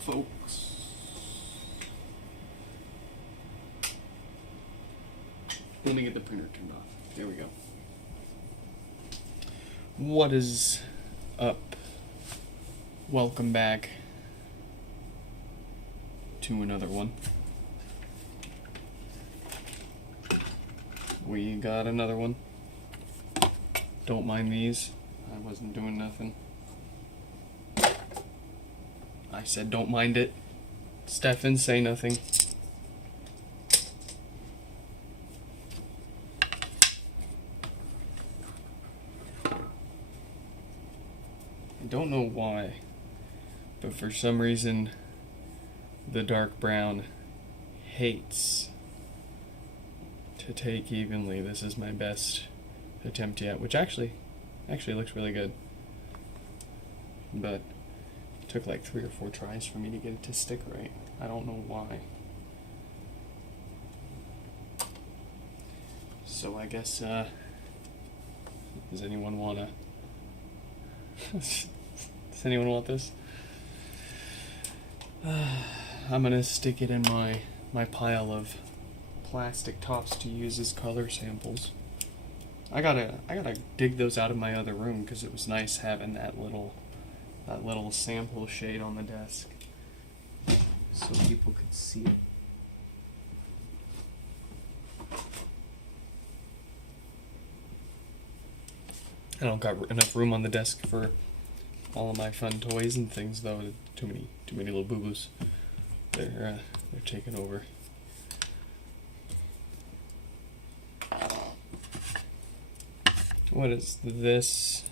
folks. Let me get the printer turned off. There we go. What is up? Welcome back to another one. We got another one. Don't mind these. I wasn't doing nothing. I said don't mind it. Stefan, say nothing. I don't know why, but for some reason the dark brown hates to take evenly. This is my best attempt yet, which actually looks really good. But it took like 3 or 4 tries for me to get it to stick right. I don't know why. So I guess, does anyone wanna... Does anyone want this? I'm gonna stick it in my pile of plastic tops to use as color samples. I gotta dig those out of my other room because it was nice having that little sample shade on the desk so people could see it. I don't got enough room on the desk for all of my fun toys and things though. Too many little boo-boos. They're taking over. What is this?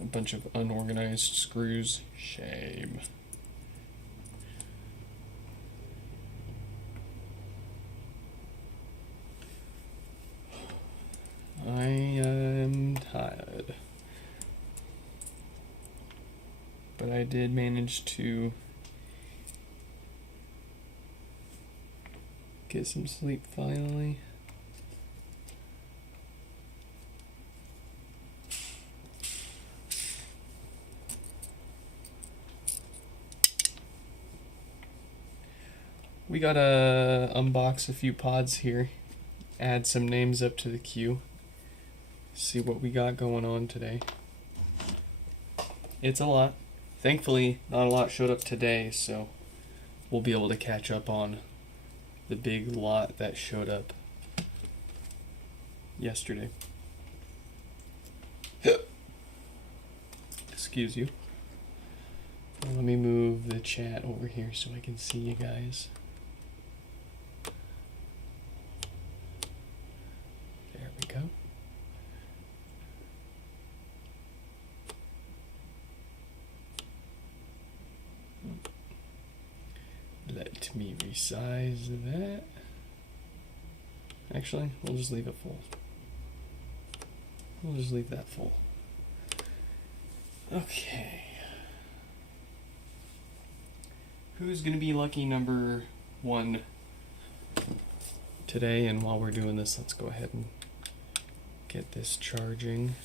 A bunch of unorganized screws. Shame. I am tired. But I did manage to get some sleep finally. We gotta unbox a few pods here, add some names up to the queue, see what we got going on today. It's a lot. Thankfully, not a lot showed up today, so we'll be able to catch up on the big lot that showed up yesterday. Excuse you. Let me move the chat over here so I can see you guys. There we go. Let me resize that. Actually, we'll just leave it full. We'll just leave that full. Okay. Who's gonna be lucky number 1 today? And while we're doing this, let's go ahead and get this charging.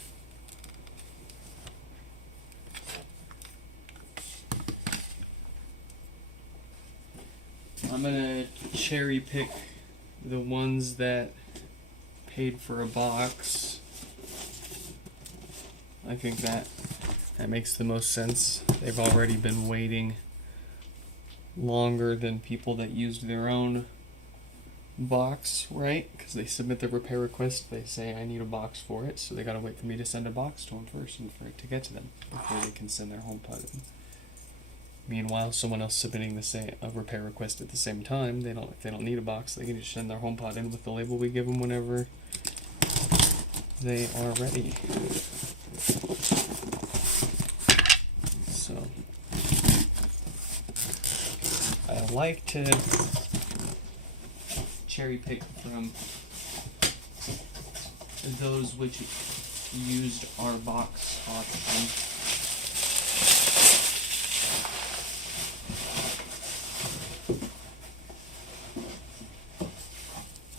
I'm gonna cherry pick the ones that paid for a box. I think that makes the most sense. They've already been waiting longer than people that used their own box, right? Because they submit their repair request, they say I need a box for it, so they gotta wait for me to send a box to them first and for it to get to them before they can send their HomePod in. Meanwhile, someone else submitting a repair request at the same time, if they don't need a box, they can just send their HomePod in with the label we give them whenever they are ready. So I like to cherry pick from those which used our box option.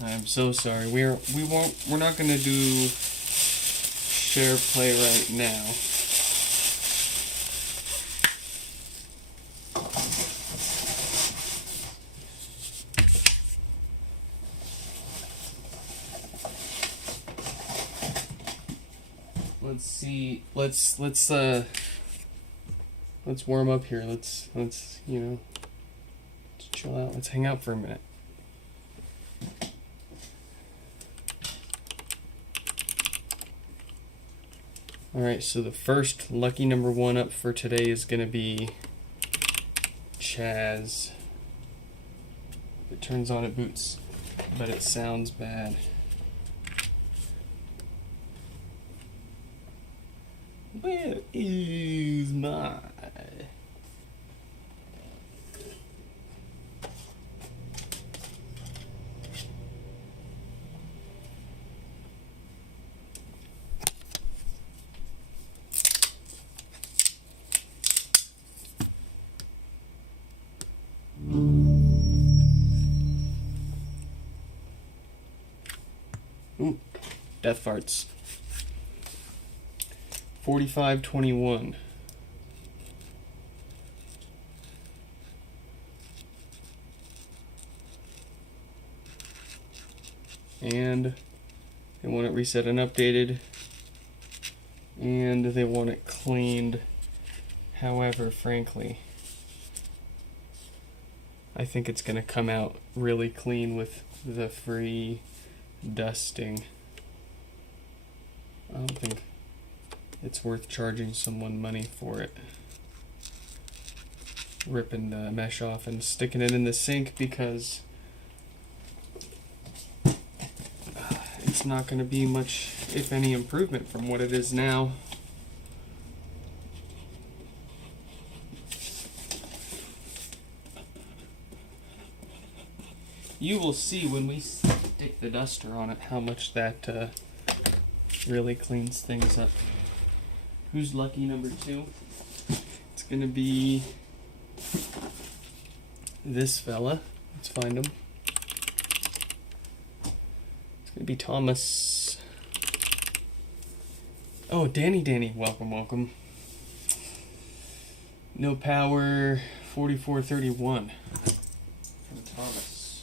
I'm so sorry. We're not gonna do share play right now. Let's see. Let's warm up here. Let's let's chill out. Let's hang out for a minute. All right, so the first lucky number 1 up for today is going to be Chaz. It turns on, it boots, but it sounds bad. Where is my... Ooh, death farts. 4521. And they want it reset and updated. And they want it cleaned. However, frankly, I think it's going to come out really clean with the free dusting. I don't think it's worth charging someone money for it. Ripping the mesh off and sticking it in the sink, because it's not going to be much, if any, improvement from what it is now. You will see when we stick the duster on it how much that really cleans things up. Who's lucky number 2? It's gonna be this fella. Let's find him. It's gonna be Thomas. Oh, Danny, welcome. No power, 4431 from Thomas.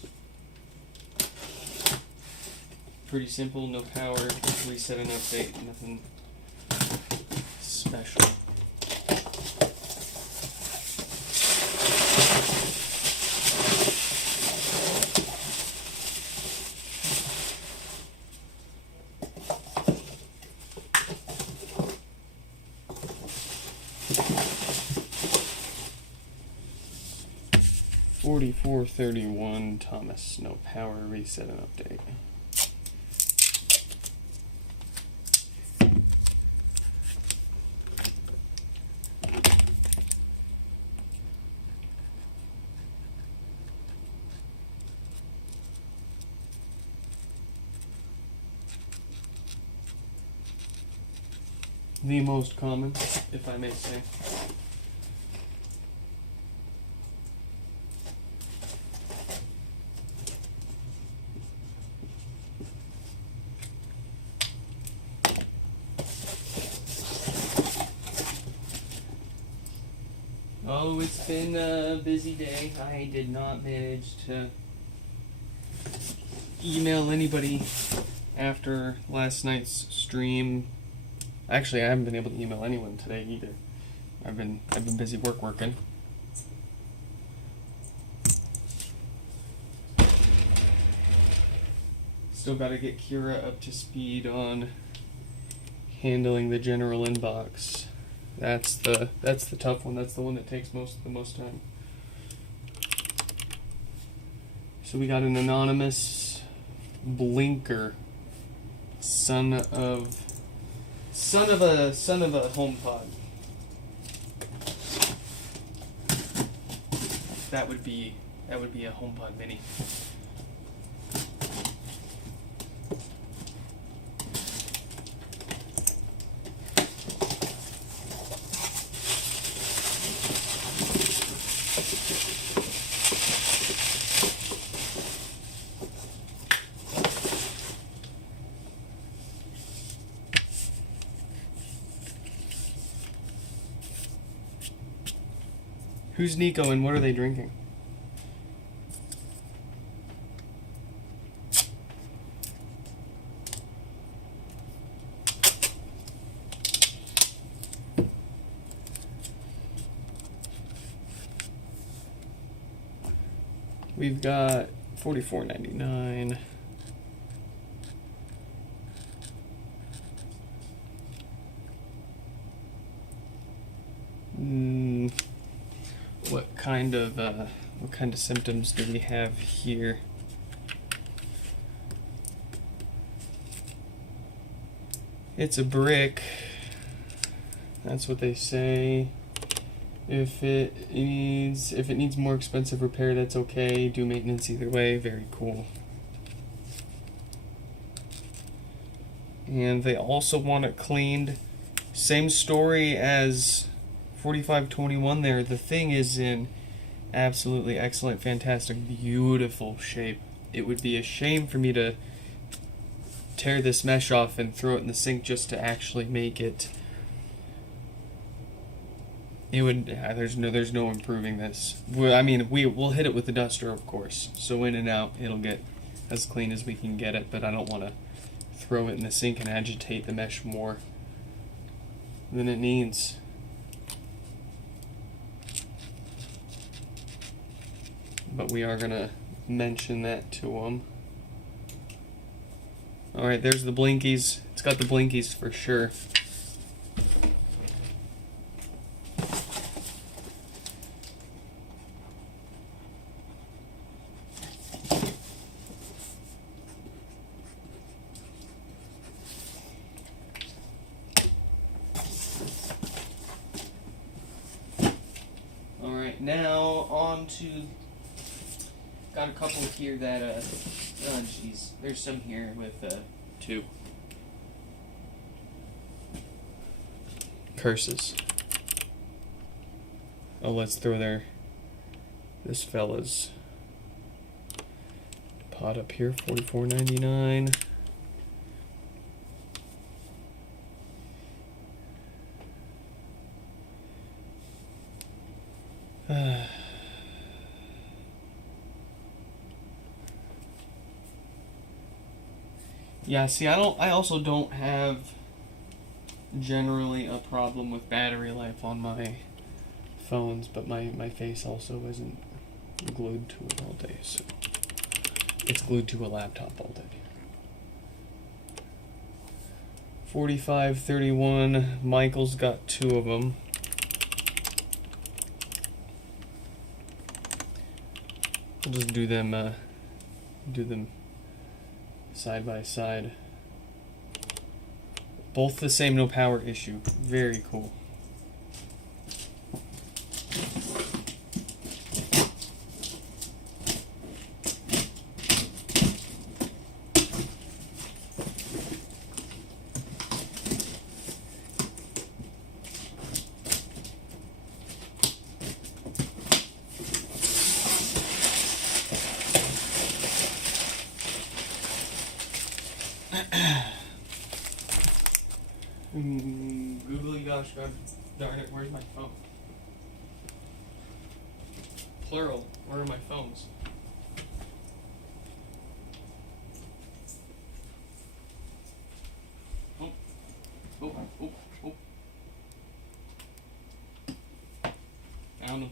Pretty simple, no power, reset and update, nothing special. $44.31 Thomas, no power, reset and update. The most common, if I may say. Oh, it's been a busy day. I did not manage to email anybody after last night's stream. Actually, I haven't been able to email anyone today either. I've been busy working. Still got to get Kira up to speed on handling the general inbox. That's the tough one. That's the one that takes the most time. So we got an anonymous blinker, son of a homepod. That would be a HomePod Mini. Who's Nico and what are they drinking? We've got $44.99. What kind of symptoms do we have here? It's a brick. That's what they say. If it needs more expensive repair, that's okay. Do maintenance either way. Very cool. And they also want it cleaned. Same story as 4521 there. The thing is in absolutely excellent, fantastic, beautiful shape. It would be a shame for me to tear this mesh off and throw it in the sink just to actually make it. It would. There's no improving this. I mean, we'll hit it with the duster, of course. So in and out, it'll get as clean as we can get it. But I don't want to throw it in the sink and agitate the mesh more than it needs. But we are gonna mention that to them. All right, there's the blinkies. It's got the blinkies for sure. All right, now on to. Got a couple here that, oh jeez, there's some here with, 2. Curses. Oh, let's throw this fella's pot up here, $44.99. Yeah, see, I also don't have generally a problem with battery life on my phones, but my face also isn't glued to it all day, so it's glued to a laptop all day. 4531, Michael's got 2 of them. We'll just do them side by side. Both the same no power issue. Very cool. Googly gosh, god darn it, where's my phone? Plural, where are my phones? Oh, oh, oh, oh. Found them.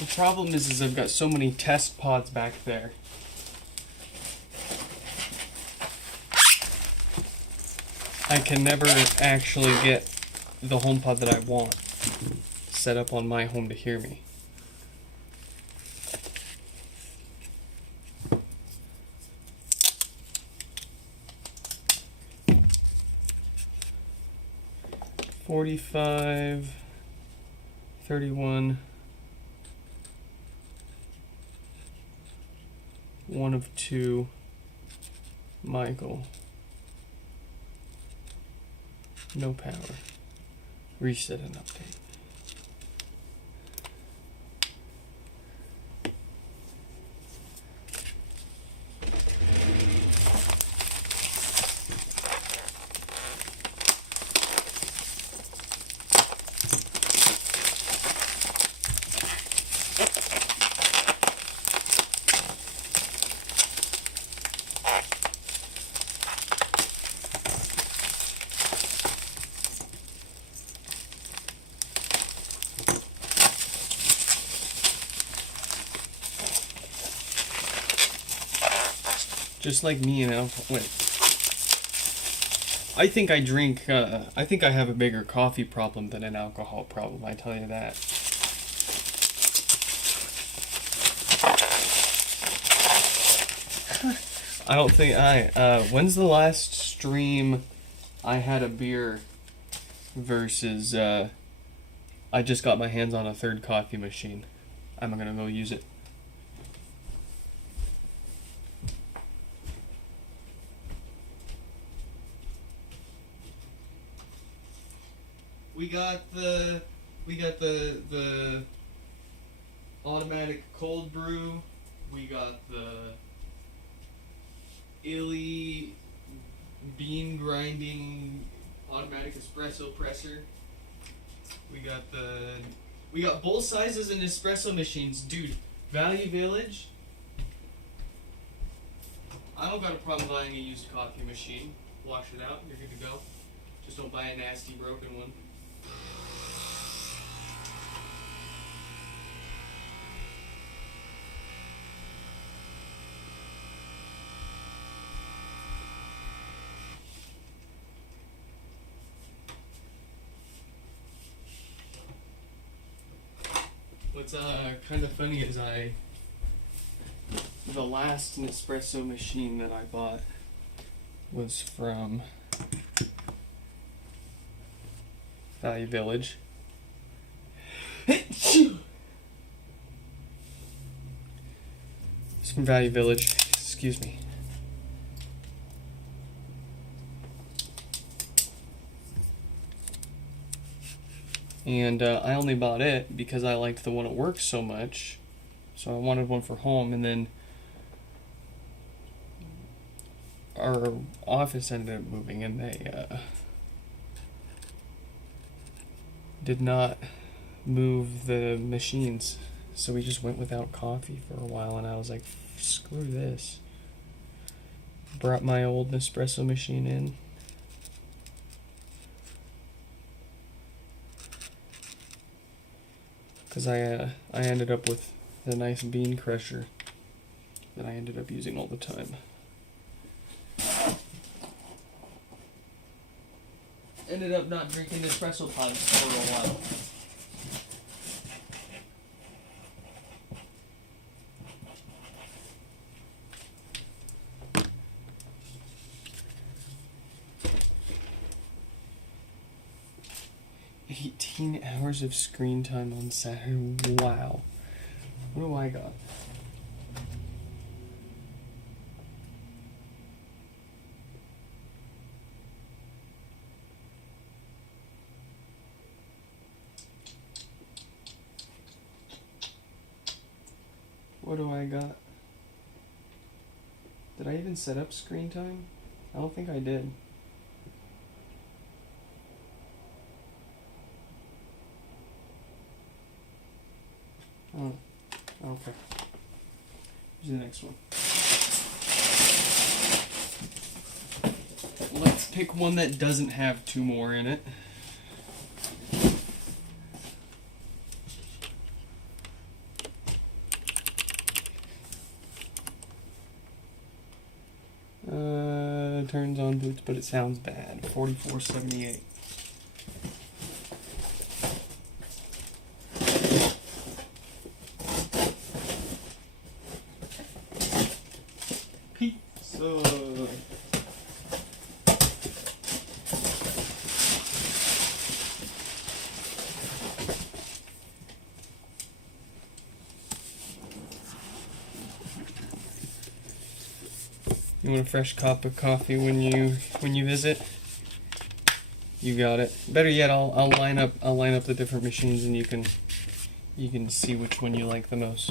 The problem is I've got so many test pods back there. I can never actually get the HomePod that I want set up on my home to hear me. $45, $31. one of two. Michael. No power. Reset and update. Just like me and alcohol. Wait. I think I drink, I think I have a bigger coffee problem than an alcohol problem, I tell you that. I don't think when's the last stream I had a beer versus, I just got my hands on a third coffee machine. I'm gonna go use it. We got the automatic cold brew. We got the Illy bean grinding automatic espresso presser. We got both sizes in espresso machines, dude. Value Village. I don't got a problem buying a used coffee machine. Wash it out, you're good to go. Just don't buy a nasty broken one. What's kind of funny is the last Nespresso machine that I bought was from Value Village. It's from Value Village, excuse me. And I only bought it because I liked the one at work so much. So I wanted one for home, and then our office ended up moving, and they did not move the machines. So we just went without coffee for a while, and I was like, screw this. Brought my old Nespresso machine in. Because I ended up with the nice bean crusher that I ended up using all the time. Ended up not drinking espresso pods for a while. Hours of screen time on Saturday. Wow. What do I got? What do I got? Did I even set up screen time? I don't think I did. Oh, okay. Here's the next one. Let's pick one that doesn't have two more in it. Turns on boots, but it sounds bad. 4478. You want a fresh cup of coffee when you visit? You got it. Better yet, I'll line up the different machines and you can see which one you like the most.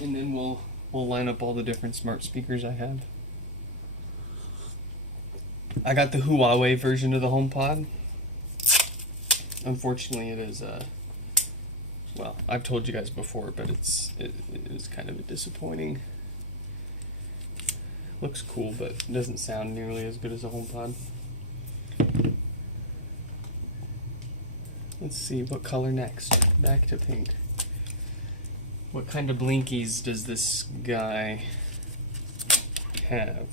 And then we'll line up all the different smart speakers I have. I got the Huawei version of the HomePod. Unfortunately, it is well, I've told you guys before, but it is kind of a disappointing. Looks cool, but doesn't sound nearly as good as a HomePod. Let's see, what color next? Back to pink. What kind of blinkies does this guy have?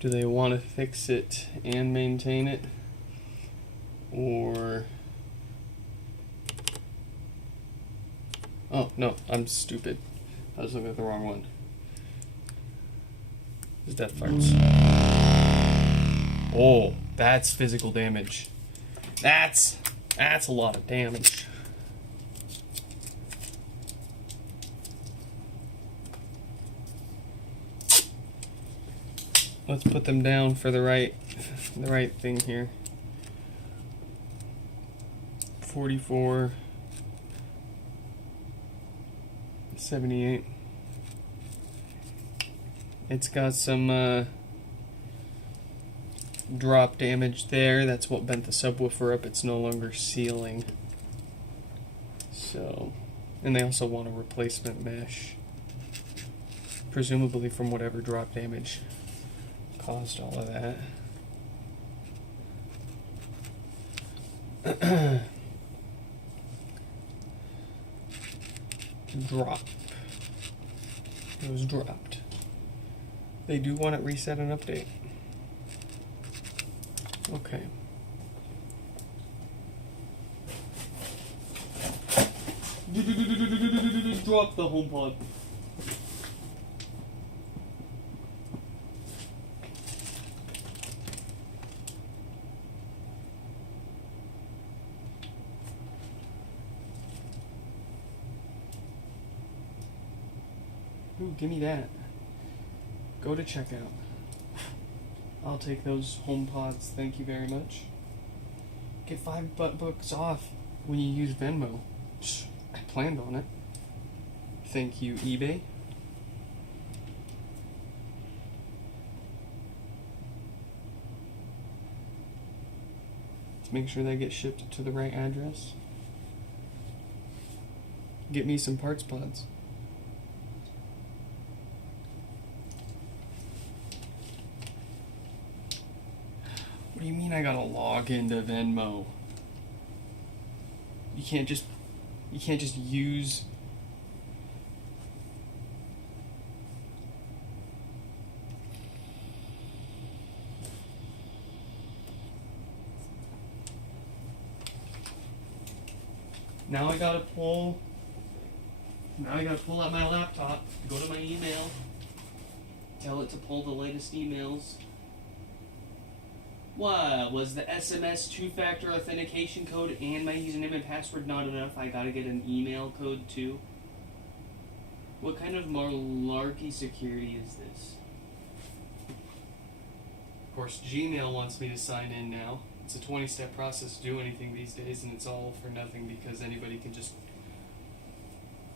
Do they want to fix it and maintain it? Or... oh, no, I'm stupid. I was looking at the wrong one. Is that farts? Oh, that's physical damage. That's a lot of damage. Let's put them down for the right thing here. 44, 78. It's got some drop damage there. That's what bent the subwoofer up. It's no longer sealing. So, and they also want a replacement mesh, presumably from whatever drop damage caused all of that. Drop. It was dropped. They do want it reset and update. Okay. Drop the HomePod. Ooh, give me that. Go to checkout. I'll take those HomePods, thank you very much. Get $5 off when you use Venmo. I planned on it. Thank you, eBay. Let's make sure they get shipped to the right address. Get me some parts pods. What do you mean I gotta log into Venmo? You can't just use... Now I gotta pull out my laptop, go to my email, tell it to pull the latest emails. What, was the SMS two-factor authentication code and my username and password not enough? I gotta get an email code too? What kind of malarkey security is this? Of course, Gmail wants me to sign in now. It's a 20-step process to do anything these days, and it's all for nothing because anybody can just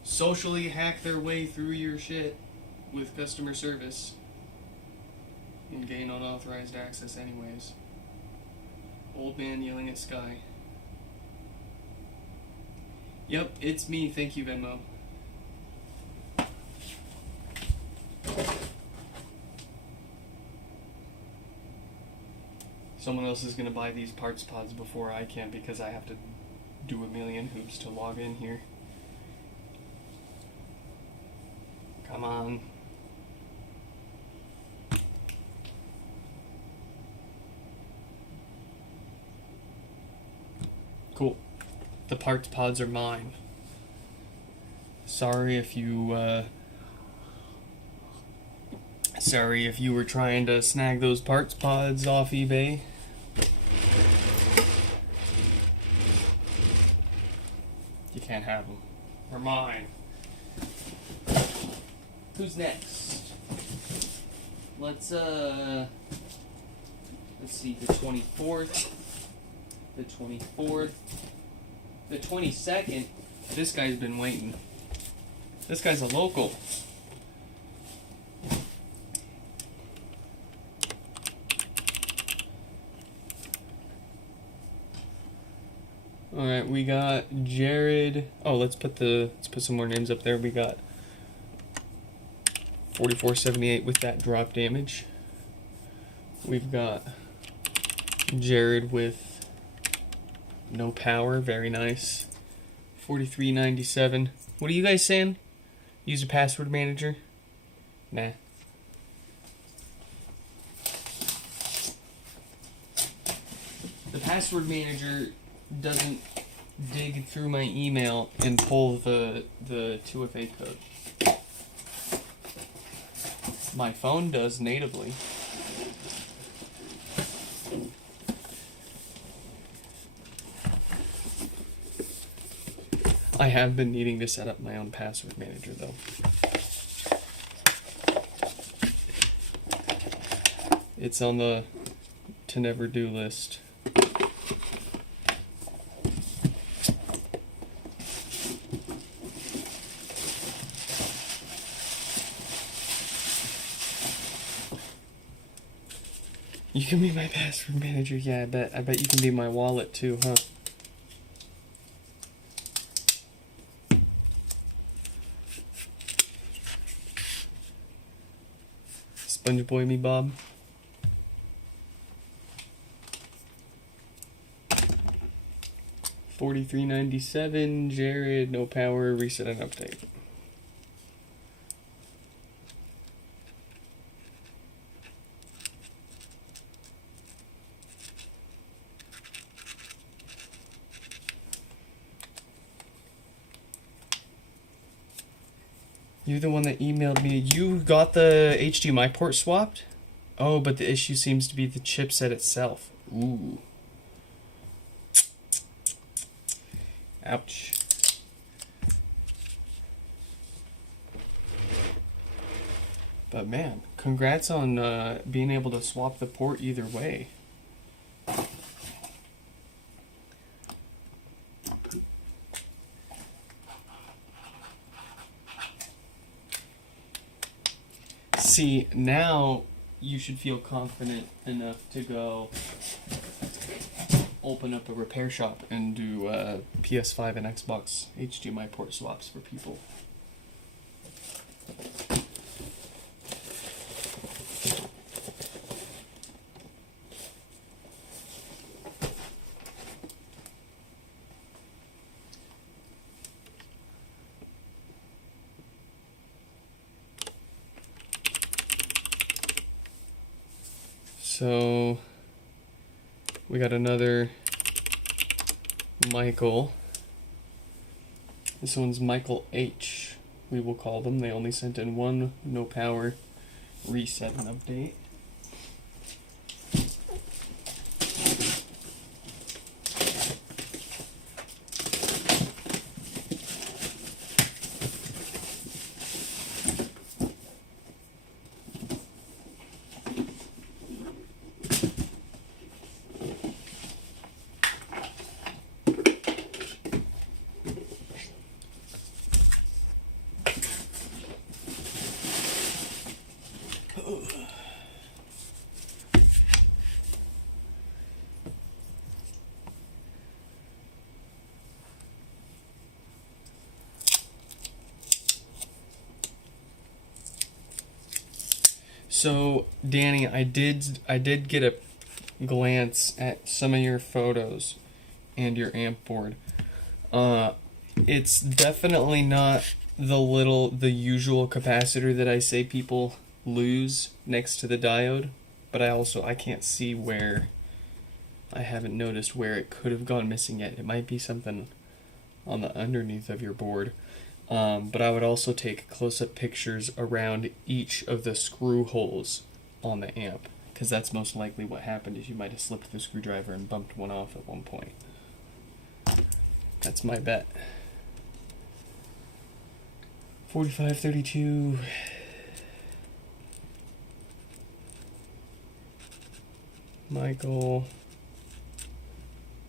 socially hack their way through your shit with customer service and gain unauthorized access anyways. Old man yelling at sky. Yep, it's me. Thank you, Venmo. Someone else is going to buy these parts pods before I can because I have to do a million hoops to log in here. Come on. Cool. The parts pods are mine. Sorry if you were trying to snag those parts pods off eBay. You can't have them. They're mine. Who's next? Let's see, the 24th, the 24th, the 22nd. This guy's been waiting. This guy's a local. All right, we got Jared. Oh, let's put some more names up there. We got 4478 with that drop damage. We've got Jared with no power, very nice. 4397. What are you guys saying? Use a password manager? Nah. The password manager doesn't dig through my email and pull the 2FA code. My phone does natively. I have been needing to set up my own password manager though. It's on the to never do list. You can be my password manager, yeah, I bet you can be my wallet too, huh? Sponge boy me, Bob. $43.97, Jared, no power, reset and update. You're the one that emailed me. You got the HDMI port swapped? Oh, but the issue seems to be the chipset itself. Ooh. Ouch. But man, congrats on being able to swap the port either way. See, now you should feel confident enough to go open up a repair shop and do PS5 and Xbox HDMI port swaps for people. So we got another Michael. This one's Michael H. We will call them. They only sent in one no power reset and update. So, Danny, I did get a glance at some of your photos and your amp board. It's definitely not the usual capacitor that I say people lose next to the diode, but I can't see where. I haven't noticed where it could have gone missing yet. It might be something on the underneath of your board. But I would also take close-up pictures around each of the screw holes on the amp, because that's most likely what happened. Is you might have slipped the screwdriver and bumped one off at one point. That's my bet. 4532. Michael.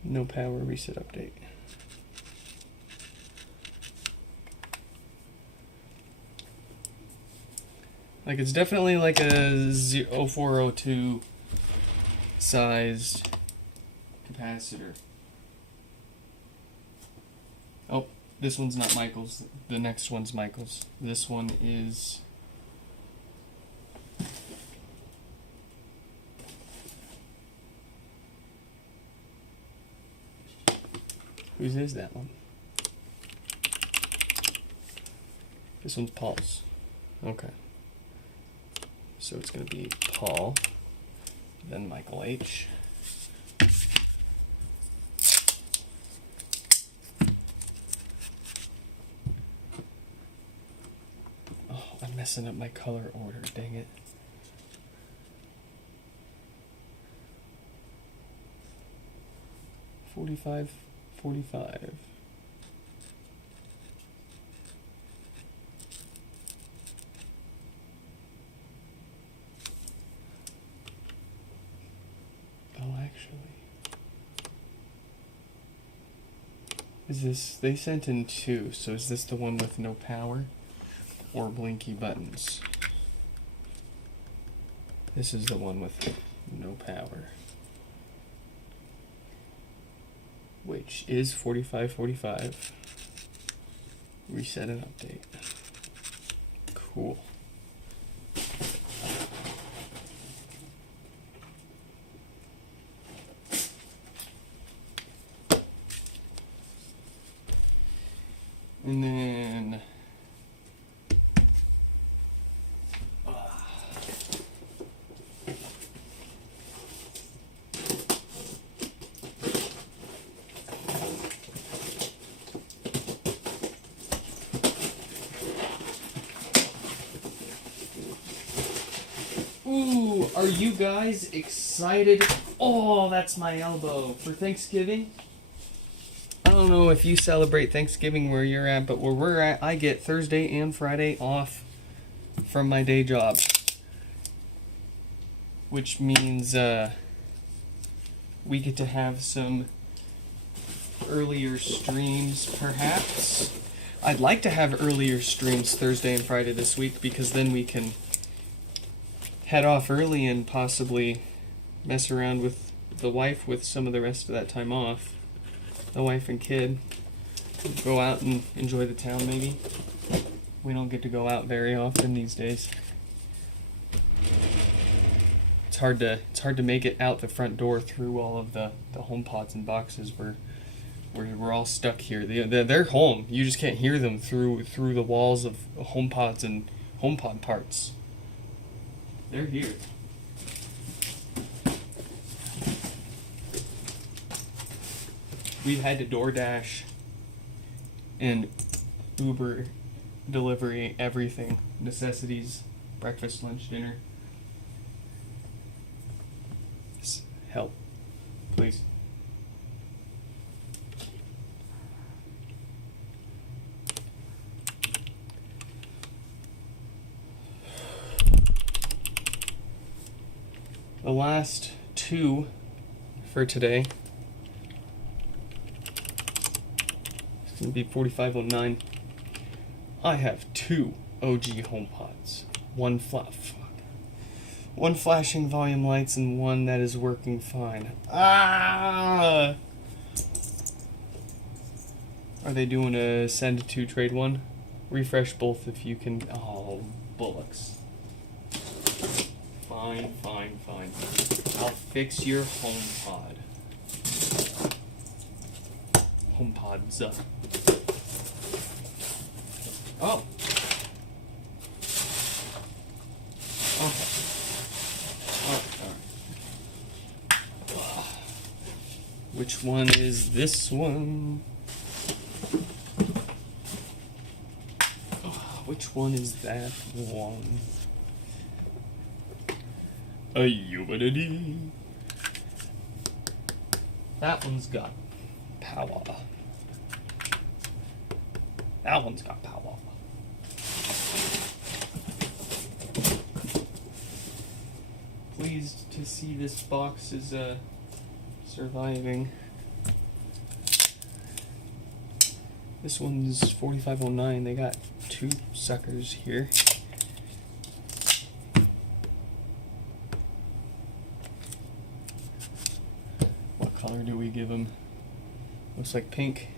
No power reset update. Like, it's definitely like a 0402 sized capacitor. Oh, this one's not Michael's. The next one's Michael's. This one is... Whose is that one? This one's Paul's. Okay. So it's going to be Paul, then Michael H. Oh, I'm messing up my color order, dang it. $45.45. Oh, actually. Is this, they sent in two, so is this the one with no power or blinky buttons? This is the one with no power, which is 4545. Reset and update. Cool. And then ooh, are you guys excited? Oh, that's my elbow. For Thanksgiving? I don't know if you celebrate Thanksgiving where you're at, but where we're at, I get Thursday and Friday off from my day job. Which means we get to have some earlier streams, perhaps. I'd like to have earlier streams Thursday and Friday this week, because then we can head off early and possibly mess around with the wife with some of the rest of that time off. The wife and kid. Go out and enjoy the town, maybe. We don't get to go out very often these days. It's hard to make it out the front door through all of the homepods and boxes. We're all stuck here. They're home. You just can't hear them through the walls of homepods and homepod parts. They're here. We've had to DoorDash and Uber delivery everything. Necessities, breakfast, lunch, dinner. Help, please. The last two for today. It's going to be 4509. I have two OG HomePods. One flashing volume lights and one that is working fine. Ah! Are they doing a send to trade one? Refresh both if you can. Oh, bullocks. Fine. I'll fix your HomePod. HomePods up. Oh. Okay. Alright. Which one is this one? Which one is that one? A humidity. That one's got power. That one's got power. Pleased to see this box is surviving. This one's 4509. They got two suckers here. What color do we give them? Looks like pink.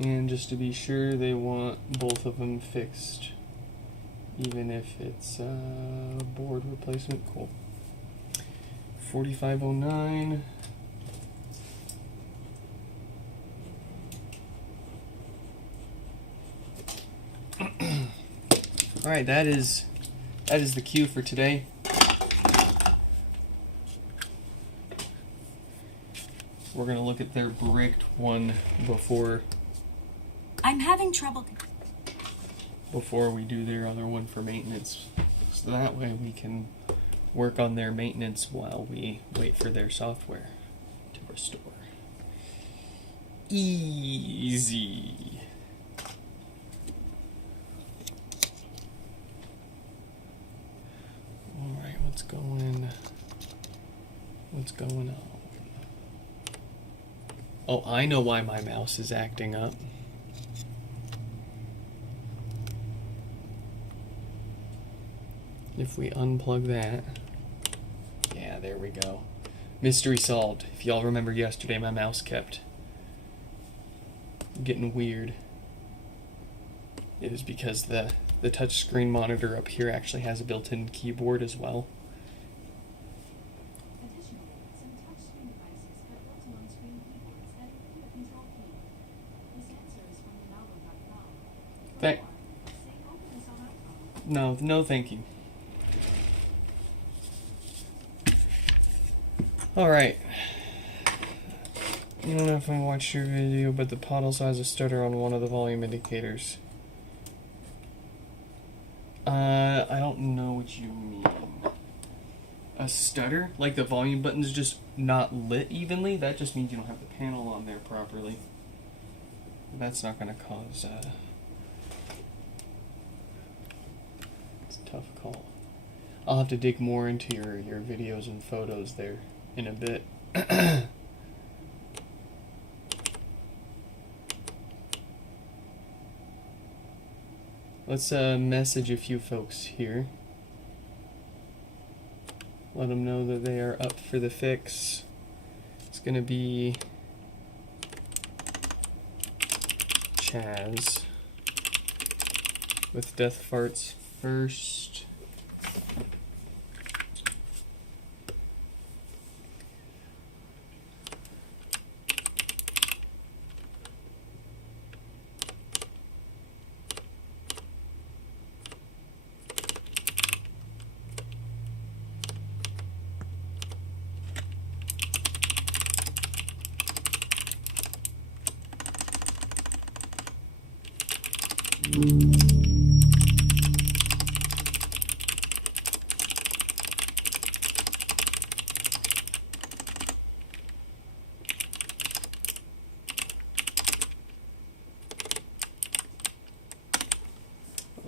And just to be sure, they want both of them fixed, even if it's a board replacement. Cool. 4509. All right, that is the cue for today. We're gonna look at their bricked one before. I'm having trouble. Before we do their other one for maintenance, so that way we can work on their maintenance while we wait for their software to restore. Easy. All right, what's going on? Oh, I know why my mouse is acting up. If we unplug that, yeah, there we go. Mystery solved. If y'all remember yesterday, my mouse kept getting weird. It was because the touchscreen monitor up here actually has a built-in keyboard as well. Additionally, some touchscreen devices have built-in on-screen keyboards that include a control key. This answer is from Ronaldo.com. Thank. Say openness.com. No, thank you. Alright. I don't know if I watched your video, but the pod also has a stutter on one of the volume indicators. I don't know what you mean. A stutter? Like the volume button's just not lit evenly? That just means you don't have the panel on there properly. That's not gonna cause, it's a tough call. I'll have to dig more into your videos and photos there in a bit. Let's message a few folks here. Let them know that they are up for the fix. It's gonna be Chaz with Death Farts first.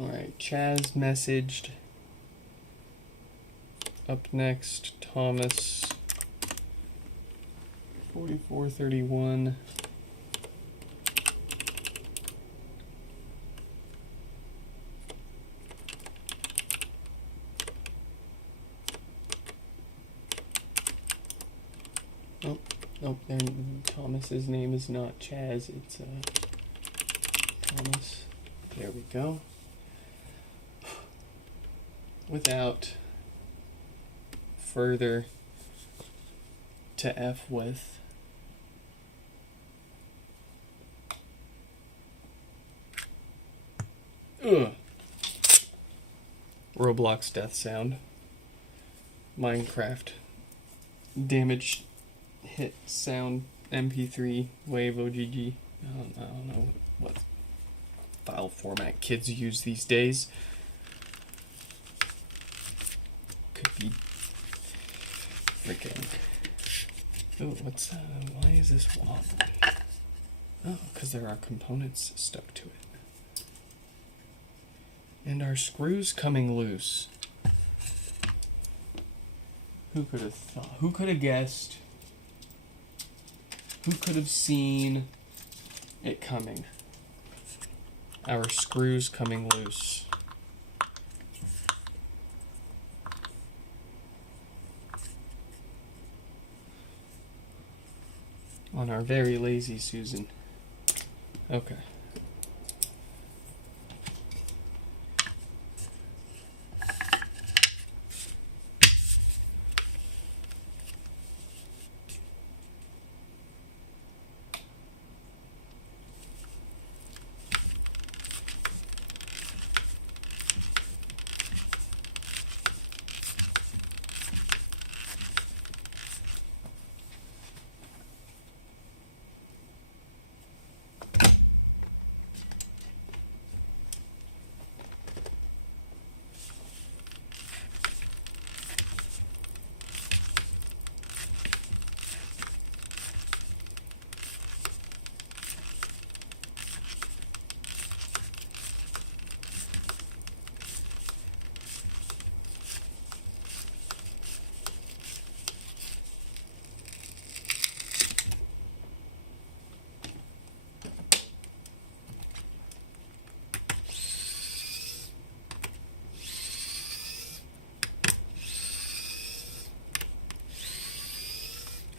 Alright, Chaz messaged. Up next, Thomas. 4431. Oh, there, Thomas's name is not Chaz, it's Thomas. There we go. Without further to F with. Ugh. Roblox death sound. Minecraft damage hit sound. MP3 wave OGG. I don't know what file format kids use these days. Could be freaking. Oh, what's why is this wobbly? Oh, because there are components stuck to it. And our screws coming loose. Who could have thought? Who could have guessed? Who could have seen it coming? Our screws coming loose. On our very lazy Susan. Okay.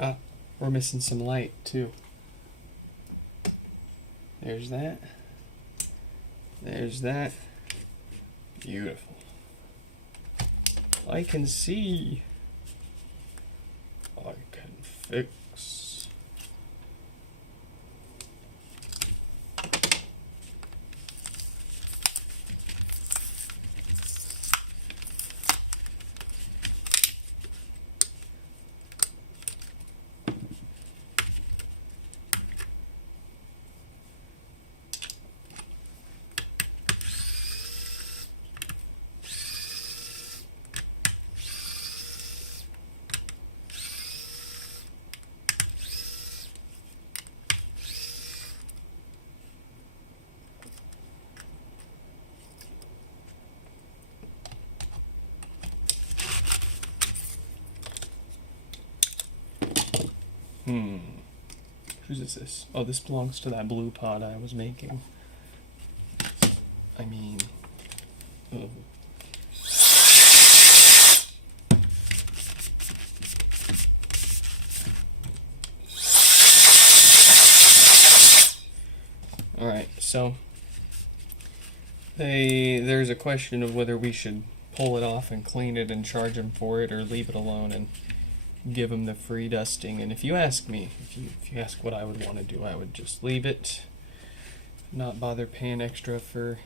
Ah, we're missing some light too. There's that. There's that. Beautiful. I can see. I can fix. Whose is this? Oh, this belongs to that blue pod I was making. I mean... Oh. Alright, so... There's a question of whether we should pull it off and clean it and charge them for it, or leave it alone and give them the free dusting. And if you ask me, if you ask what I would want to do, I would just leave it, not bother paying extra for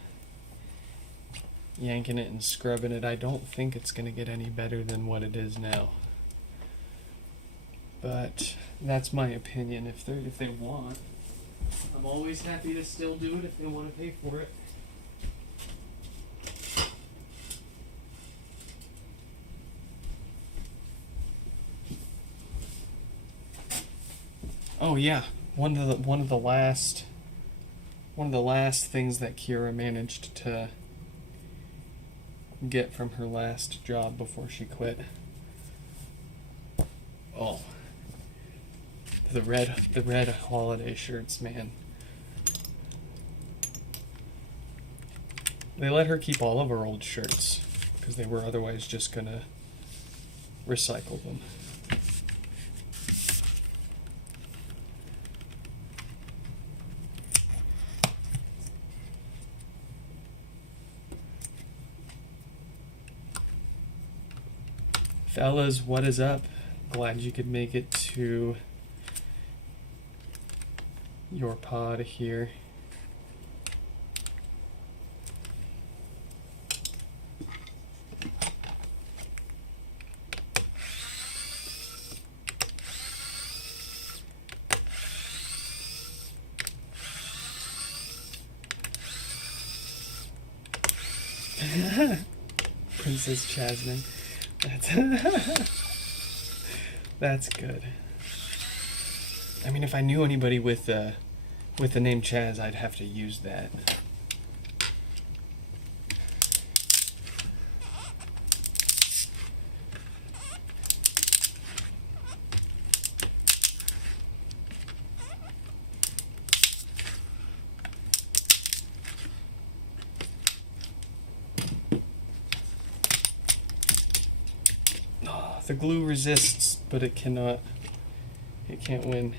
yanking it and scrubbing it. I don't think it's going to get any better than what it is now, but that's my opinion. If they want, I'm always happy to still do it if they want to pay for it. Oh yeah, one of the last things that Kira managed to get from her last job before she quit. Oh, the red holiday shirts, man. They let her keep all of her old shirts because they were otherwise just gonna recycle them. Fellas, what is up? Glad you could make it to your pod here. Princess Jasmine. That's good. I mean, if I knew anybody with the name Chaz, I'd have to use that. The glue resists, but it cannot. It can't win.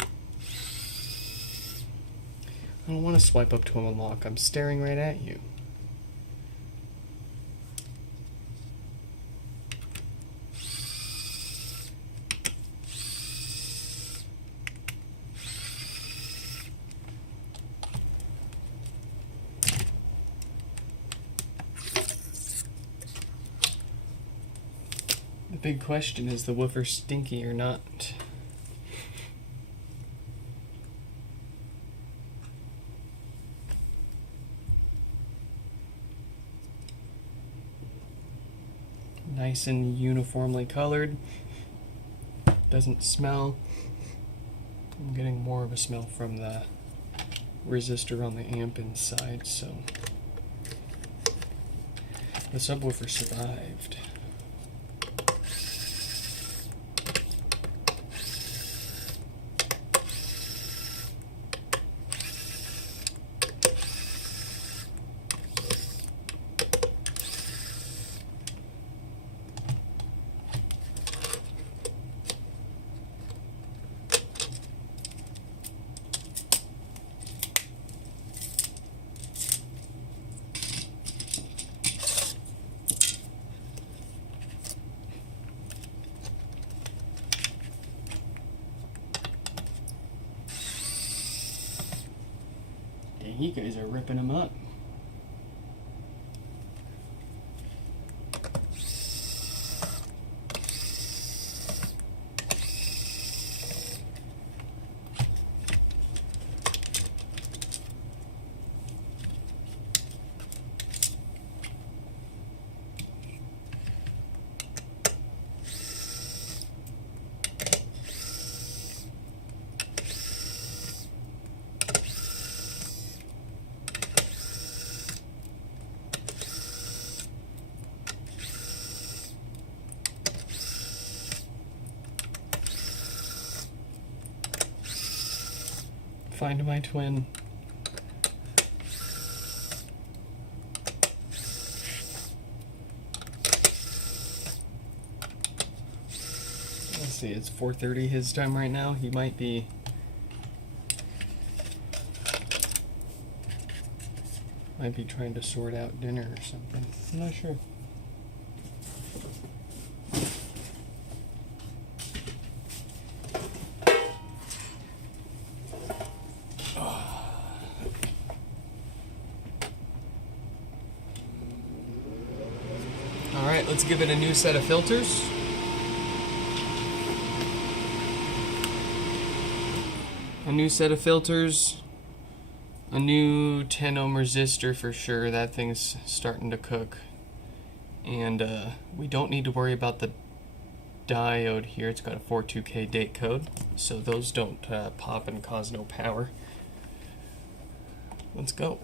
I don't want to swipe up to unlock. I'm staring right at you. The big question is the woofer stinky or not? Nice and uniformly colored. Doesn't smell. I'm getting more of a smell from the resistor on the amp inside, so the subwoofer survived. You guys are ripping them up. Find my twin. Let's see, it's 4:30 his time right now. He might be trying to sort out dinner or something. I'm not sure. Alright, let's give it a new set of filters. A new set of filters. A new 10 ohm resistor for sure. That thing's starting to cook. And we don't need to worry about the diode here. It's got a 42K date code, so those don't pop and cause no power. Let's go.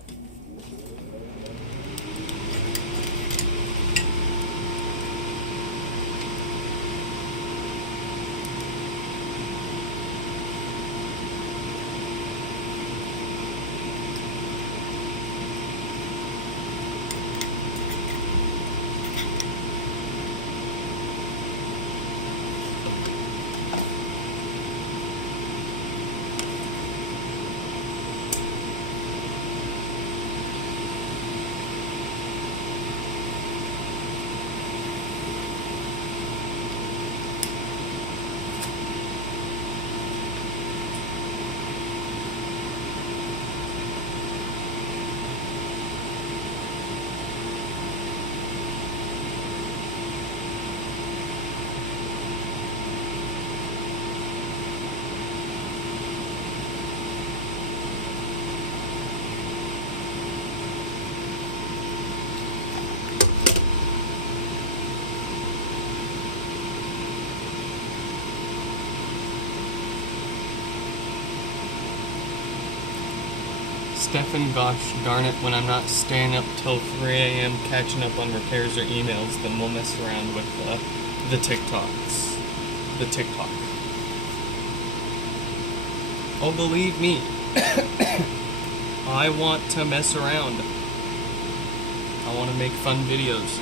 Stefan, gosh darn it, when I'm not staying up till 3 a.m. catching up on repairs or emails, then we'll mess around with the TikToks. The TikTok. Oh, believe me, I want to mess around. I want to make fun videos.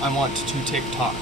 I want to TikTok.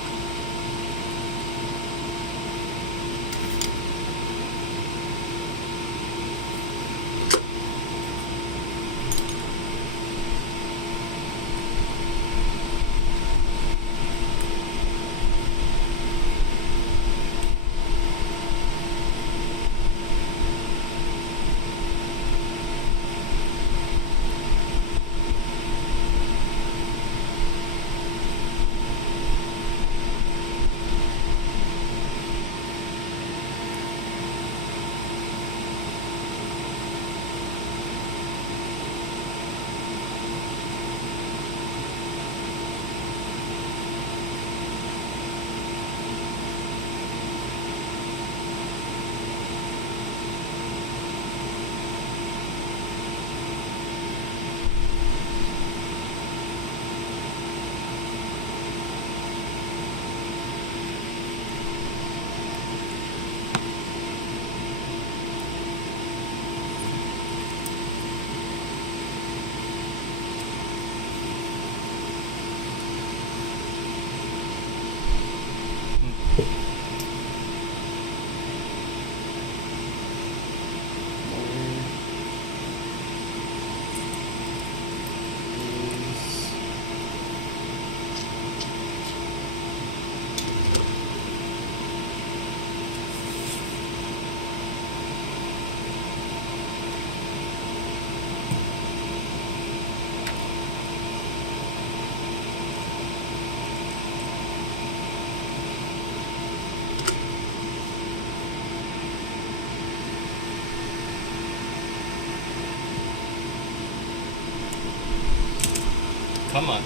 Come on.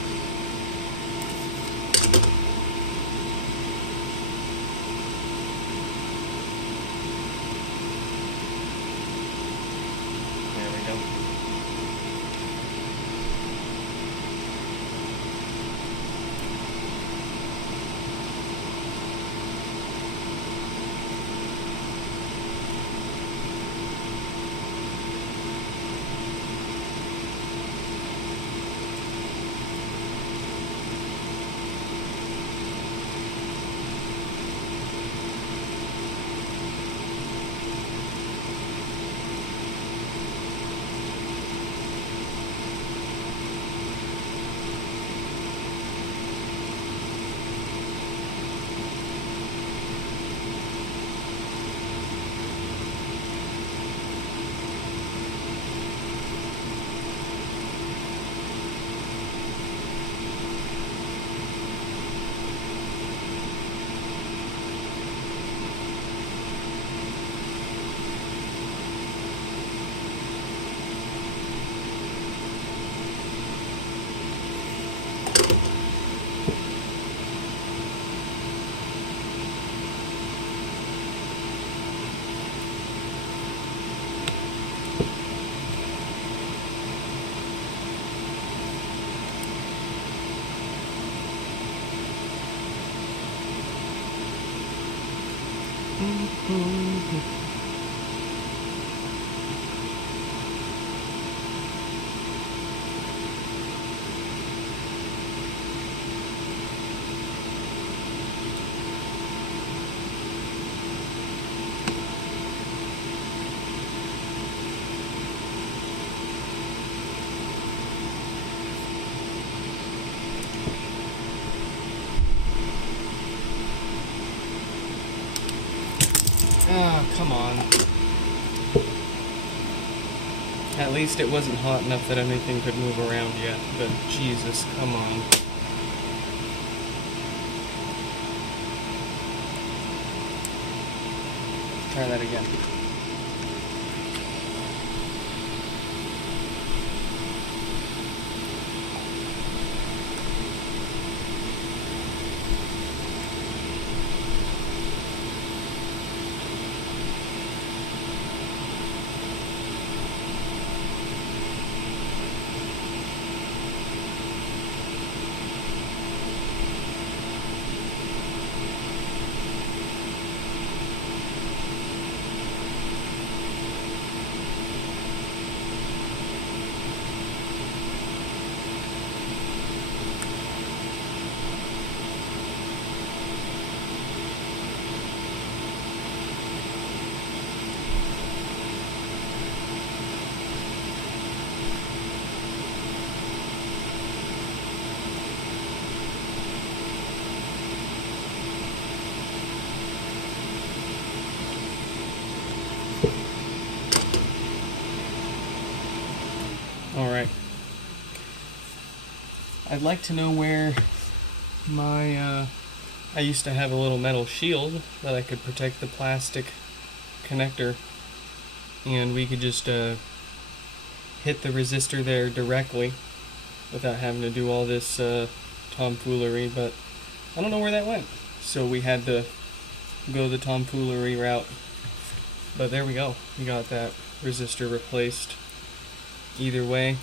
There we go. Ah, come on. At least it wasn't hot enough that anything could move around yet, but Jesus, come on. Try that again. Alright. I'd like to know where my, I used to have a little metal shield that I could protect the plastic connector, and we could just hit the resistor there directly without having to do all this tomfoolery, but I don't know where that went. So we had to go the tomfoolery route. But there we go. We got that resistor replaced. Either way,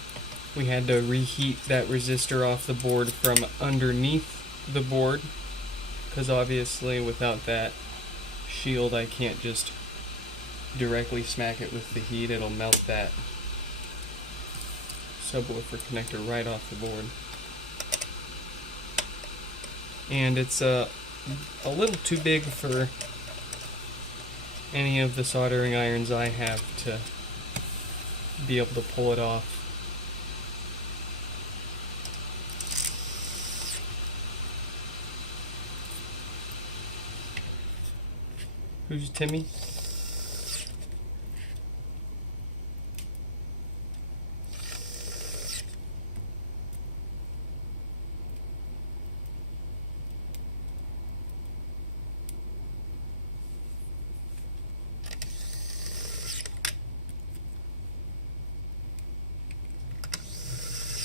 we had to reheat that resistor off the board from underneath the board, because obviously without that shield I can't just directly smack it with the heat. It'll melt that subwoofer connector right off the board. And it's a little too big for any of the soldering irons I have to be able to pull it off. Who's Timmy?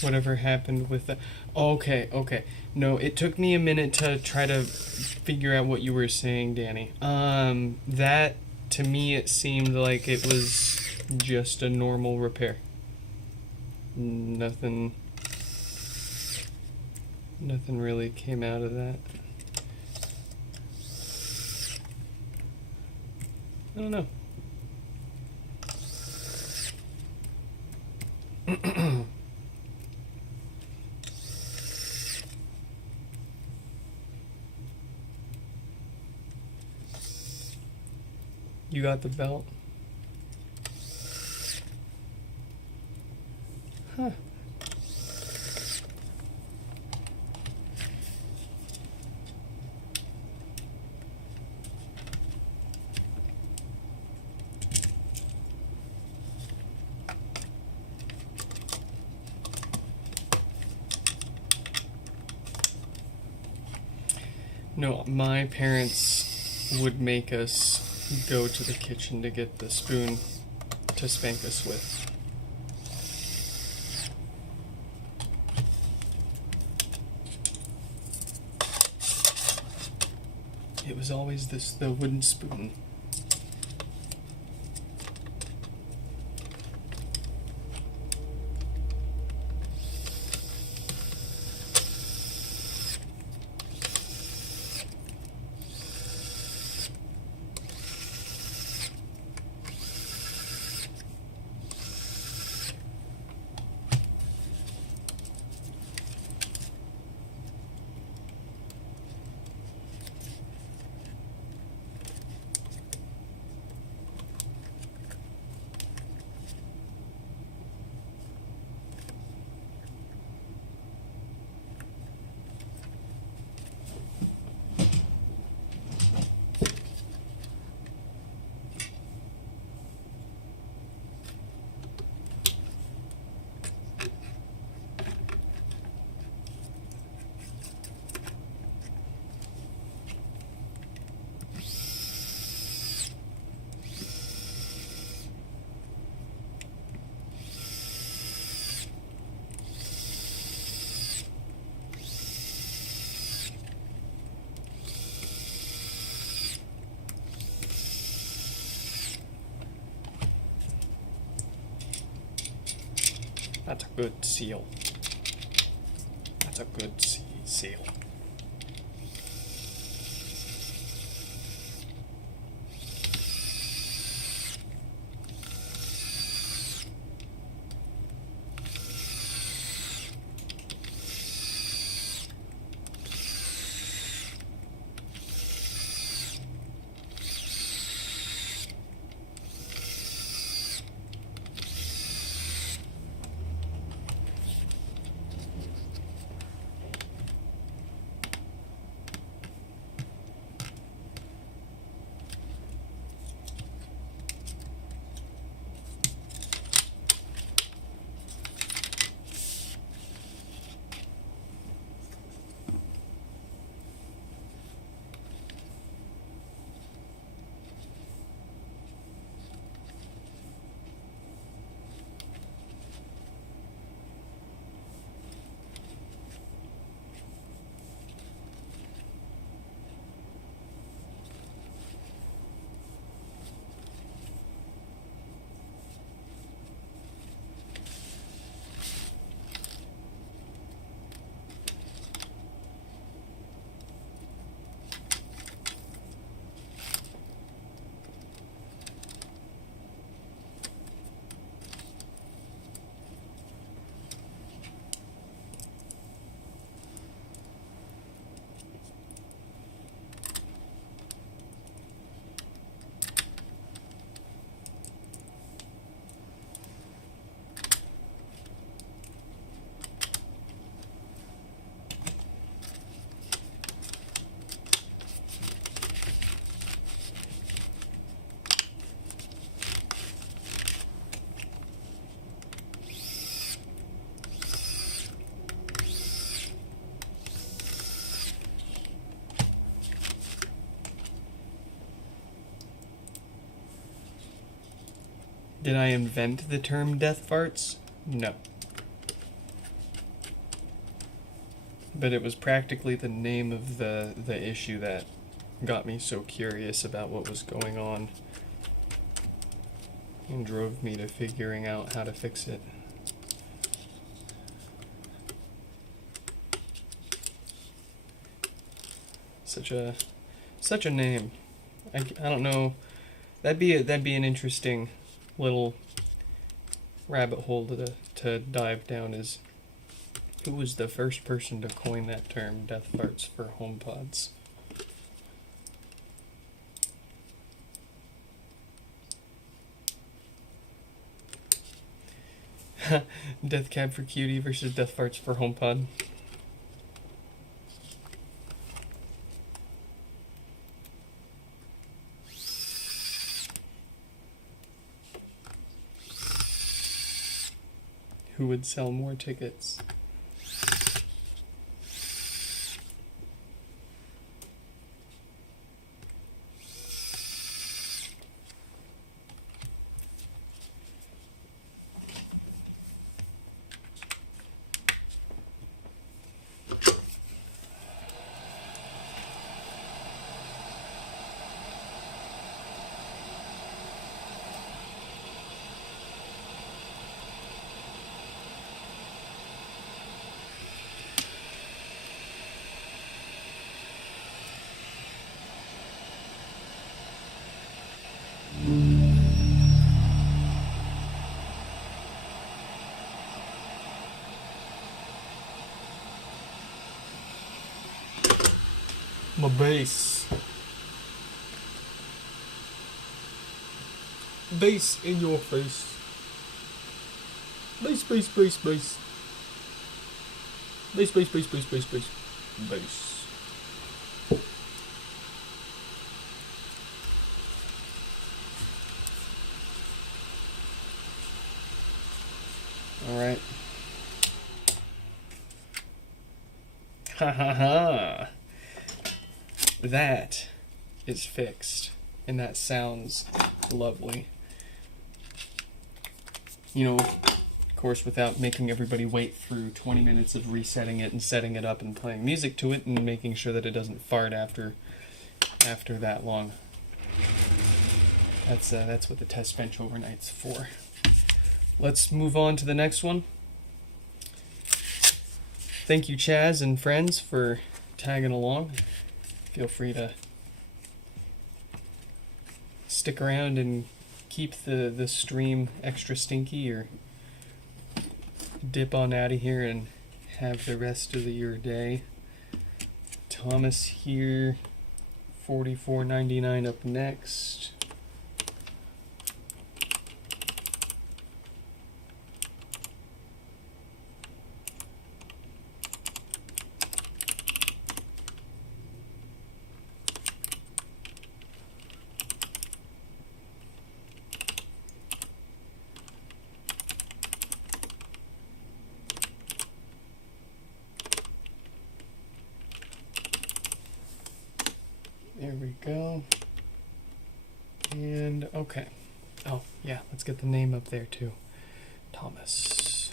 Whatever happened with the... Okay. No, it took me a minute to try to figure out what you were saying, Danny. That, to me, it seemed like it was just a normal repair. Nothing really came out of that. I don't know. You got the belt? Huh. No, my parents would make us go to the kitchen to get the spoon to spank us with. It was always the wooden spoon. That's a good seal. That's a good seal. Did I invent the term death farts? No. But it was practically the name of the issue that got me so curious about what was going on and drove me to figuring out how to fix it. Such a name. I don't know. That'd be an interesting little rabbit hole to dive down. Is who was the first person to coin that term, death farts, for homepods? Death cab for cutie versus death farts for homepod. Who would sell more tickets? My bass. Bass in your face. Bass, bass, bass, bass. Bass, bass, bass, bass, bass, bass. Bass. Alright. Ha ha ha. That is fixed, and that sounds lovely. You know, of course, without making everybody wait through 20 minutes of resetting it and setting it up and playing music to it and making sure that it doesn't fart after that long. That's what the test bench overnight's for. Let's move on to the next one. Thank you, Chaz and friends, for tagging along. Feel free to stick around and keep the stream extra stinky, or dip on out of here and have the rest of your day. Thomas here, $44.99 up next. There we go. And okay. Oh, yeah, let's get the name up there too. Thomas.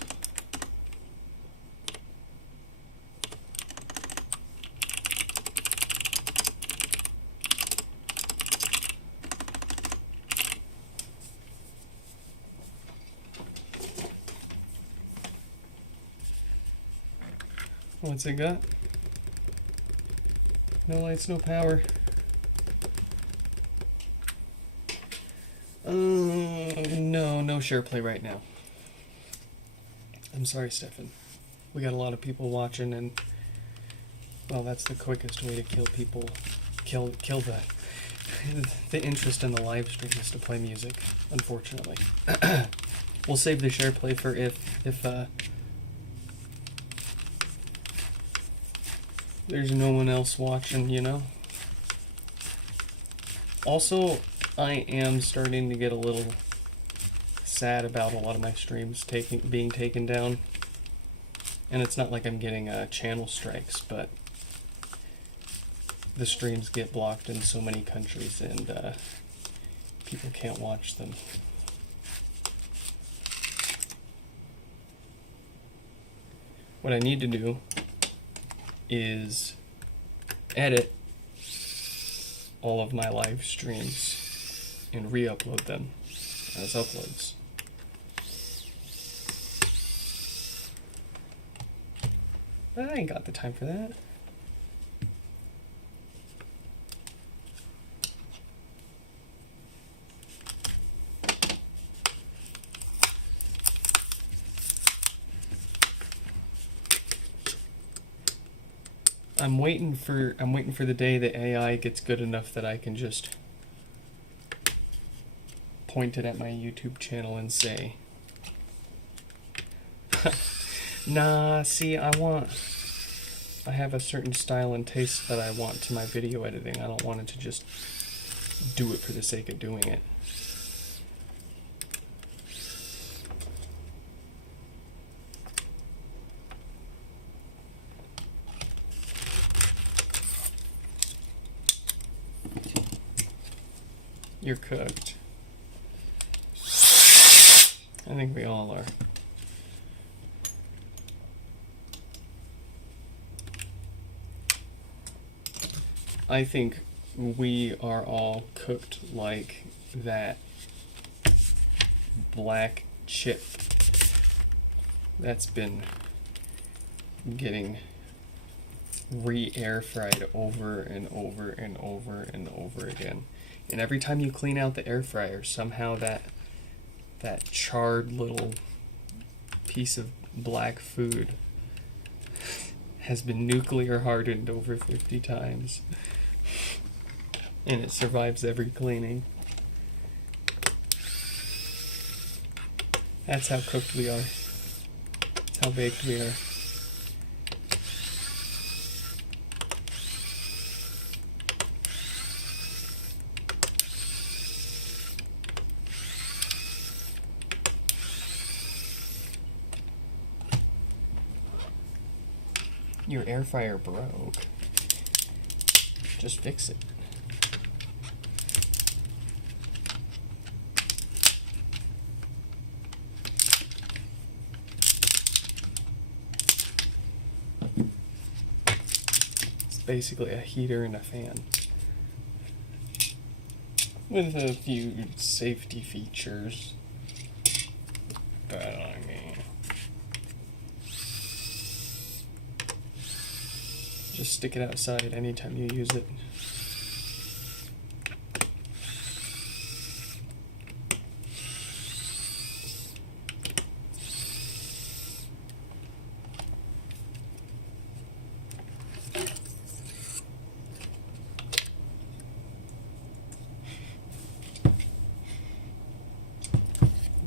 What's it got? No lights, no power. No share play right now. I'm sorry, Stefan. We got a lot of people watching, and well, that's the quickest way to kill people. Kill the interest in the live stream is to play music. Unfortunately, we'll save the share play for if there's no one else watching, you know. Also, I am starting to get a little sad about a lot of my streams being taken down. And it's not like I'm getting channel strikes, but the streams get blocked in so many countries, and people can't watch them. what I need to do is edit all of my live streams and re-upload them as uploads. But I ain't got the time for that. I'm waiting for the day that AI gets good enough that I can just point it at my YouTube channel and say, nah, see, I have a certain style and taste that I want to my video editing. I don't want it to just do it for the sake of doing it. You're cooked. I think we all are. I think we are all cooked like that black chip that's been getting re-air fried over and over and over and over again. And every time you clean out the air fryer, somehow that charred little piece of black food has been nuclear hardened over 50 times. And it survives every cleaning. That's how cooked we are. That's how baked we are. Your air fryer broke. Just fix it. It's basically a heater and a fan, with a few safety features. But I mean, just stick it outside anytime you use it.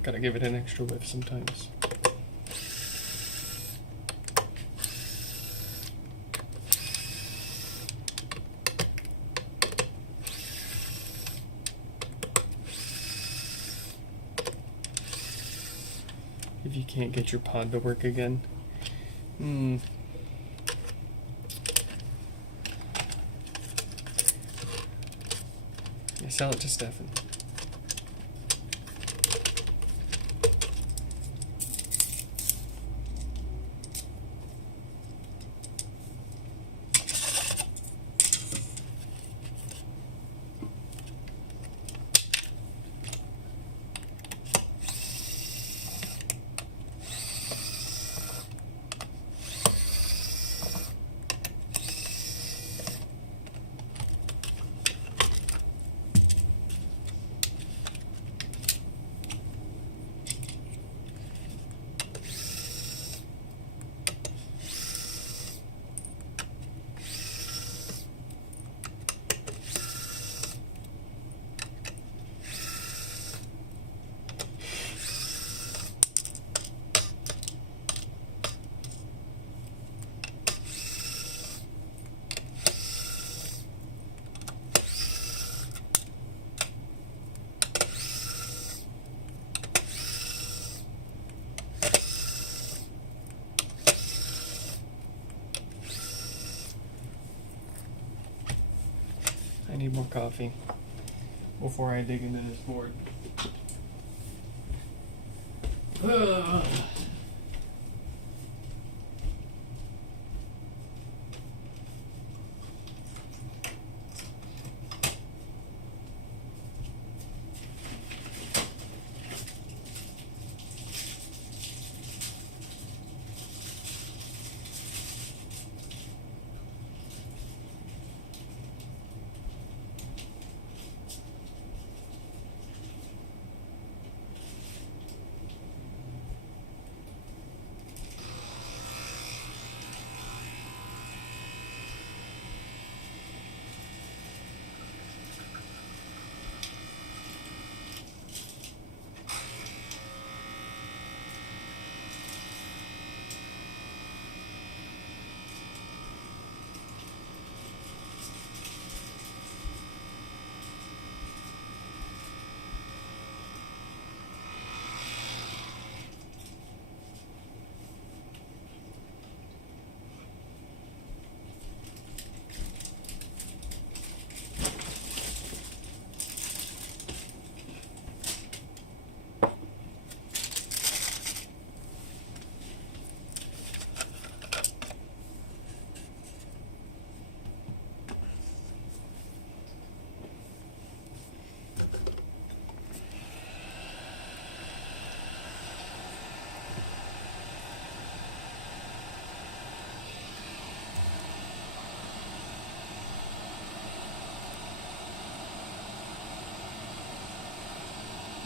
Gotta give it an extra whiff sometimes. If you can't get your pod to work again, yeah, sell it to Stefan. I need more coffee before I dig into this board. Ugh.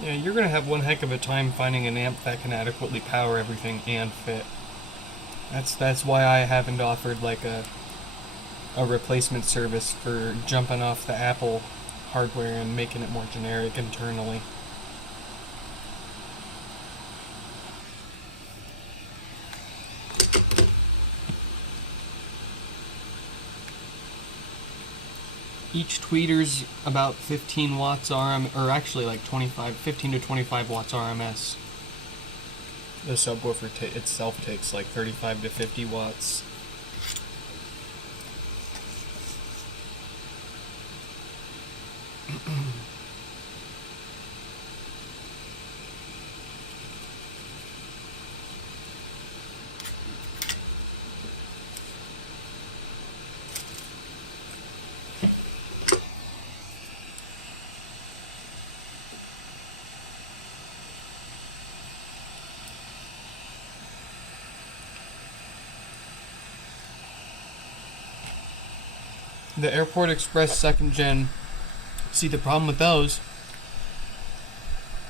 Yeah, you're gonna have one heck of a time finding an amp that can adequately power everything and fit. That's why I haven't offered like a replacement service for jumping off the Apple hardware and making it more generic internally. Each tweeter's about 15 watts or actually like 15 to 25 watts RMS. The subwoofer itself takes like 35 to 50 watts. The Airport Express 2nd Gen, see the problem with those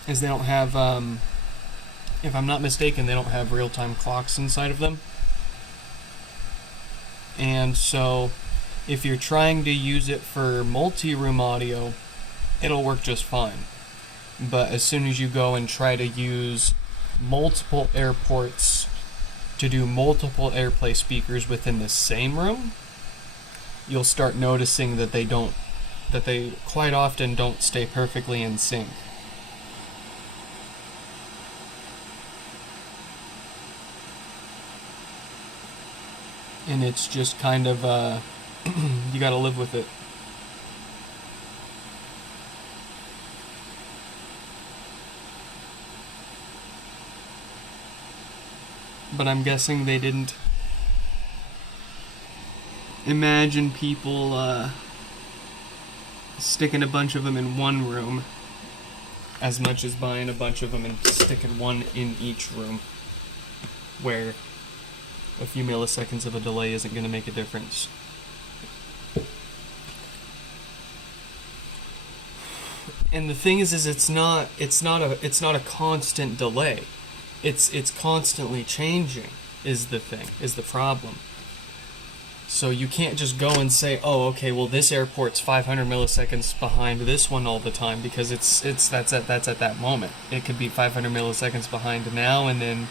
is they don't have, if I'm not mistaken, they don't have real-time clocks inside of them. And so if you're trying to use it for multi-room audio, it'll work just fine. But as soon as you go and try to use multiple airports to do multiple AirPlay speakers within the same room, you'll start noticing that they quite often don't stay perfectly in sync. And it's just kind of, you gotta live with it. But I'm guessing they didn't imagine people sticking a bunch of them in one room as much as buying a bunch of them and sticking one in each room, where a few milliseconds of a delay isn't going to make a difference. And the thing is it's not a constant delay. It's constantly changing is the problem. So you can't just go and say, oh, okay, well this airport's 500 milliseconds behind this one all the time, because that's at that moment. It could be 500 milliseconds behind now, and then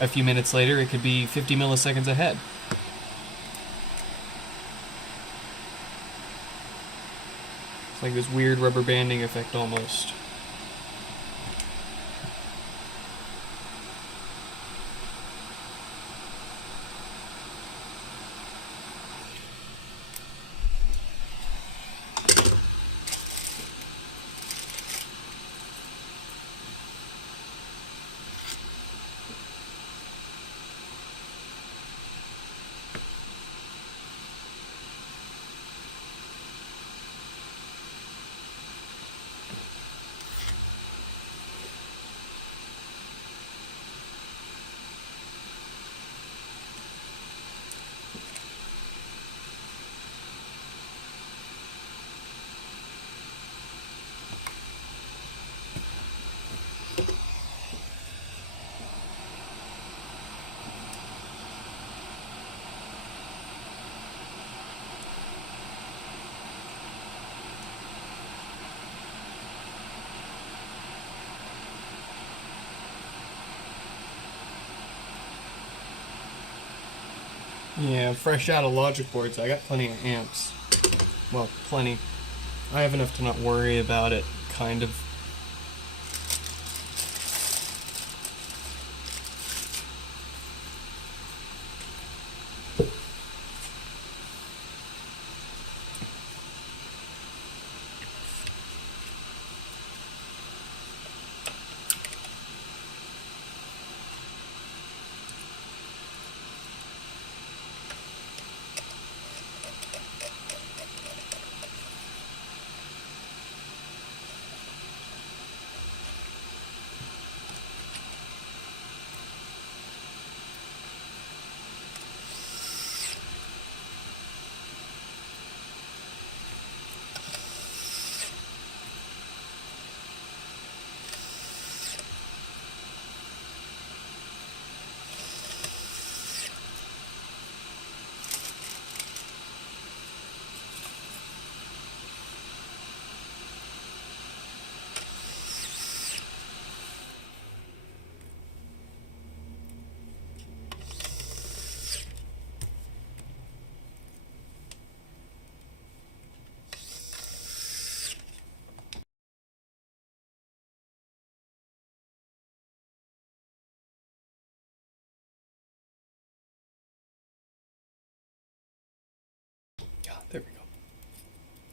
a few minutes later it could be 50 milliseconds ahead. It's like this weird rubber banding effect almost. Yeah, fresh out of logic boards, I got plenty of amps. Well, plenty. I have enough to not worry about it, kind of.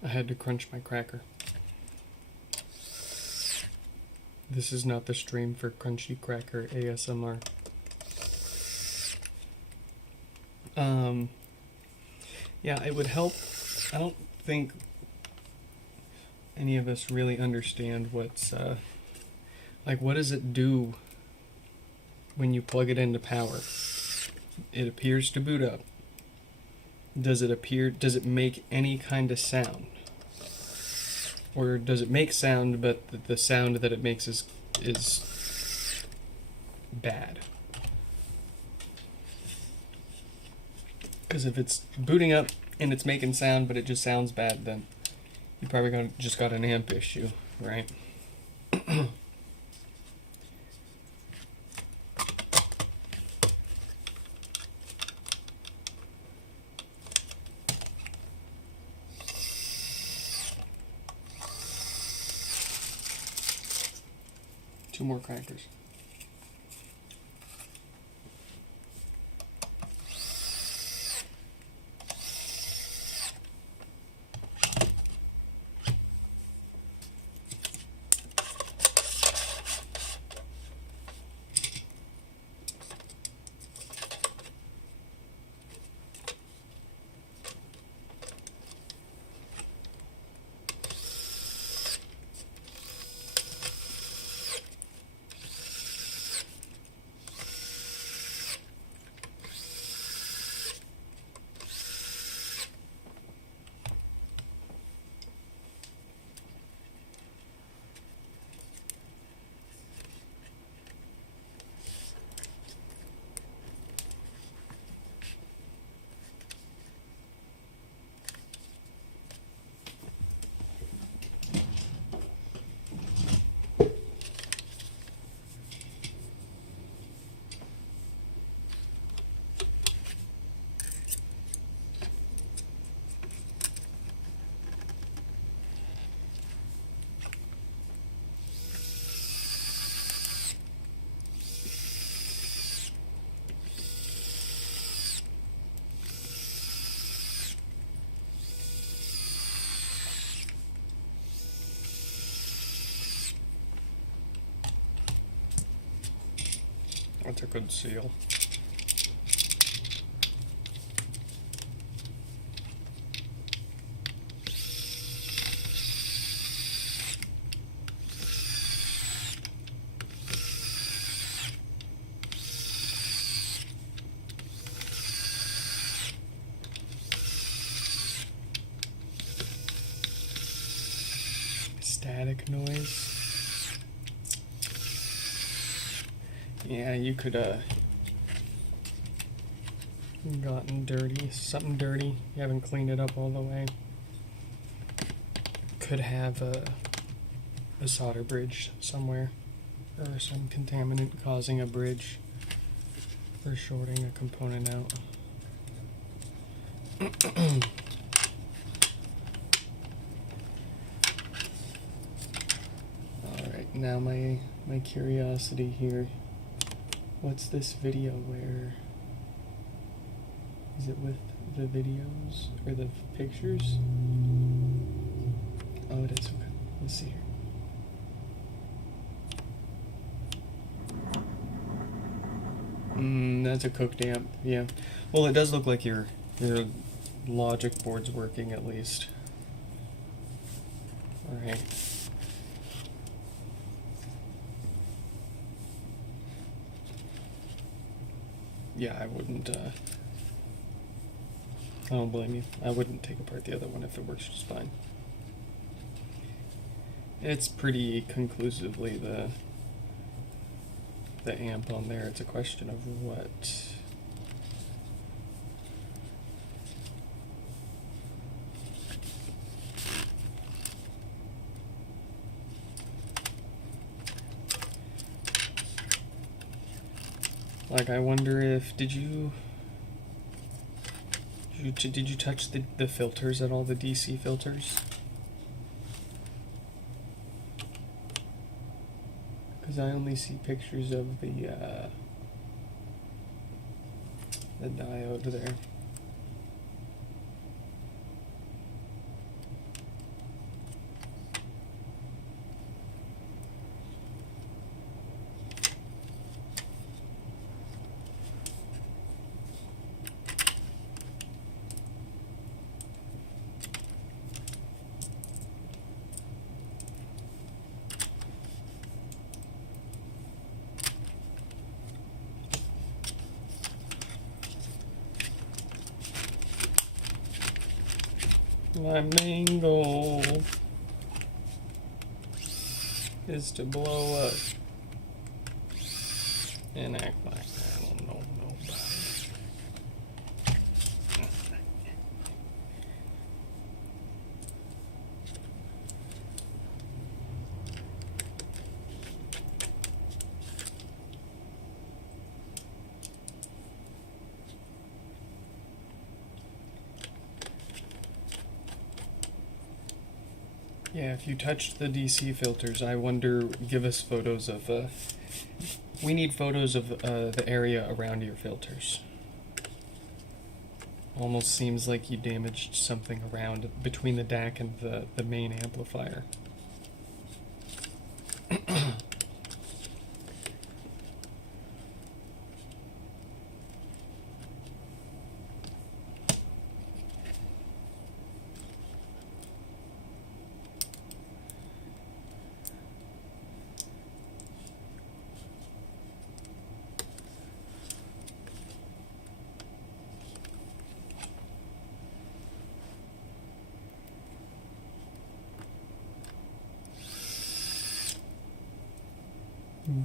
I had to crunch my cracker. This is not the stream for crunchy cracker ASMR. Yeah, it would help. I don't think any of us really understand what's, like, what does it do when you plug it into power? It appears to boot up. Does it make any kind of sound? Or does it make sound, but the sound that it makes is bad? Because if it's booting up and it's making sound, but it just sounds bad, then you probably just got an amp issue, right? Two more crackers. That's a good seal. Static noise. Yeah, you could gotten dirty, something dirty. You haven't cleaned it up all the way. Could have a solder bridge somewhere, or some contaminant causing a bridge, or shorting a component out. All right, now my curiosity here. What's this video where? Is it with the videos or the pictures? Oh, it is. Okay. Let's see here. That's a cooked amp. Yeah. Well, it does look like your logic board's working at least. All right. Yeah, I wouldn't. I don't blame you. I wouldn't take apart the other one if it works just fine. It's pretty conclusively the amp on there. It's a question of what. Like, I wonder if did you touch the filters at all, the DC filters? Because I only see pictures of the diode there. My main goal is to blow up and act like I don't know nobody. Yeah, if you touched the DC filters, I wonder, give us photos of, we need photos of the area around your filters. Almost seems like you damaged something around between the DAC and the main amplifier.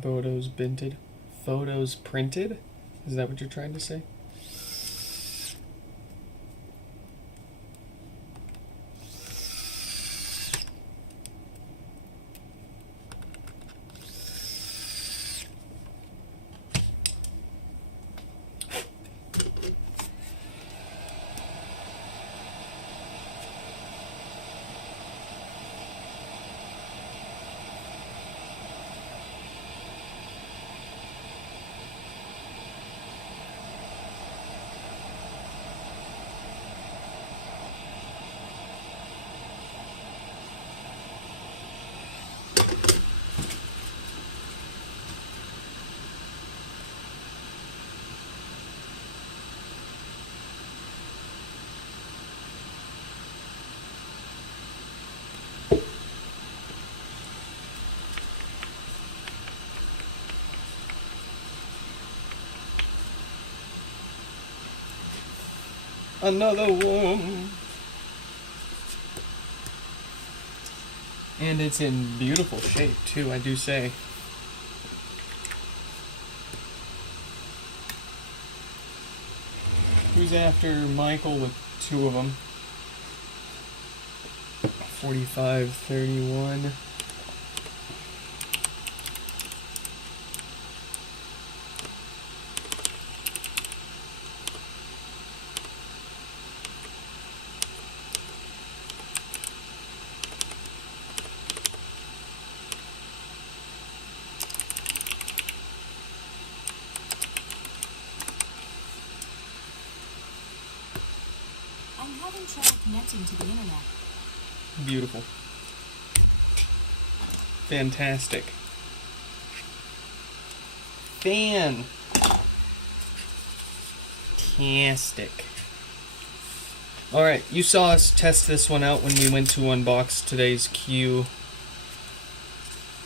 Photos binted. Photos printed? Is that what you're trying to say? Another one. And it's in beautiful shape too, I do say. Who's after Michael with two of them? 45, 31. I'm having trouble connecting to the internet. Beautiful. Fantastic. Fantastic. Alright, you saw us test this one out when we went to unbox today's Q.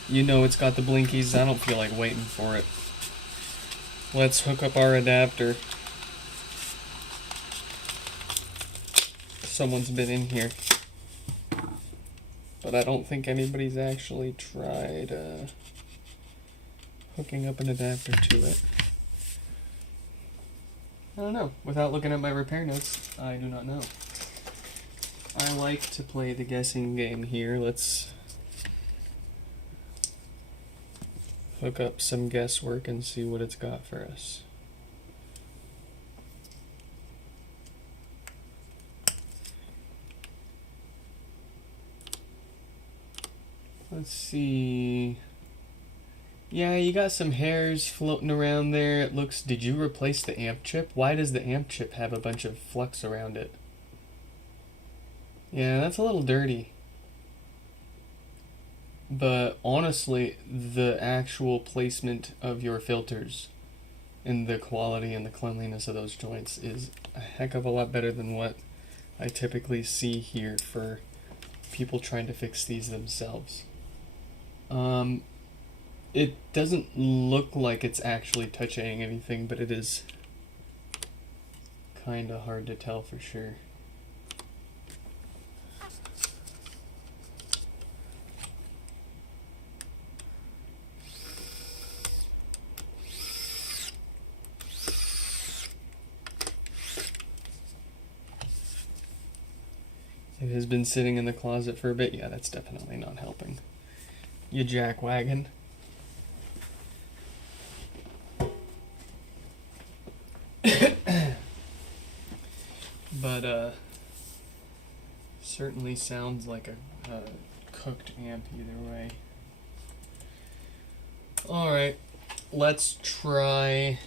You know it's got the blinkies. I don't feel like waiting for it. Let's hook up our adapter. Someone's been in here. But I don't think anybody's actually tried hooking up an adapter to it. I don't know. Without looking at my repair notes, I do not know. I like to play the guessing game here. Let's hook up some guesswork and see what it's got for us. Let's see. Yeah, you got some hairs floating around there. It looks... Did you replace the amp chip? Why does the amp chip have a bunch of flux around it? Yeah, that's a little dirty. But honestly, the actual placement of your filters and the quality and the cleanliness of those joints is a heck of a lot better than what I typically see here for people trying to fix these themselves. It doesn't look like it's actually touching anything, but it is kind of hard to tell for sure. It has been sitting in the closet for a bit. Yeah, that's definitely not helping. You jack wagon. But certainly sounds like a cooked amp either way. Alright, let's try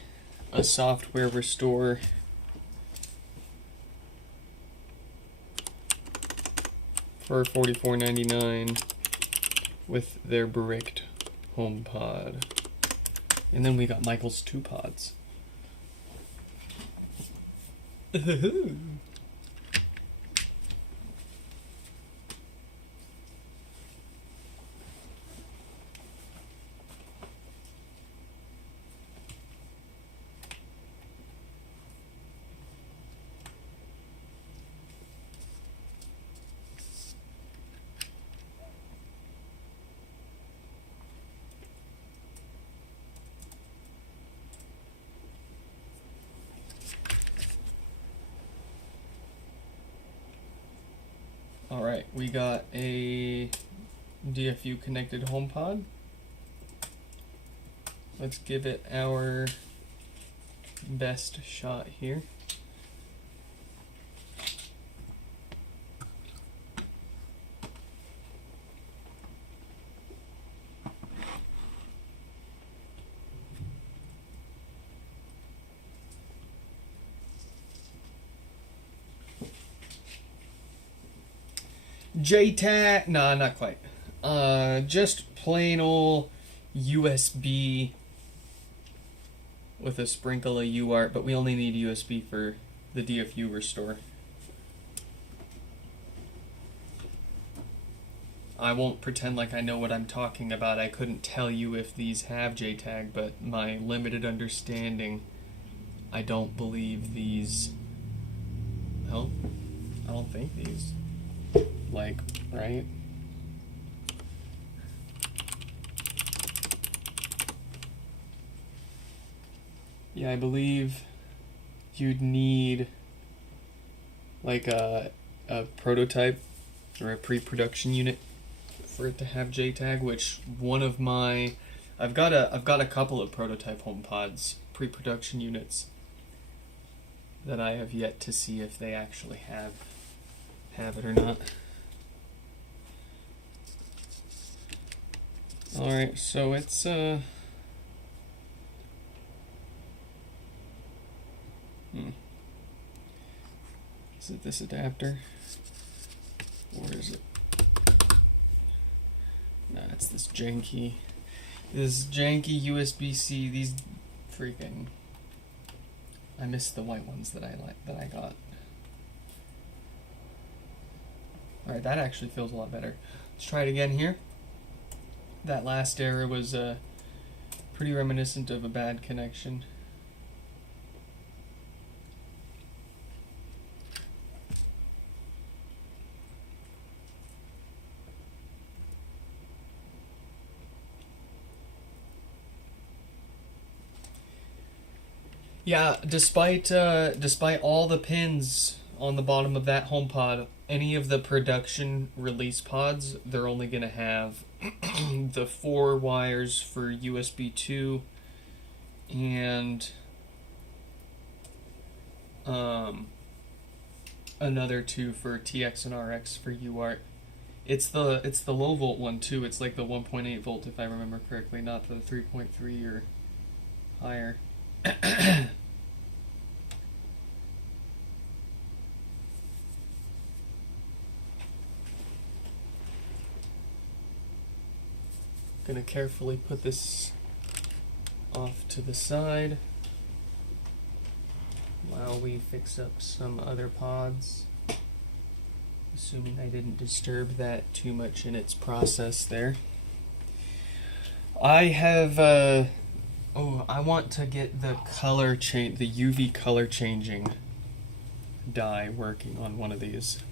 a software restore. For $44.99 with their bricked HomePod. And then we got Michael's 2 pods. Alright, we got a DFU connected HomePod. Let's give it our best shot here. JTAG, nah, not quite. Just plain old USB with a sprinkle of UART, but we only need USB for the DFU restore. I won't pretend like I know what I'm talking about. I couldn't tell you if these have JTAG, but my limited understanding, I don't believe these. No, I don't think these. Like, right? Yeah, I believe you'd need like a prototype or a pre-production unit for it to have JTAG, which one of my I've got a couple of prototype HomePods, pre-production units that I have yet to see if they actually have it or not. Alright, so it's is it this adapter? Or is it? Nah, it's this janky USB-C. These freaking, I missed the white ones that I got. Alright, that actually feels a lot better. Let's try it again here. That last error was pretty reminiscent of a bad connection. Yeah, despite all the pins on the bottom of that HomePod, any of the production release pods, they're only going to have the 4 wires for USB 2 and another 2 for TX and RX for UART. It's the low volt one too. It's like the 1.8 volt if I remember correctly, not the 3.3 or higher. Gonna carefully put this off to the side while we fix up some other pods, assuming I didn't disturb that too much in its process there. I have I want to get the color the UV color changing dye working on one of these.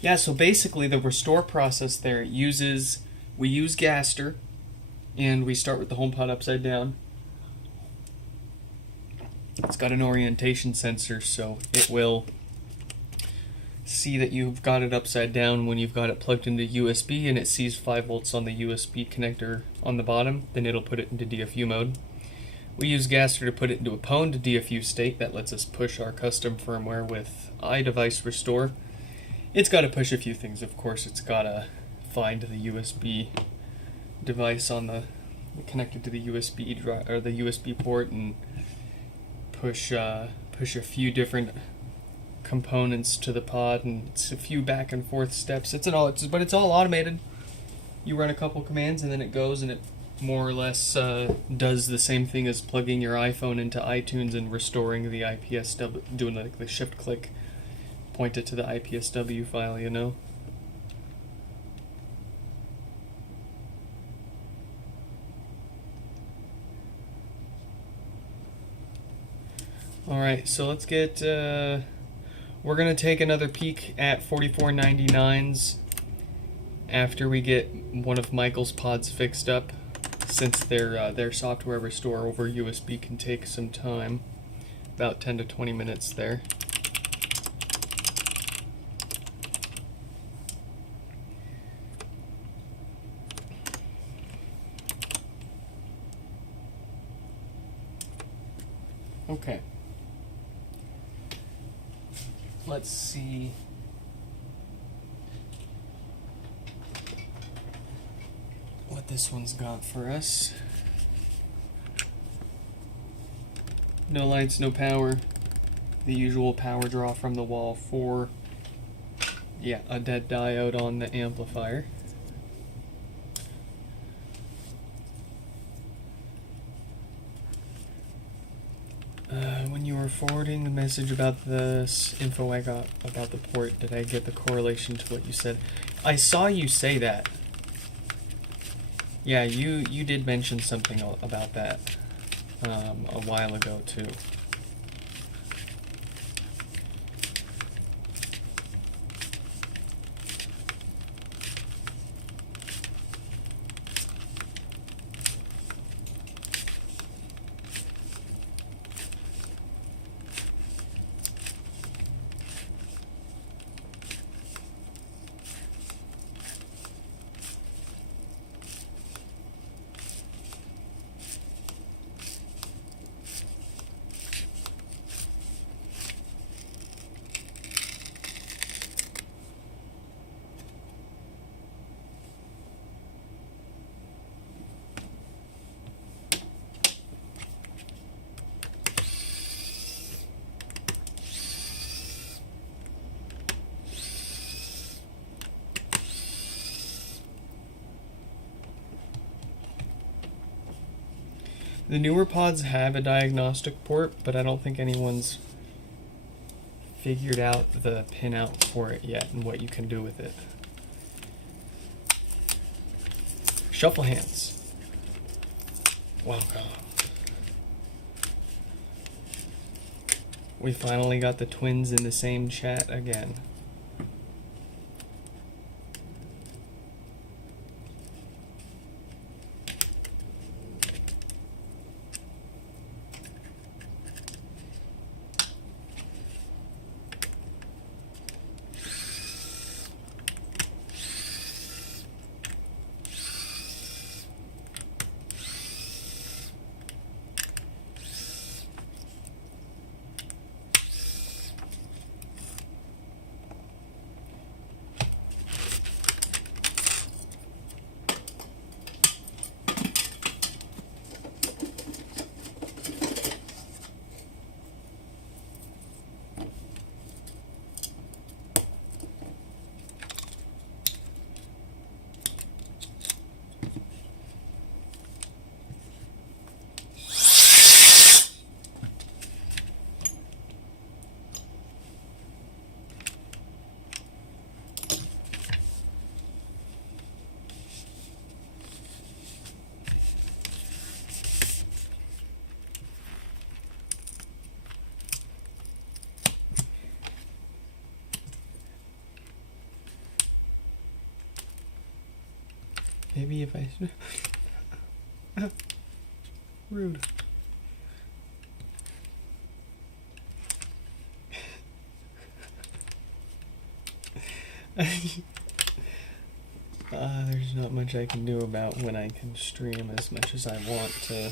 Yeah, so basically the restore process there we use Gaster, and we start with the HomePod upside down. It's got an orientation sensor, so it will see that you've got it upside down when you've got it plugged into USB, and it sees 5 volts on the USB connector on the bottom. Then it'll put it into DFU mode. We use Gaster to put it into a pwned DFU state. That lets us push our custom firmware with iDevice Restore. It's got to push a few things, of course. It's got to find the USB device on the connected to the USB or the USB port, and push a few different components to the pod, and it's a few back and forth steps. But it's all automated. You run a couple commands, and then it goes, and it more or less does the same thing as plugging your iPhone into iTunes and restoring the IPSW, doing like the shift click, point it to the IPSW file, you know. Alright, so let's get, we're going to take another peek at 4499s after we get one of Michael's pods fixed up, since their software restore over USB can take some time, about 10 to 20 minutes there. Okay. Let's see. What this one's got for us. No lights, no power. The usual power draw from the wall for, yeah, a dead diode on the amplifier. When you were forwarding the message about this info I got about the port, did I get the correlation to what you said? I saw you say that. Yeah, you did mention something about that a while ago too. The newer pods have a diagnostic port, but I don't think anyone's figured out the pinout for it yet and what you can do with it. Shuffle hands. Welcome. We finally got the twins in the same chat again. Maybe if I... Rude. There's not much I can do about when I can stream as much as I want to.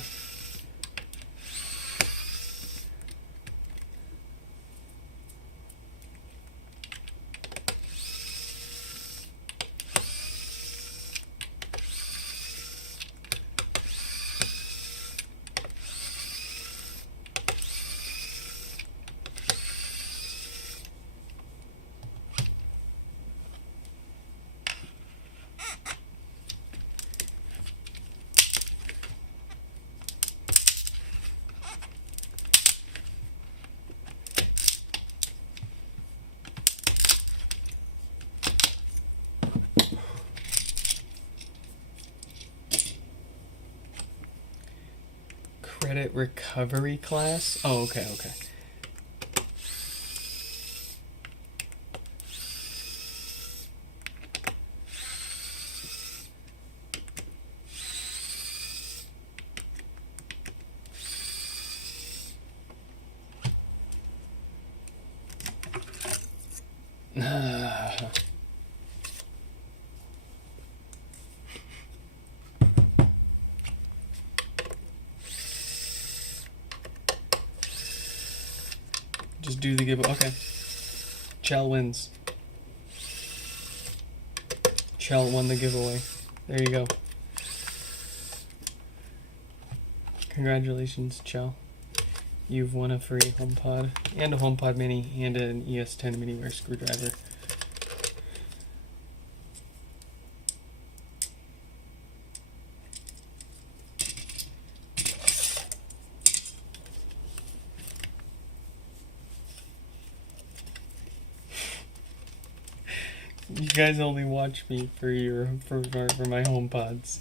Credit recovery class? Oh, okay, okay. Just do the giveaway. Okay. Chell wins. Chell won the giveaway. There you go. Congratulations, Chell. You've won a free HomePod and a HomePod Mini and an ES10 Miniware screwdriver. You guys only watch me for my HomePods.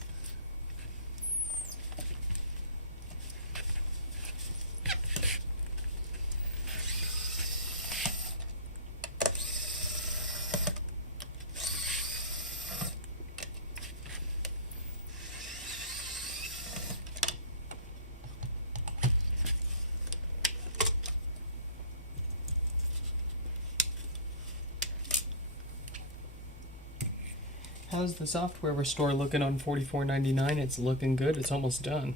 How's the software restore looking on $44.99? It's looking good. It's almost done.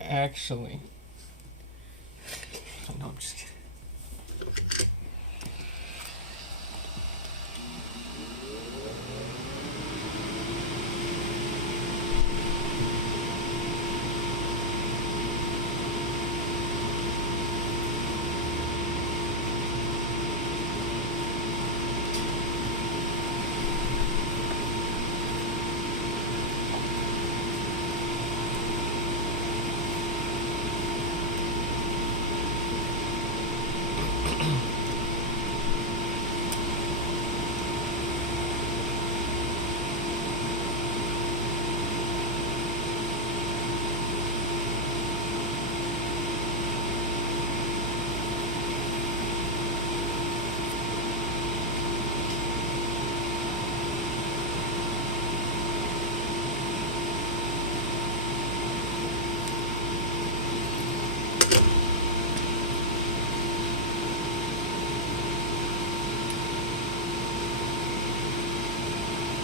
Actually, no, I'm just kidding.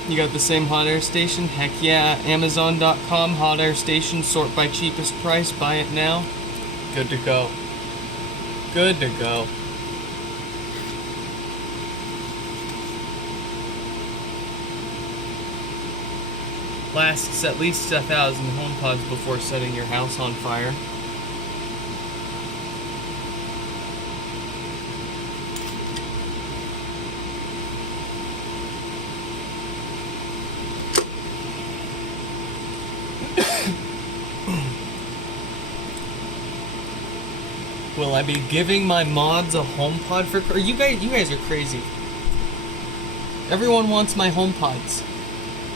You got the same hot air station? Heck yeah. Amazon.com, hot air station, sort by cheapest price, buy it now. Good to go. Good to go. Lasts at least 1,000 HomePods before setting your house on fire. Will I be giving my mods a HomePod for? You guys are crazy. Everyone wants my HomePods.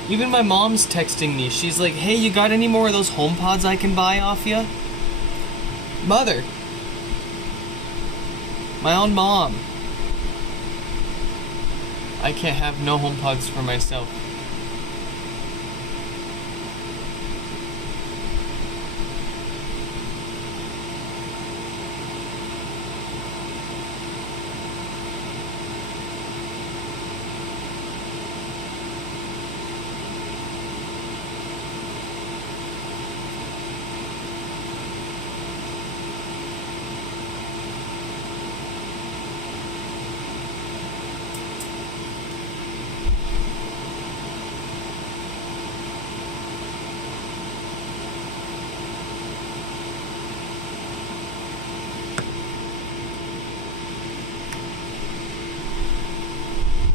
Even my mom's texting me. She's like, "Hey, you got any more of those HomePods I can buy off ya?" Mother. My own mom. I can't have no HomePods for myself.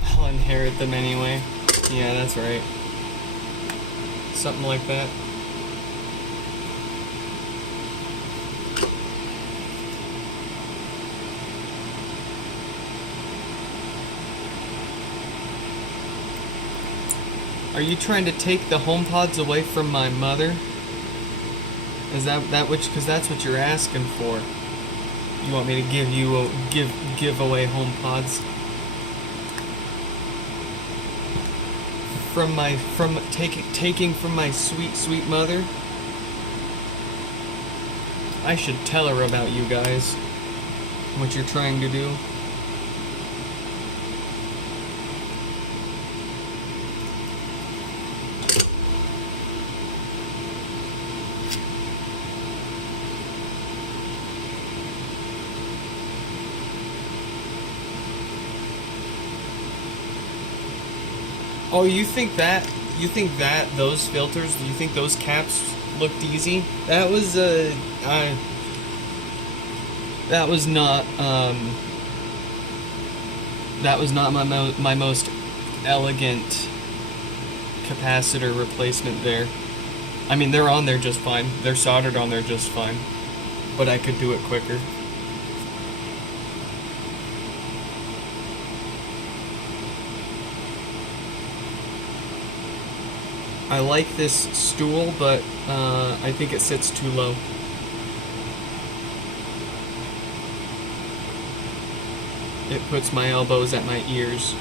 I'll inherit them anyway. Yeah, that's right. Something like that. Are you trying to take the HomePods away from my mother? Is that which? Because that's what you're asking for. You want me to give away HomePods from taking from my sweet mother? I should tell her about you guys. What you're trying to do. Oh, you think that those filters, you think those caps looked easy? That was not my most elegant capacitor replacement there. I mean, they're on there just fine. They're soldered on there just fine. But I could do it quicker. I like this stool, but I think it sits too low. It puts my elbows at my ears.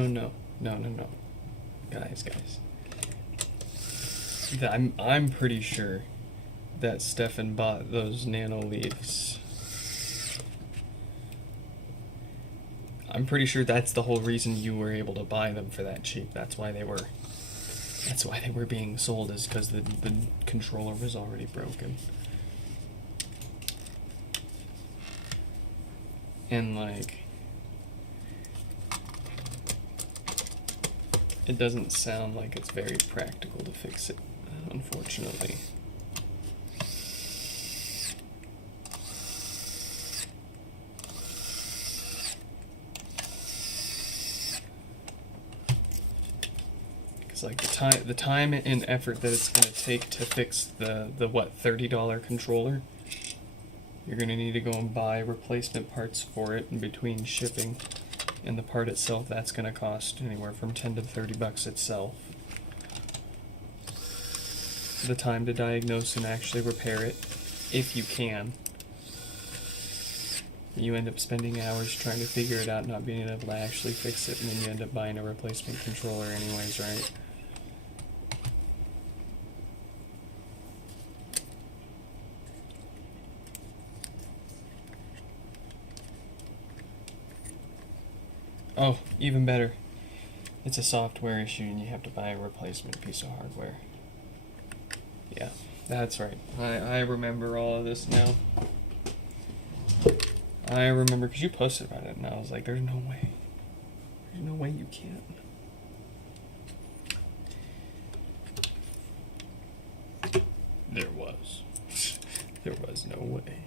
No. Guys. I'm pretty sure that Stefan bought those nano leaves. I'm pretty sure that's the whole reason you were able to buy them for that cheap. That's why they were being sold, is because the controller was already broken. And like, it doesn't sound like it's very practical to fix it, unfortunately. Like the time and effort that it's going to take to fix the what, $30 controller, you're going to need to go and buy replacement parts for it, and between shipping and the part itself, that's going to cost anywhere from $10 to $30 itself. The time to diagnose and actually repair it, if you can. You end up spending hours trying to figure it out, not being able to actually fix it, and then you end up buying a replacement controller anyways, right? Oh, even better. It's a software issue and you have to buy a replacement piece of hardware. Yeah, that's right. I remember all of this now. I remember because you posted about it and I was like, there's no way. There's no way you can't. There was. There was no way.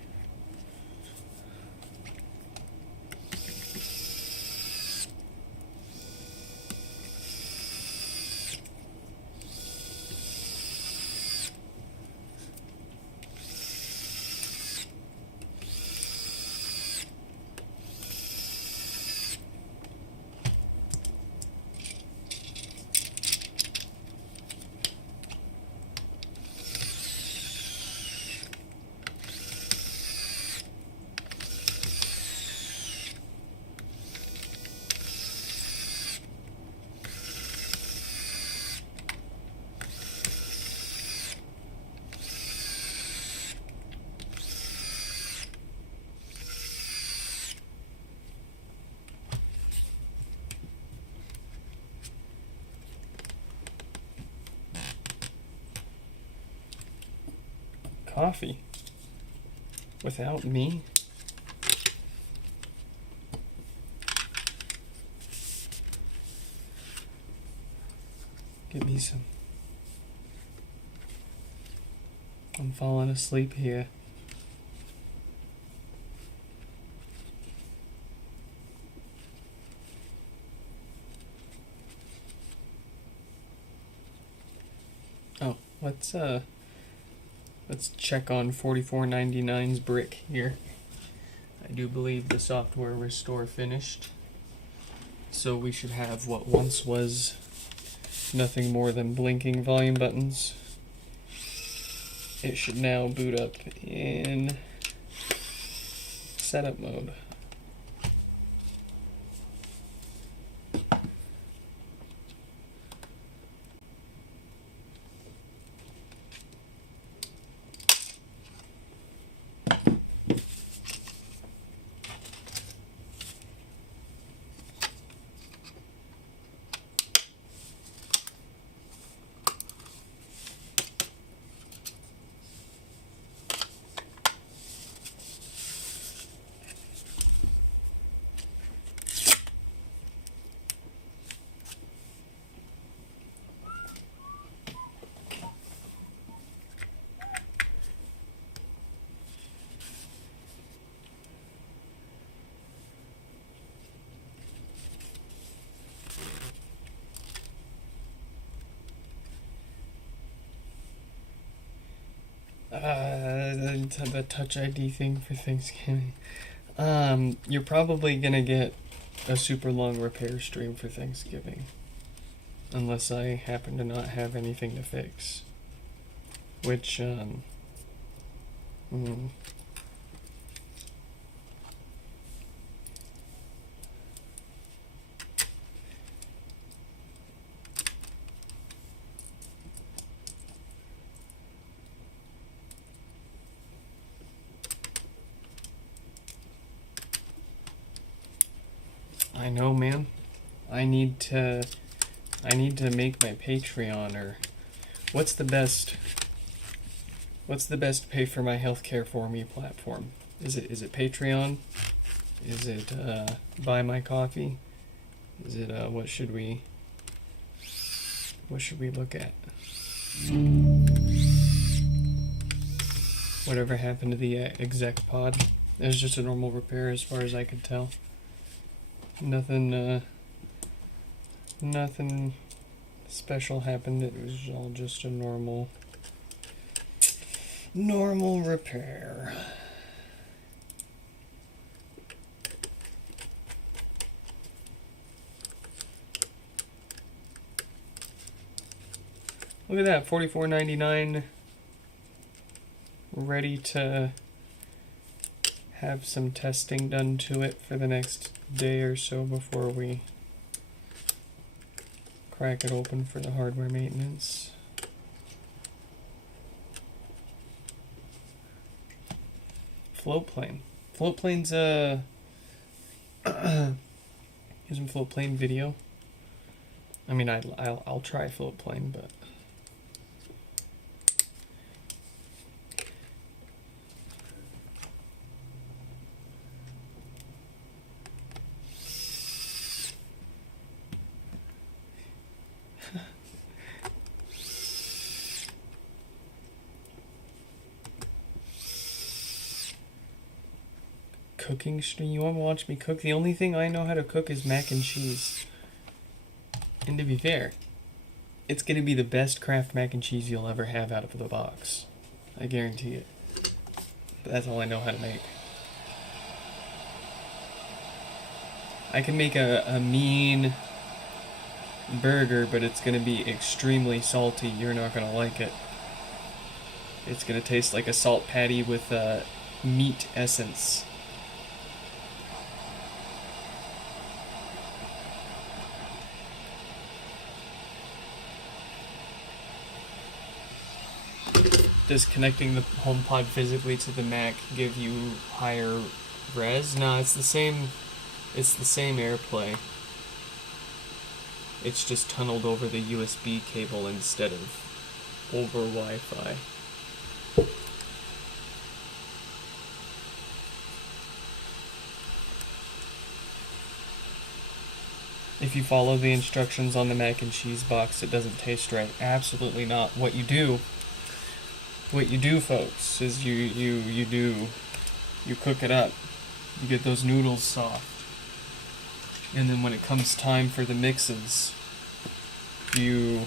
Coffee? Without me? Give me some. I'm falling asleep here. Oh, let's check on 44.99's brick here. I do believe the software restore finished. So we should have what once was nothing more than blinking volume buttons. It should now boot up in setup mode. The Touch ID thing for Thanksgiving. You're probably gonna get a super long repair stream for Thanksgiving. Unless I happen to not have anything to fix. Which, know, man. I need to make my Patreon, or what's the best pay for my healthcare for me platform? Is it Patreon? Is it Buy My Coffee? Is it what should we look at? Whatever happened to the exec pod? It was just a normal repair as far as I could tell. Nothing special happened. It was all just a normal repair. Look at that, $44.99. Ready to have some testing done to it for the next day or so before we crack it open for the hardware maintenance. Float plane. Float plane's here's some float plane video. I mean, I'll try float plane, but cooking stream. You want to watch me cook? The only thing I know how to cook is mac and cheese. And to be fair, it's going to be the best Kraft mac and cheese you'll ever have out of the box. I guarantee it. But that's all I know how to make. I can make a mean burger, but it's going to be extremely salty. You're not going to like it. It's going to taste like a salt patty with meat essence. Does connecting the HomePod physically to the Mac give you higher res? No, it's the same AirPlay. It's just tunneled over the USB cable instead of over Wi-Fi. If you follow the instructions on the mac and cheese box, it doesn't taste right. Absolutely not. What you do, folks, is you cook it up. You get those noodles soft. And then when it comes time for the mixes, you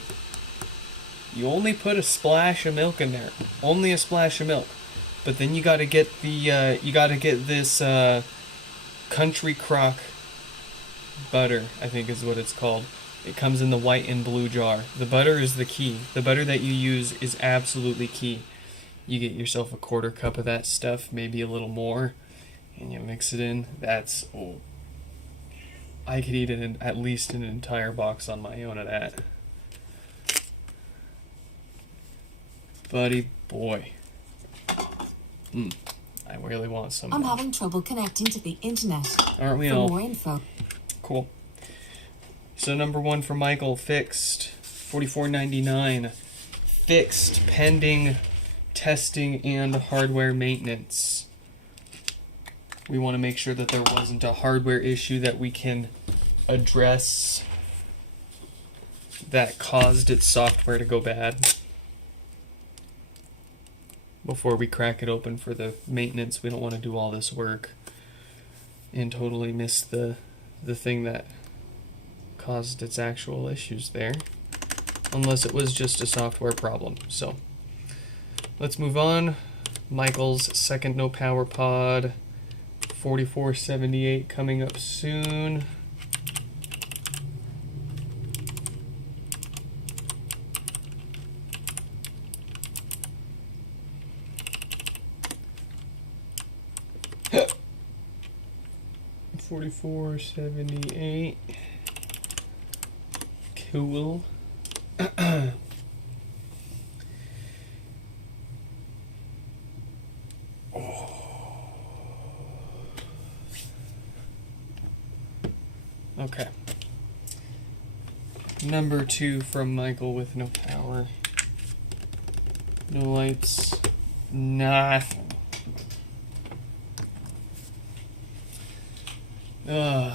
only put a splash of milk in there. Only a splash of milk. But then you gotta get this country crock butter, I think is what it's called. It comes in the white and blue jar. The butter is the key. The butter that you use is absolutely key. You get yourself a quarter cup of that stuff, maybe a little more, and you mix it in. I could eat at least an entire box on my own of that. Buddy boy. I really want some. I'm having trouble connecting to the internet. Aren't we For all? more info. Cool. So number one for Michael, fixed, $44.99. Fixed, pending testing and hardware maintenance. We want to make sure that there wasn't a hardware issue that we can address that caused its software to go bad before we crack it open for the maintenance. We don't want to do all this work and totally miss the thing that caused its actual issues there, unless it was just a software problem. So let's move on. Michael's second no power pod, $44.78 coming up soon. $44.78. Cool. Number 2 from Michael with no power. No lights. Nothing. Ugh.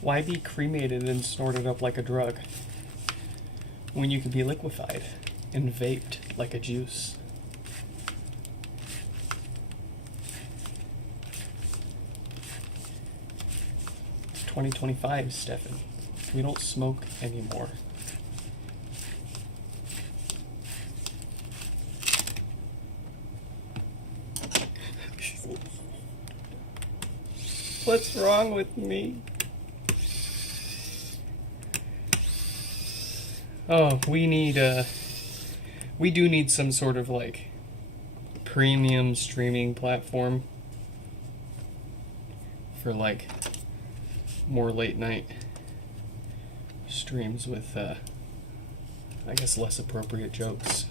Why be cremated and snorted up like a drug when you could be liquefied and vaped like a juice? It's 2025, Stefan. We don't smoke anymore. What's wrong with me? Oh, we do need some sort of like premium streaming platform for like more late night streams with I guess less appropriate jokes.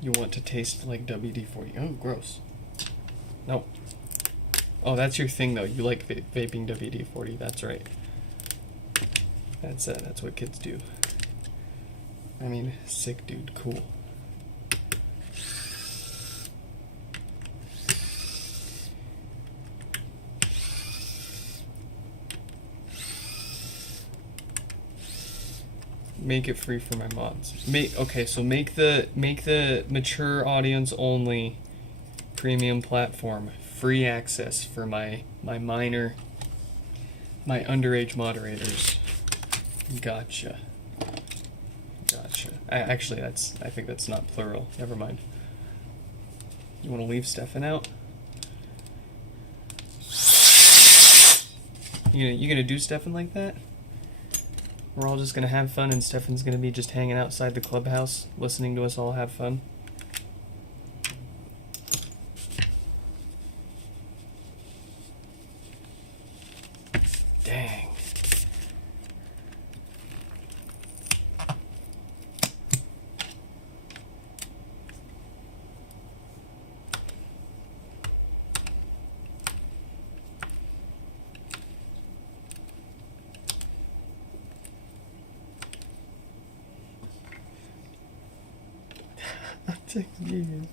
You want to taste like WD-40. Oh, gross. No. Oh, that's your thing, though. You like vaping WD-40. That's right. That's what kids do. I mean, sick dude. Cool. Make it free for my mods. Okay, so make the mature audience only premium platform free access for my minor, my underage moderators. Gotcha. I think that's not plural. Never mind. You want to leave Stefan out? You gonna do Stefan like that? We're all just gonna have fun, and Stefan's gonna be just hanging outside the clubhouse, listening to us all have fun. Dang. Take years.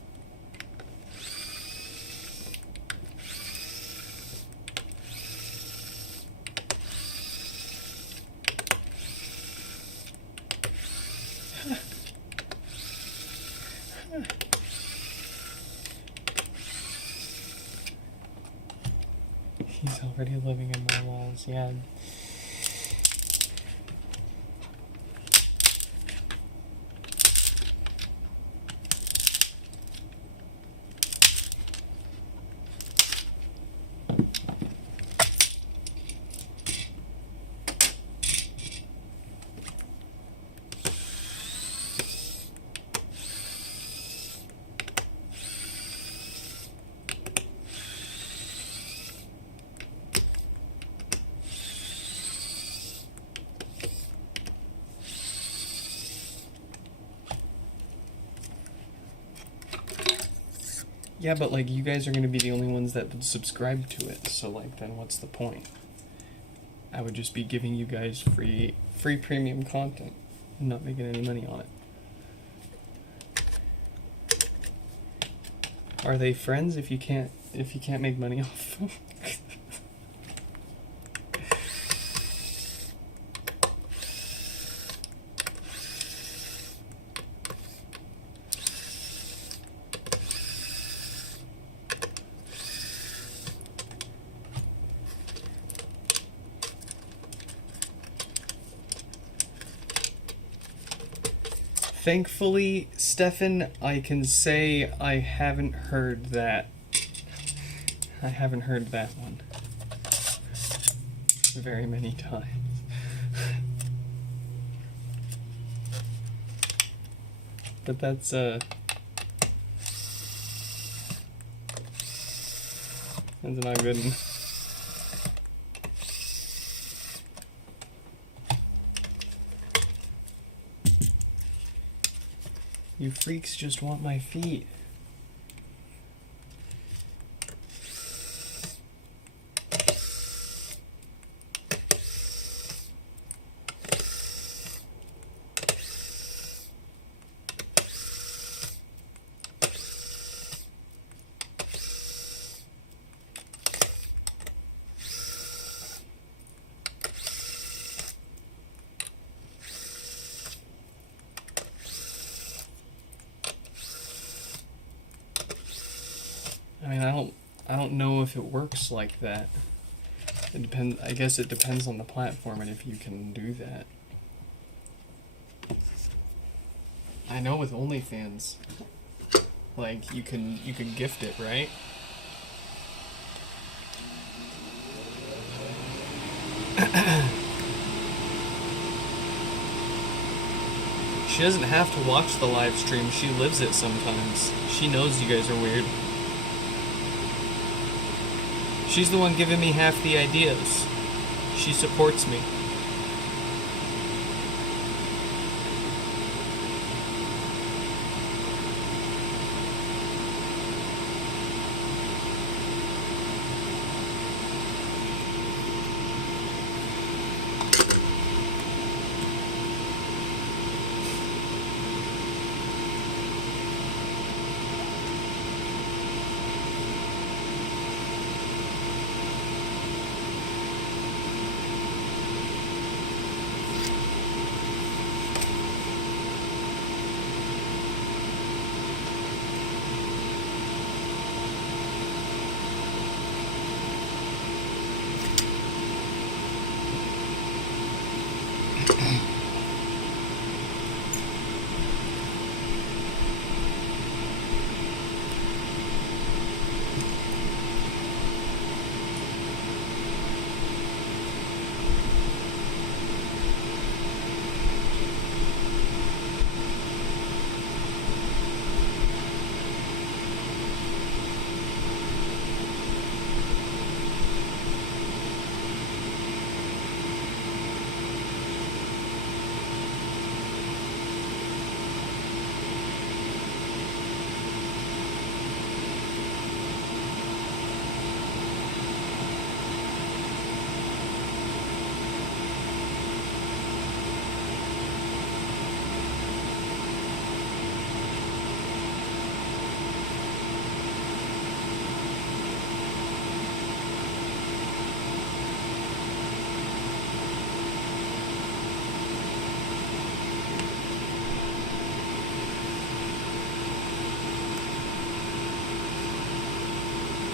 He's already living in my walls, yeah. Yeah, but like you guys are going to be the only ones that would subscribe to it, so like then what's the point? I would just be giving you guys free premium content and not making any money on it. Are they friends if you can't make money off them? Thankfully, Stefan, I can say I haven't heard that. I haven't heard that one very many times. But that's not good. You freaks just want my feet. I mean, I don't know if it works like that. It depends. I guess it depends on the platform and if you can do that. I know with OnlyFans, like you can gift it, right? She doesn't have to watch the live stream. She lives it sometimes. She knows you guys are weird. She's the one giving me half the ideas. She supports me.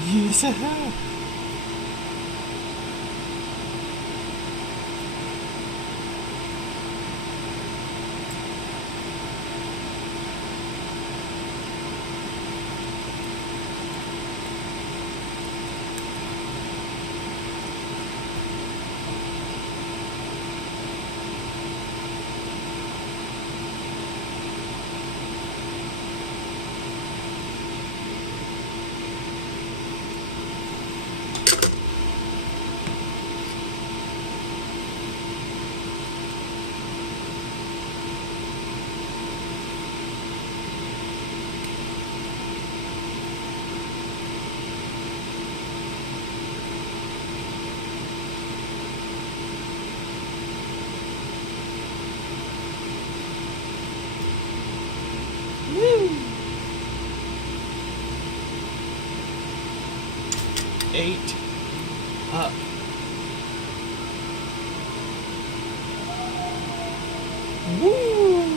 Yes, I have. Woo! 8 up. Woo!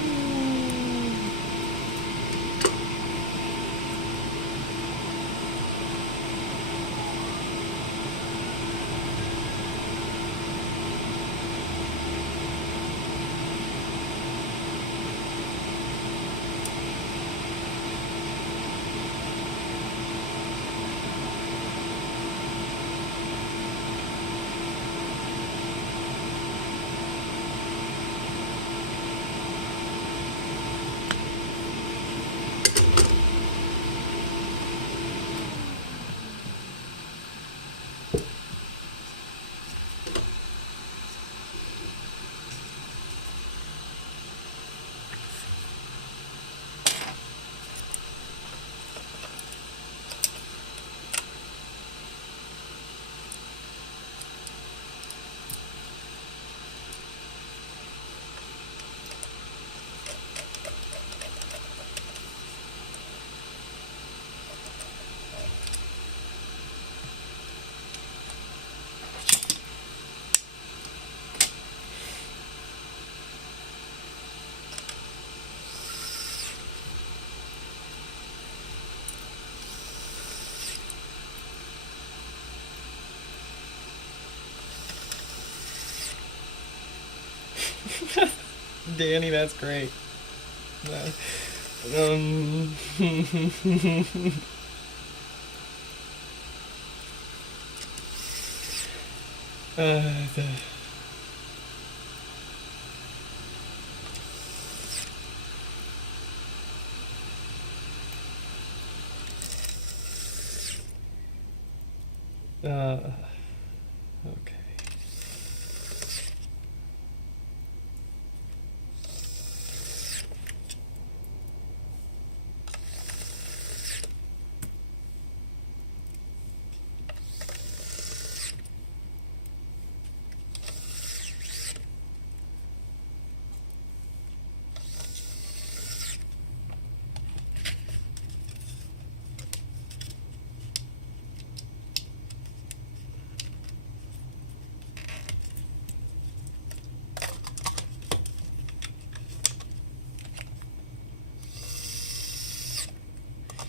Danny, that's great. The okay.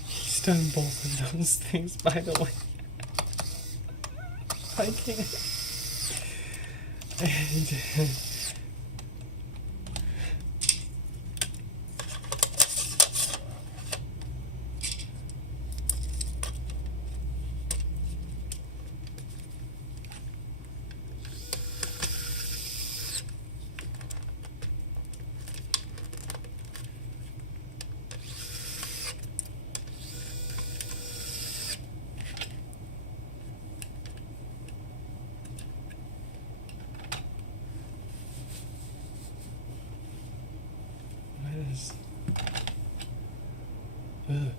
He's done both of those things, by the way. I can't. What is... Ugh.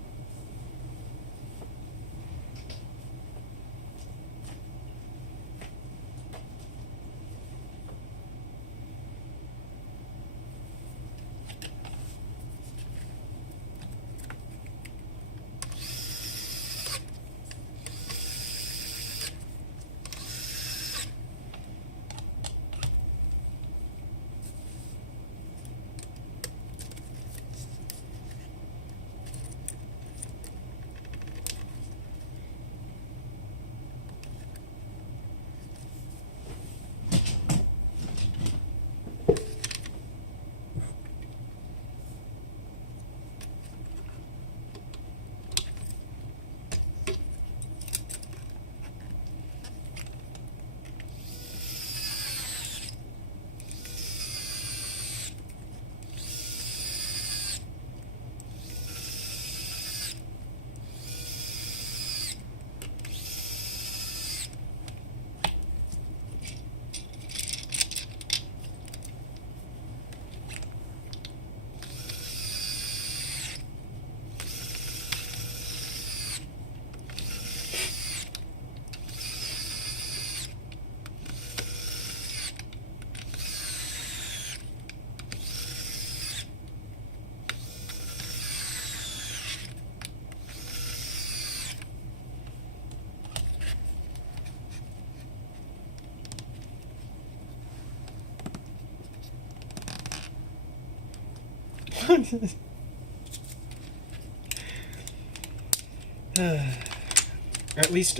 At least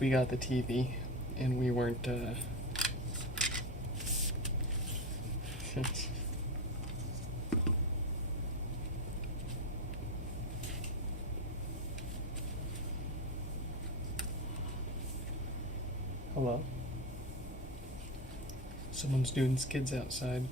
we got the TV, and we weren't. Hello. Someone's doing skids outside.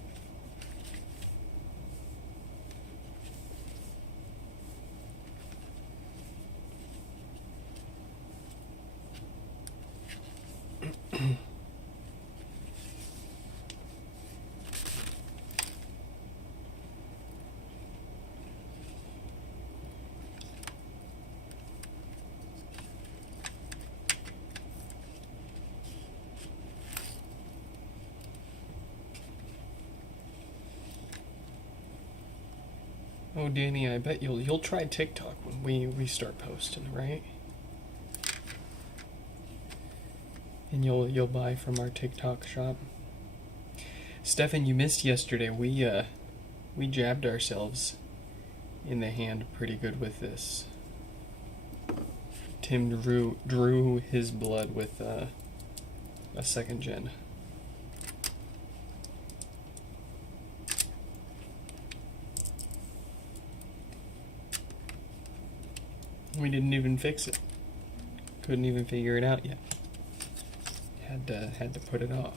Oh, Danny, I bet you'll try TikTok when we start posting, right? And you'll buy from our TikTok shop. Stefan, you missed yesterday. We jabbed ourselves in the hand pretty good with this. Tim drew his blood with a second gen. We didn't even fix it. Couldn't even figure it out yet. Had to put it off.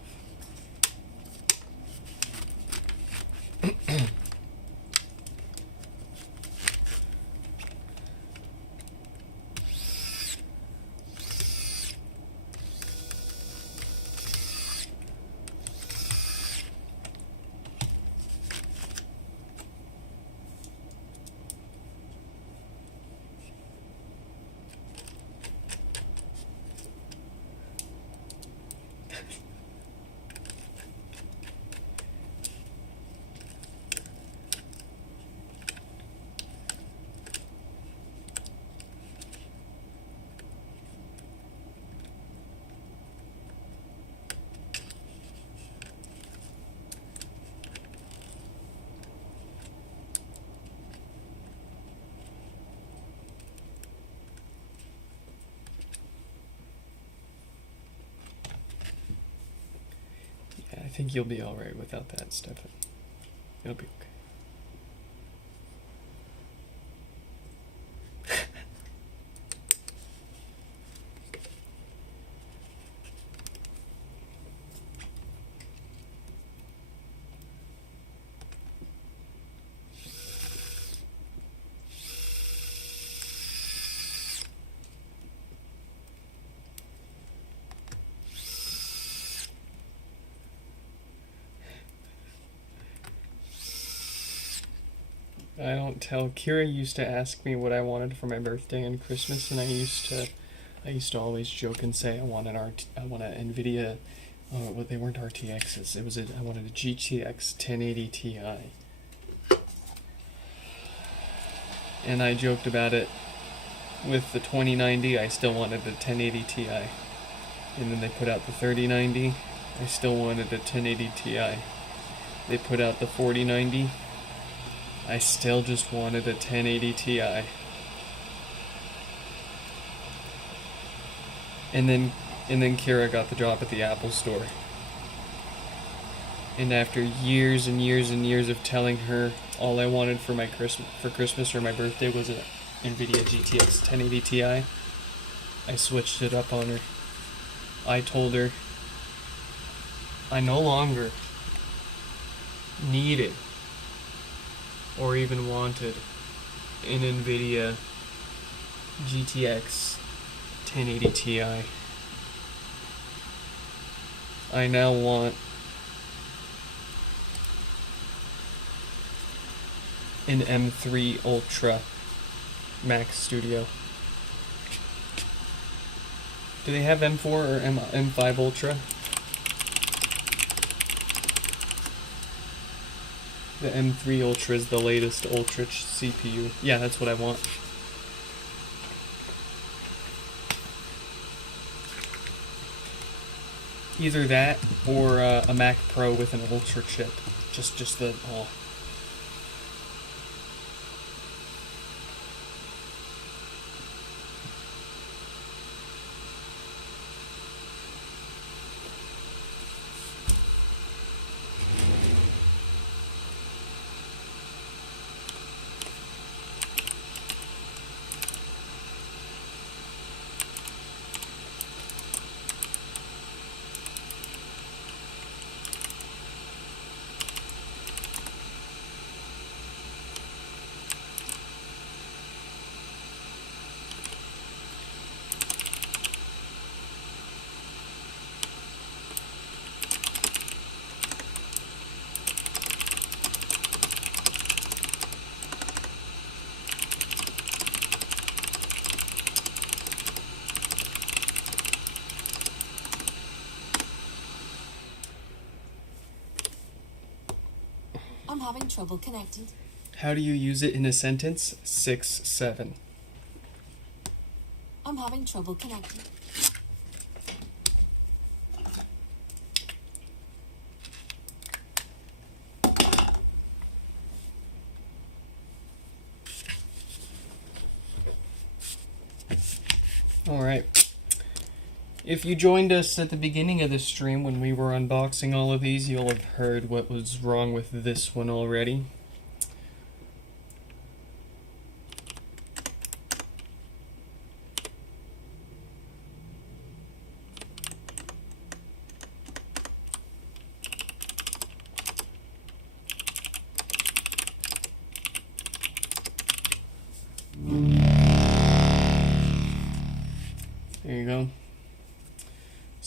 I think you'll be alright without that, Stefan. You'll be okay. I don't tell. Kira used to ask me what I wanted for my birthday and Christmas, and I used to always joke and say I want an NVIDIA. Oh, well, they weren't RTXs. I wanted a GTX 1080 Ti. And I joked about it with the 2090. I still wanted the 1080 Ti. And then they put out the 3090. I still wanted the 1080 Ti. They put out the 4090. I still just wanted a 1080 Ti. And then Kira got the job at the Apple Store. And after years and years and years of telling her all I wanted for Christmas or my birthday was an NVIDIA GTX 1080 Ti, I switched it up on her. I told her I no longer needed or even wanted an NVIDIA GTX 1080 Ti. I now want an M3 Ultra Max Studio. Do they have M4 or M5 Ultra? The M3 Ultra is the latest Ultra CPU. Yeah, that's what I want. Either that or a Mac Pro with an Ultra chip. Just the I'm having trouble connecting. How do you use it in a sentence? 6, 7. I'm having trouble connecting. Alright. If you joined us at the beginning of the stream when we were unboxing all of these, you'll have heard what was wrong with this one already.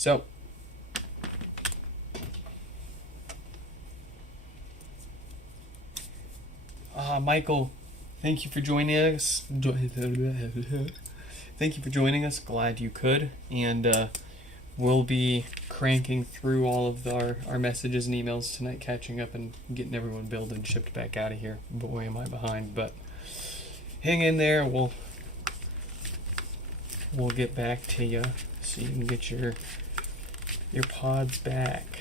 So, Michael, thank you for joining us. Thank you for joining us. Glad you could. And we'll be cranking through all of our messages and emails tonight, catching up and getting everyone billed and shipped back out of here. Boy, am I behind. But hang in there. We'll get back to you so you can get your pods back.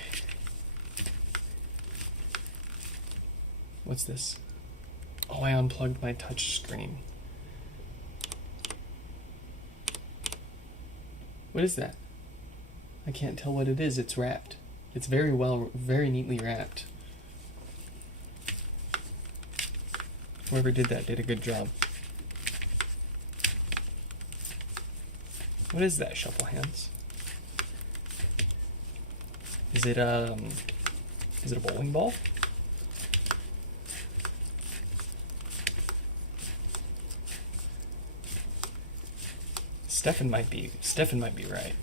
What's this? Oh, I unplugged my touch screen. What is that? I can't tell what it is. It's wrapped. It's very neatly wrapped. Whoever did that did a good job. What is that, Shuffle Hands? Is it a bowling ball? Stefan might be right.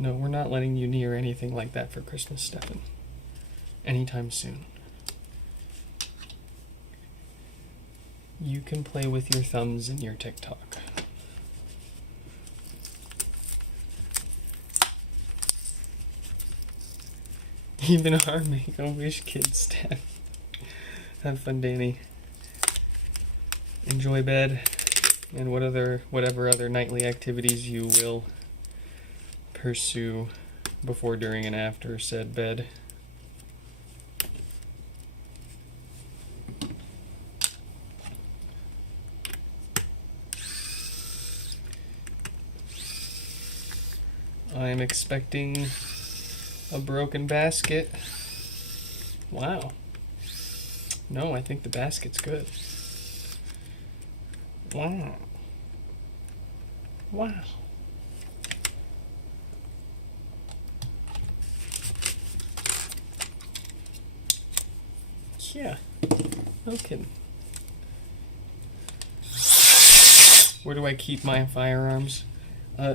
No, we're not letting you near anything like that for Christmas, Stefan. Anytime soon. You can play with your thumbs in your TikTok. Even our Make-A-Wish kids, Steph. Have fun, Danny. Enjoy bed and whatever other nightly activities you will pursue before, during, and after said bed. I'm expecting a broken basket. Wow. No, I think the basket's good. Wow. Wow. Yeah. No kidding. Where do I keep my firearms?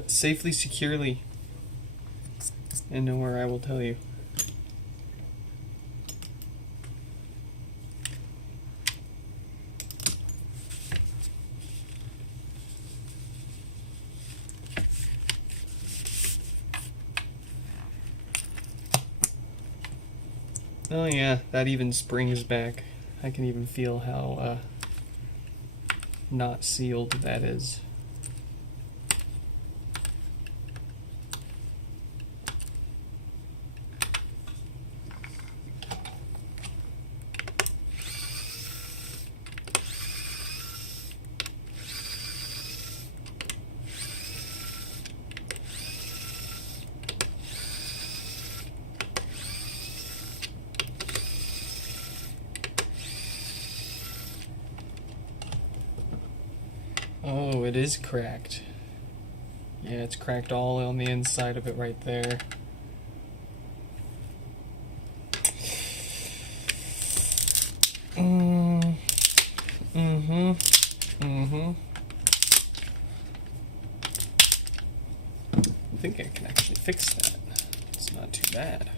Safely, securely. And nowhere I will tell you. Oh yeah, that even springs back. I can even feel how not sealed that is. Oh, it is cracked. Yeah, it's cracked all on the inside of it right there. I think I can actually fix that. It's not too bad.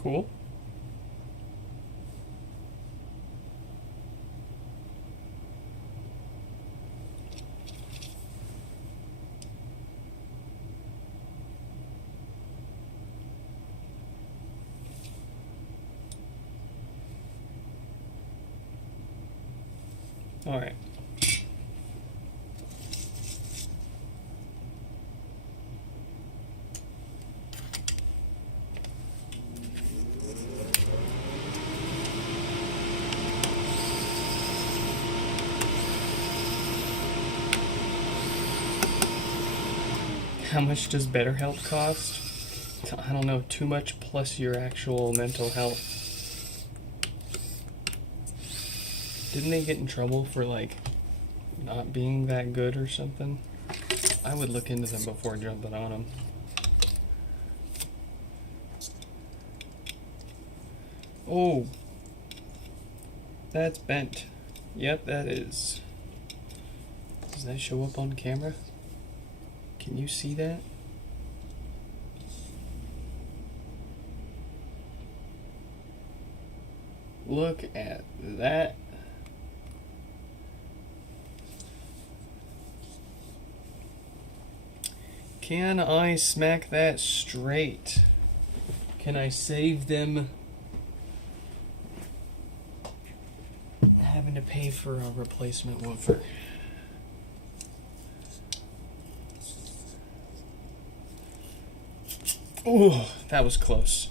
Cool. All right. How much does BetterHelp cost? I don't know, too much plus your actual mental health. Didn't they get in trouble for, like, not being that good or something? I would look into them before jumping on them. Oh, that's bent. Yep, that is. Does that show up on camera? Can you see that? Look at that. Can I smack that straight? Can I save them having to pay for a replacement woofer? Oh, that was close.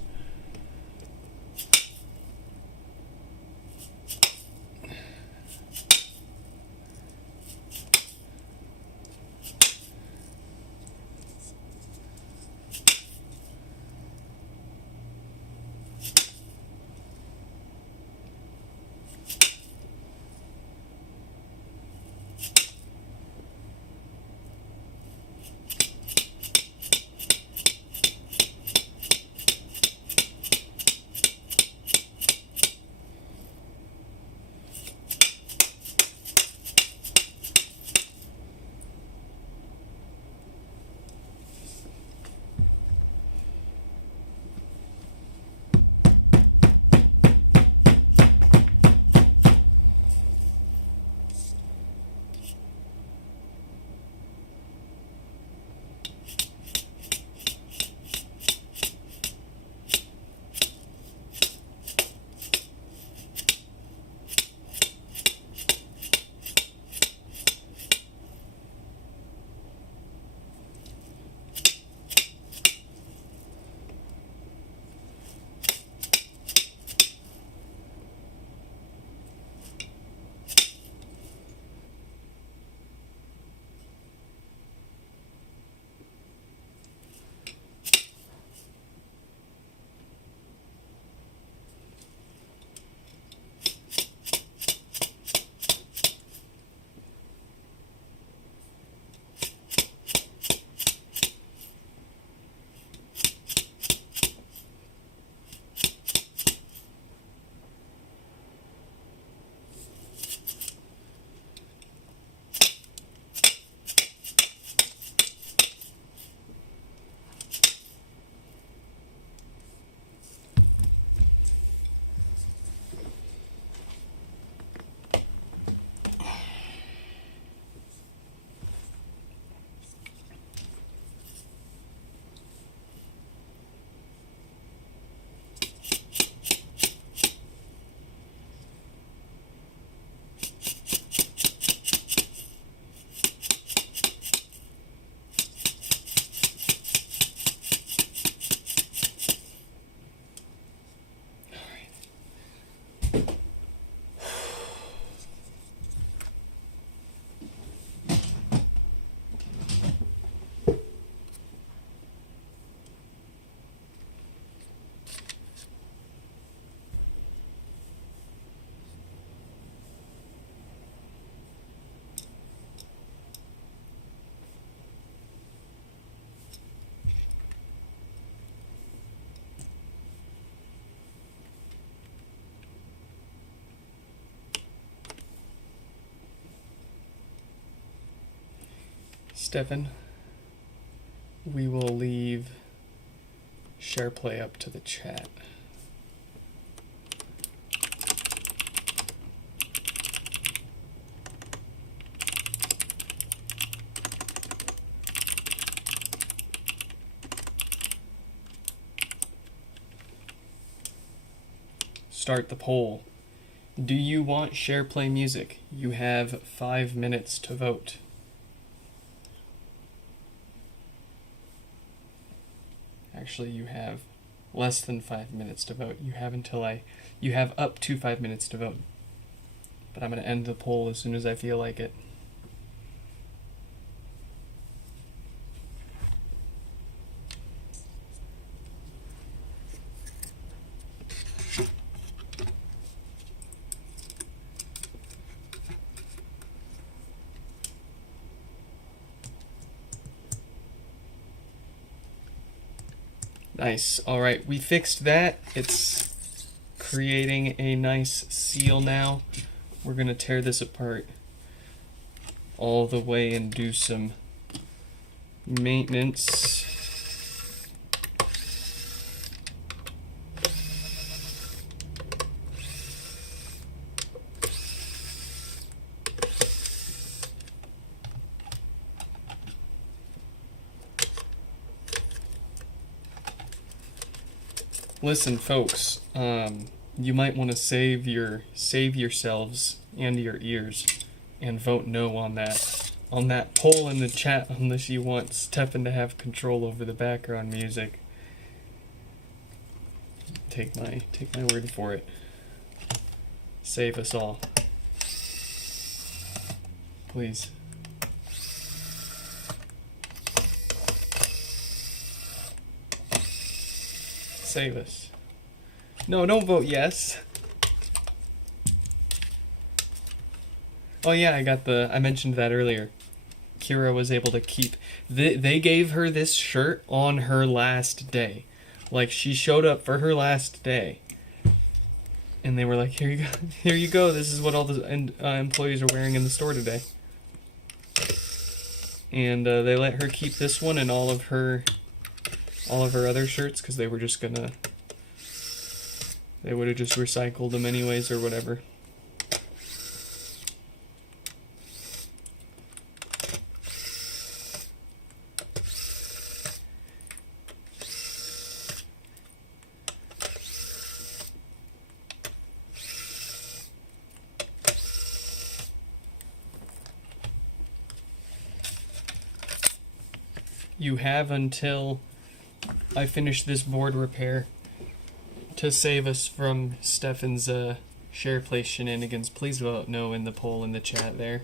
Stefan, we will leave SharePlay up to the chat. Start the poll. Do you want share play music? You have 5 minutes to vote. Actually, you have less than 5 minutes to vote. You have up to 5 minutes to vote. But I'm going to end the poll as soon as I feel like it. Nice. All right, we fixed that. It's creating a nice seal now. We're going to tear this apart all the way and do some maintenance. Listen, folks, you might want to save yourselves and your ears and vote no on that poll in the chat, unless you want Stefan to have control over the background music. Take my word for it. Save us all, please. Save us. No, don't vote yes. Oh yeah, I mentioned that earlier. Kira was able to keep, they gave her this shirt on her last day. Like, she showed up for her last day. And they were like, here you go, this is what all the employees are wearing in the store today. And they let her keep this one and all of her other shirts, because they would have just recycled them anyways or whatever. You have until I finish this board repair to save us from Stefan's share place shenanigans. Please vote no in the poll in the chat there.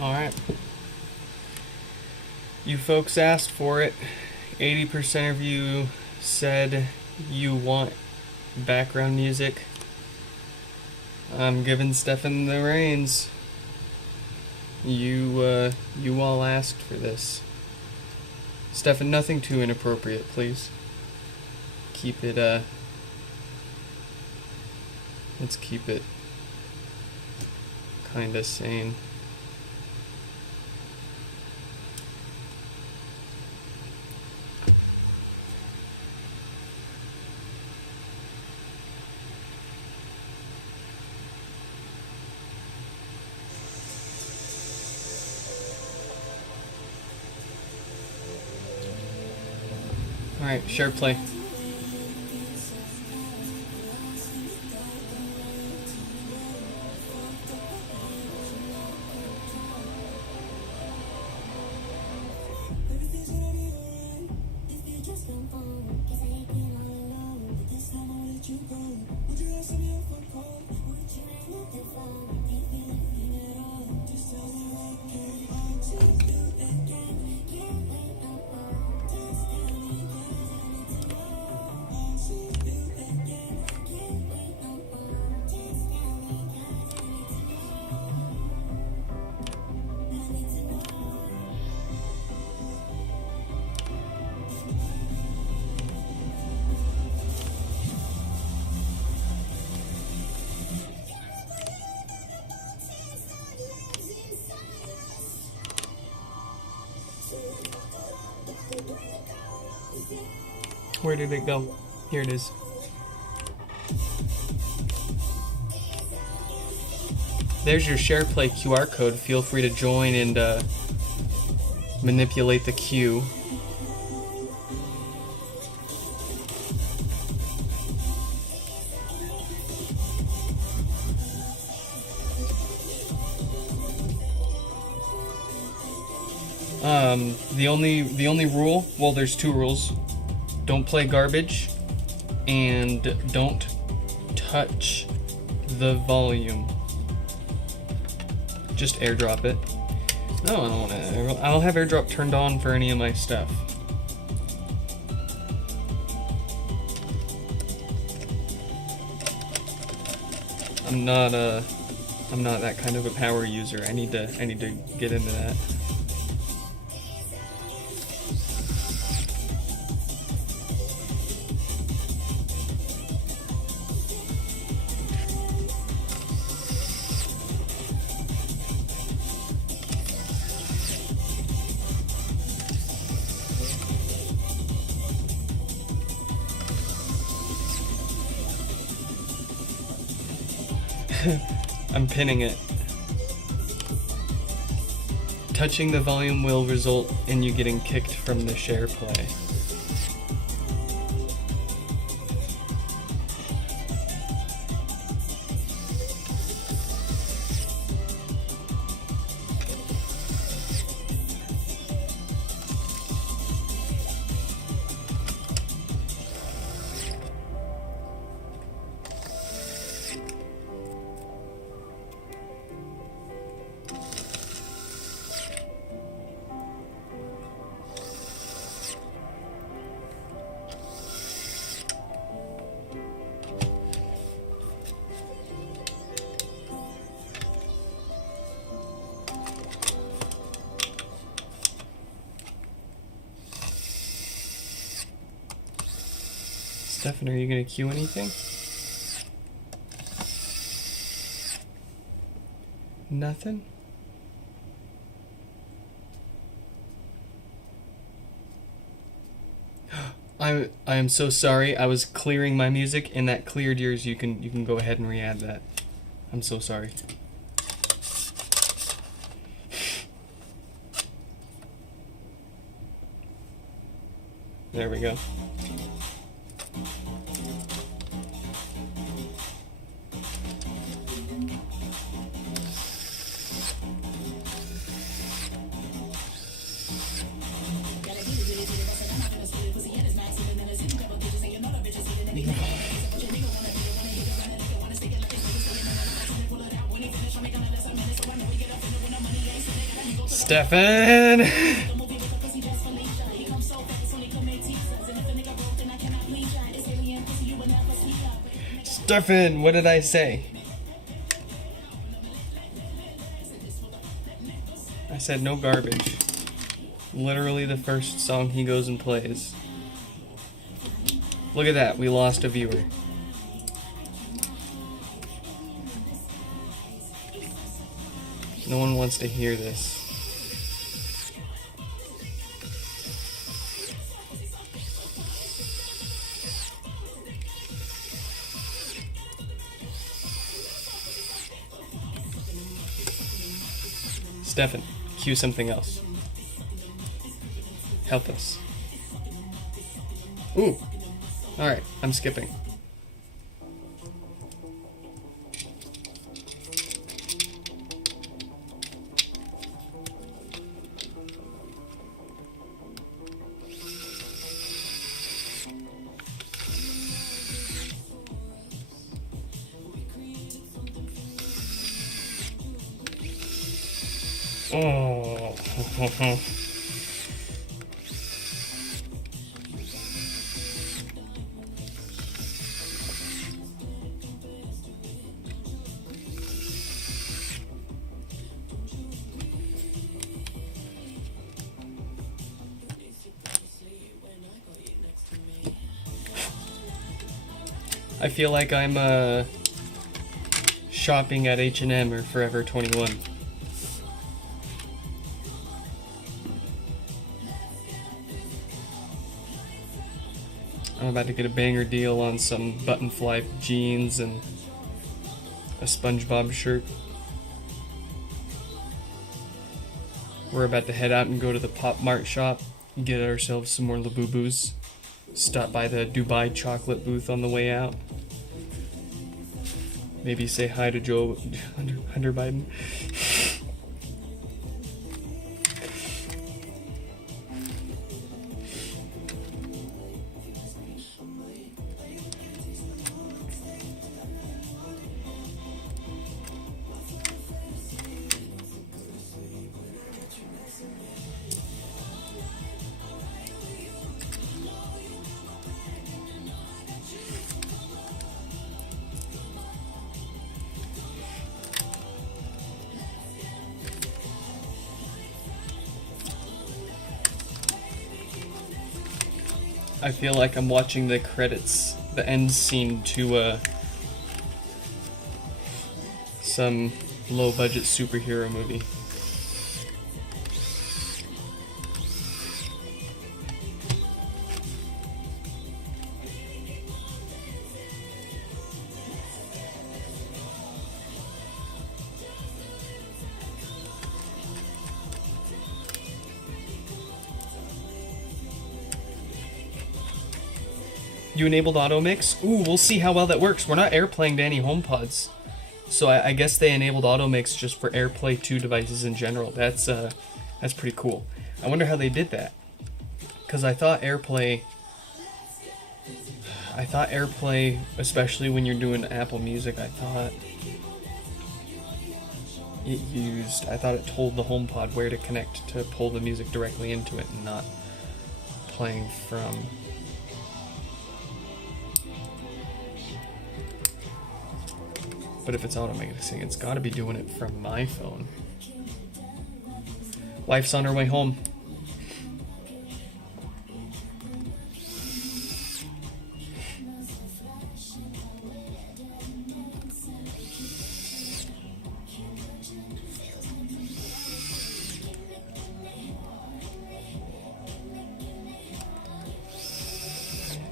All right. You folks asked for it. 80% of you said you want background music. I'm giving Stefan the reins. You all asked for this. Stefan, nothing too inappropriate, please. Keep it, let's keep it kinda sane. Alright, share play. Where did it go? Here it is. There's your share play QR code. Feel free to join and manipulate the queue. The only rule, well, there's two rules. Don't play garbage and don't touch the volume. Just airdrop it. No, I don't want to. I don't have airdrop turned on for any of my stuff. I'm not that kind of a power user. I need to get into that. I'm pinning it. Touching the volume will result in you getting kicked from the share play. Stefan, are you gonna cue anything? Nothing? I am so sorry. I was clearing my music and that cleared yours. You can go ahead and re-add that. I'm so sorry. There we go. Stefan! Stefan, what did I say? I said no garbage. Literally the first song he goes and plays. Look at that, we lost a viewer. No one wants to hear this. Stefan, cue something else. Help us. Ooh. Alright, I'm skipping. Oh. I feel like I'm shopping at H&M or Forever 21. I'm about to get a banger deal on some button fly jeans and a SpongeBob shirt. We're about to head out and go to the Pop Mart shop and get ourselves some more Labubus. Stop by the Dubai chocolate booth on the way out. Maybe say hi to Hunter Biden. I feel like I'm watching the credits, the end scene to some low-budget superhero movie. You enabled auto mix? Ooh, we'll see how well that works. We're not airplaying to any HomePods, so I guess they enabled auto mix just for AirPlay 2 devices in general. That's pretty cool. I wonder how they did that, because I thought AirPlay, especially when you're doing Apple Music, I thought it told the HomePod where to connect to pull the music directly into it and not playing from. But if it's auto mixing, it's got to be doing it from my phone. Wife's on her way home.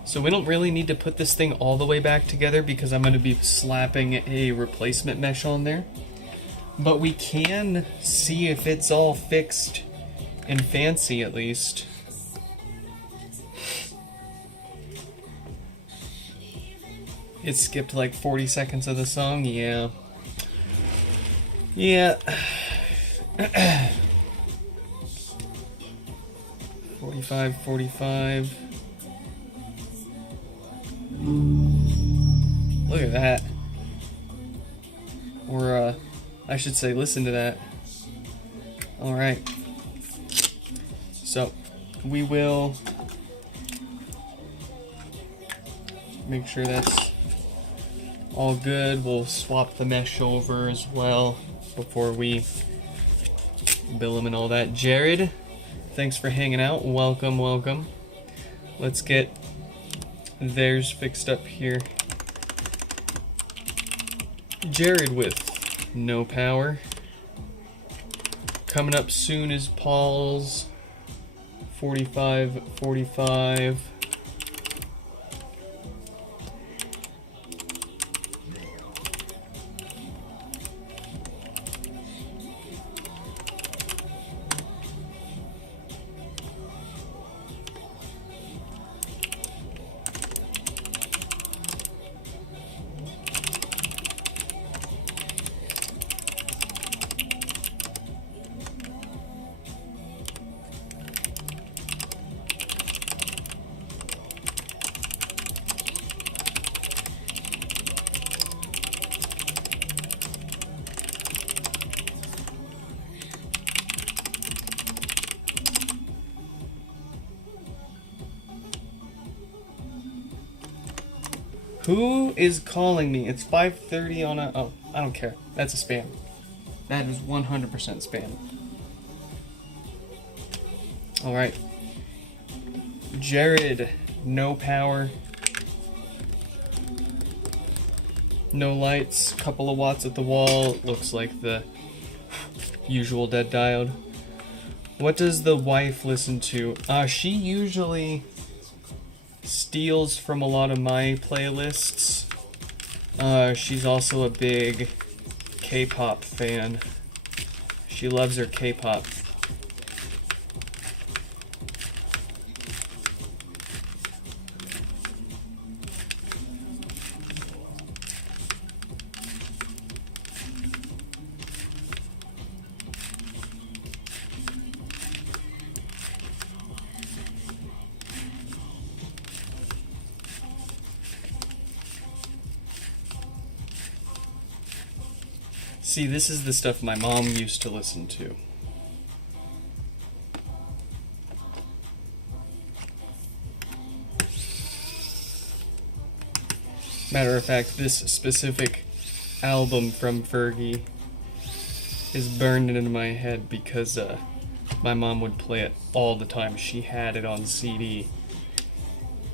So we don't really need to put this thing all the way back together because I'm going to be slapping a replacement mesh on there. But we can see if it's all fixed and fancy at least. It skipped like 40 seconds of the song, yeah. Yeah. 45. Look at that. Or, I should say, listen to that. Alright. So, we will make sure that's all good. We'll swap the mesh over as well before we bill them and all that. Jared, thanks for hanging out. Welcome, welcome. Let's get theirs fixed up here. Jared with no power. Coming up soon is Paul's 45-45. Who is calling me? It's 5:30 on a... Oh, I don't care. That's a spam. That is 100% spam. Alright. Jared, no power. No lights. Couple of watts at the wall. Looks like the usual dead diode. What does the wife listen to? She usually steals from a lot of my playlists. She's also a big K-pop fan. She loves her K-pop. See, this is the stuff my mom used to listen to. Matter of fact, this specific album from Fergie is burned into my head because my mom would play it all the time. She had it on CD,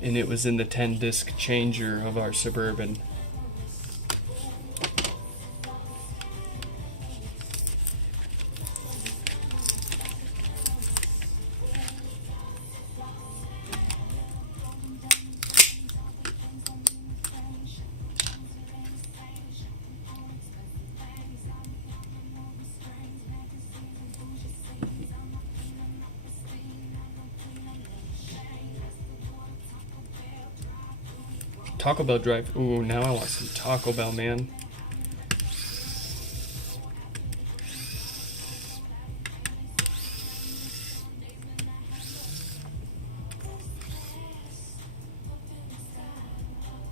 and it was in the 10-disc changer of our Suburban. Taco Bell drive. Ooh, now I want some Taco Bell, man.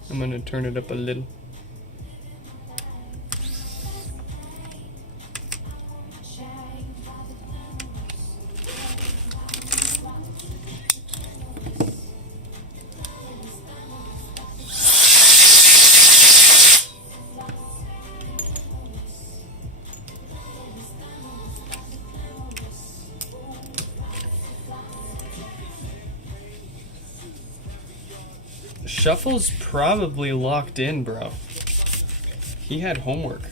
I'm gonna turn it up a little. Shuffle's probably locked in, bro. He had homework.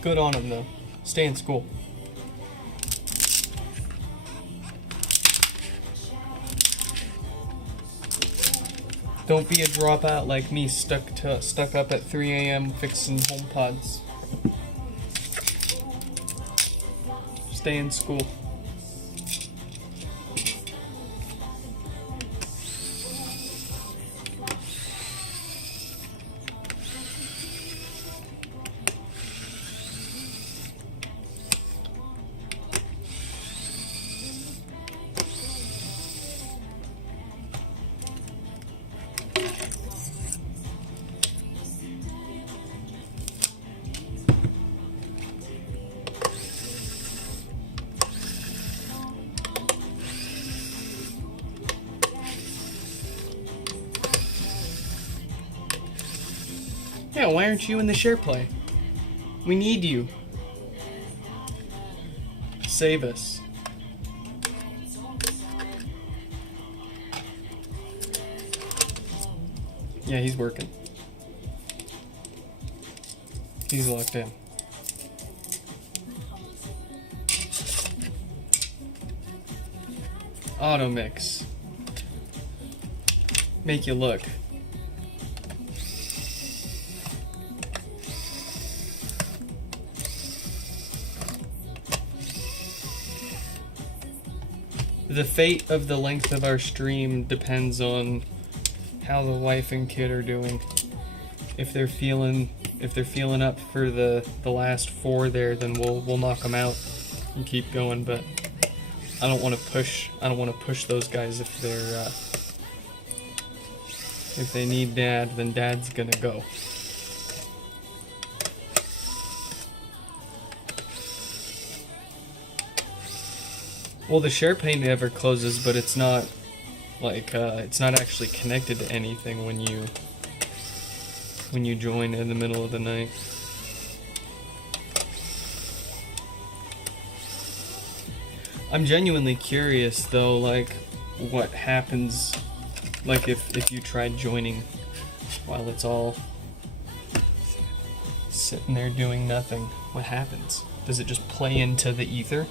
Good on him, though. Stay in school. Don't be a dropout like me, stuck up at 3 a.m. fixing HomePods. Stay day in school. Yeah, why aren't you in the share play? We need you. Save us. Yeah, he's working. He's locked in. Auto mix. Make you look. The fate of the length of our stream depends on how the wife and kid are doing. If they're feeling up for the last 4 there, then we'll knock them out and keep going. But I don't want to push those guys if they need dad, then dad's gonna go. Well, the share pane never closes, but it's not like it's not actually connected to anything when you join in the middle of the night. I'm genuinely curious though, like what happens, like if you tried joining while it's all sitting there doing nothing, what happens? Does it just play into the ether?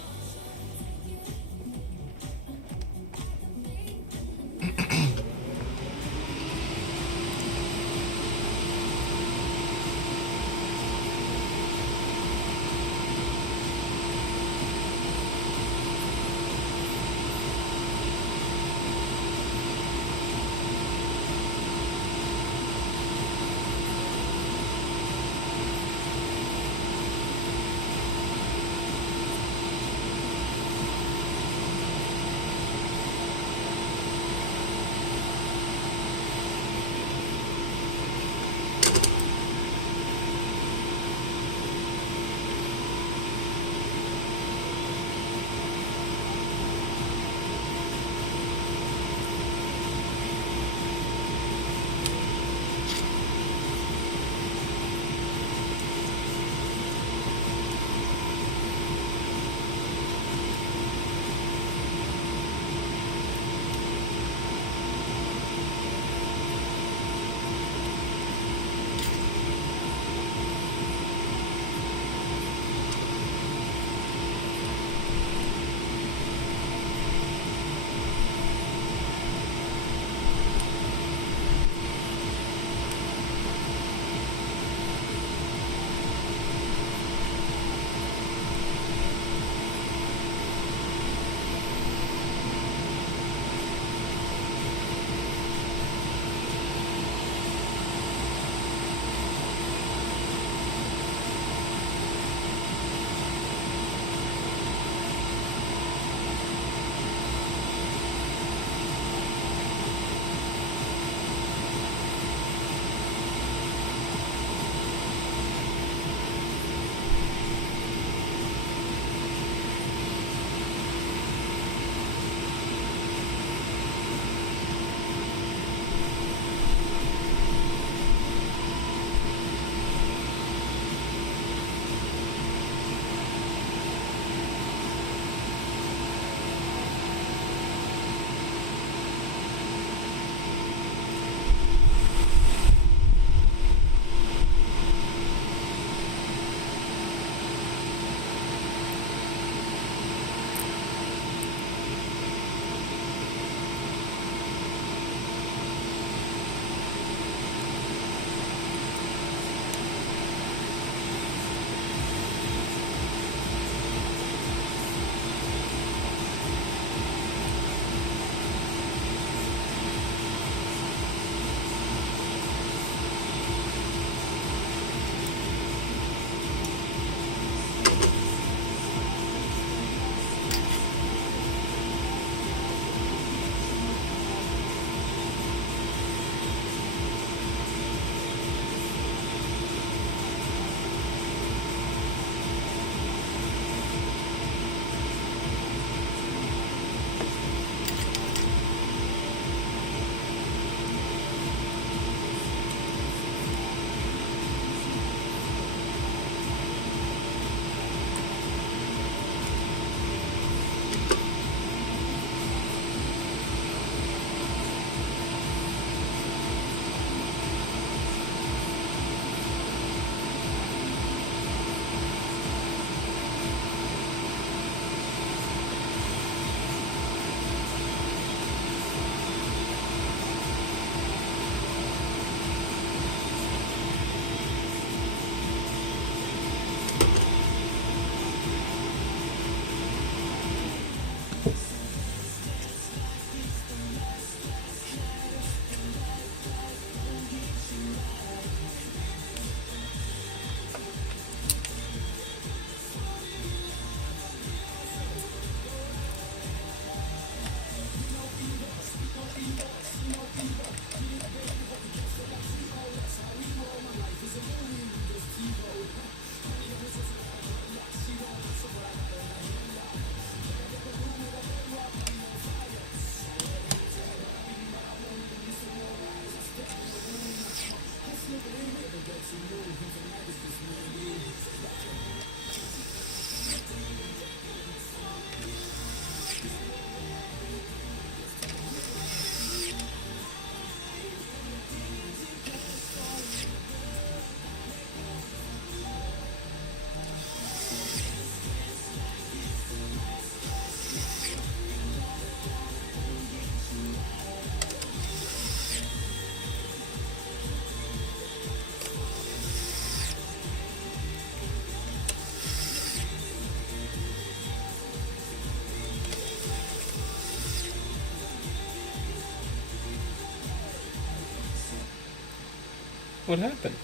What happened?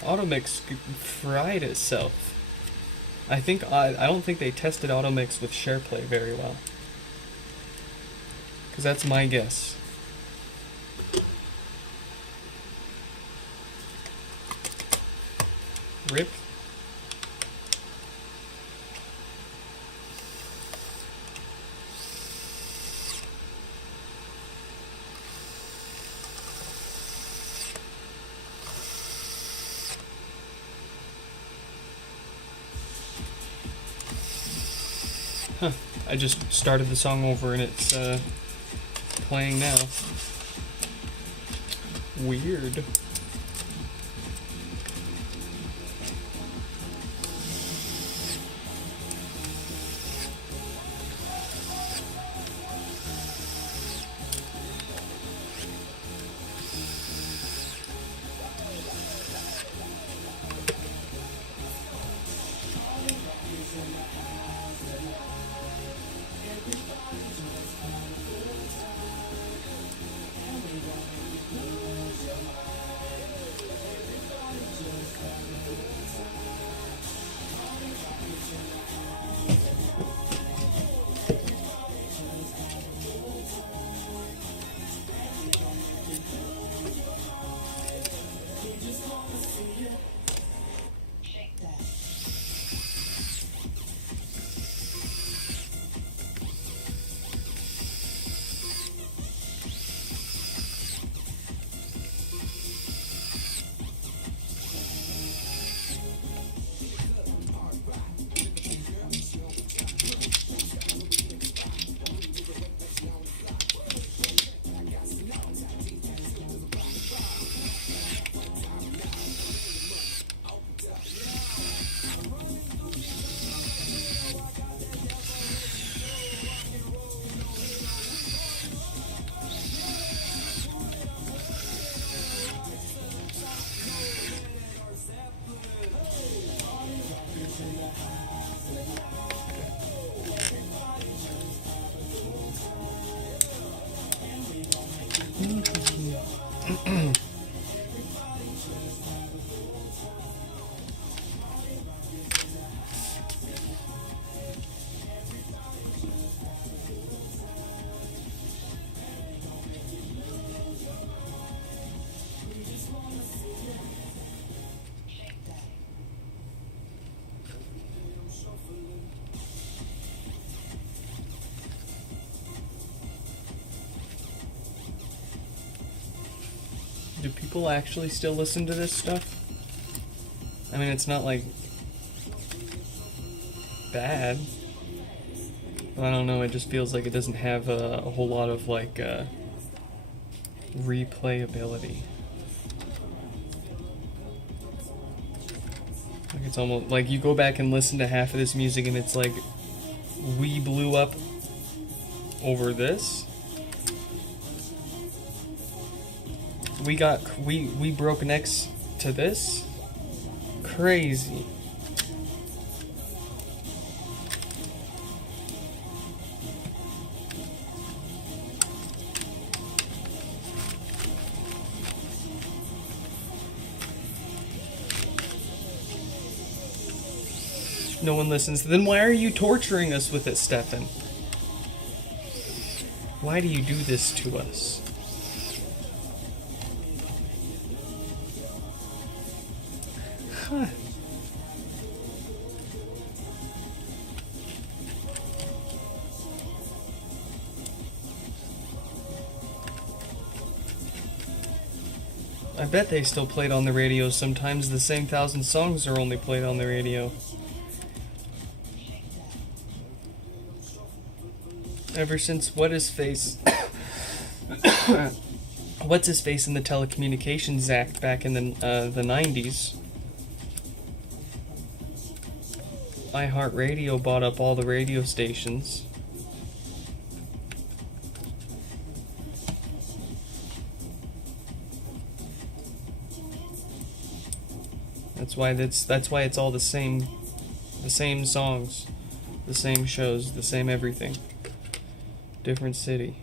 Automix fried itself. I don't think they tested Automix with SharePlay very well. Because that's my guess. Rip. Huh. I just started the song over and it's playing now. Weird. Do people actually still listen to this stuff? I mean, it's not like bad. I don't know, it just feels like it doesn't have a whole lot of like replayability. Like it's almost like you go back and listen to half of this music and it's like we blew up over this. We broke necks to this. Crazy. No one listens. Then why are you torturing us with it, Stefan? Why do you do this to us? Huh. I bet they still played on the radio sometimes. The same 1,000 songs are only played on the radio. Ever since What's-His-Face in the Telecommunications Act back in the 90s. iHeartRadio bought up all the radio stations. That's why it's all the same songs, the same shows, the same everything. Different city.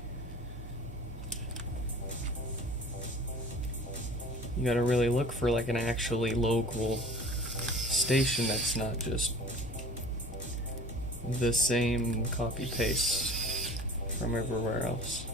You gotta really look for like an actually local station that's not just the same copy paste from everywhere else.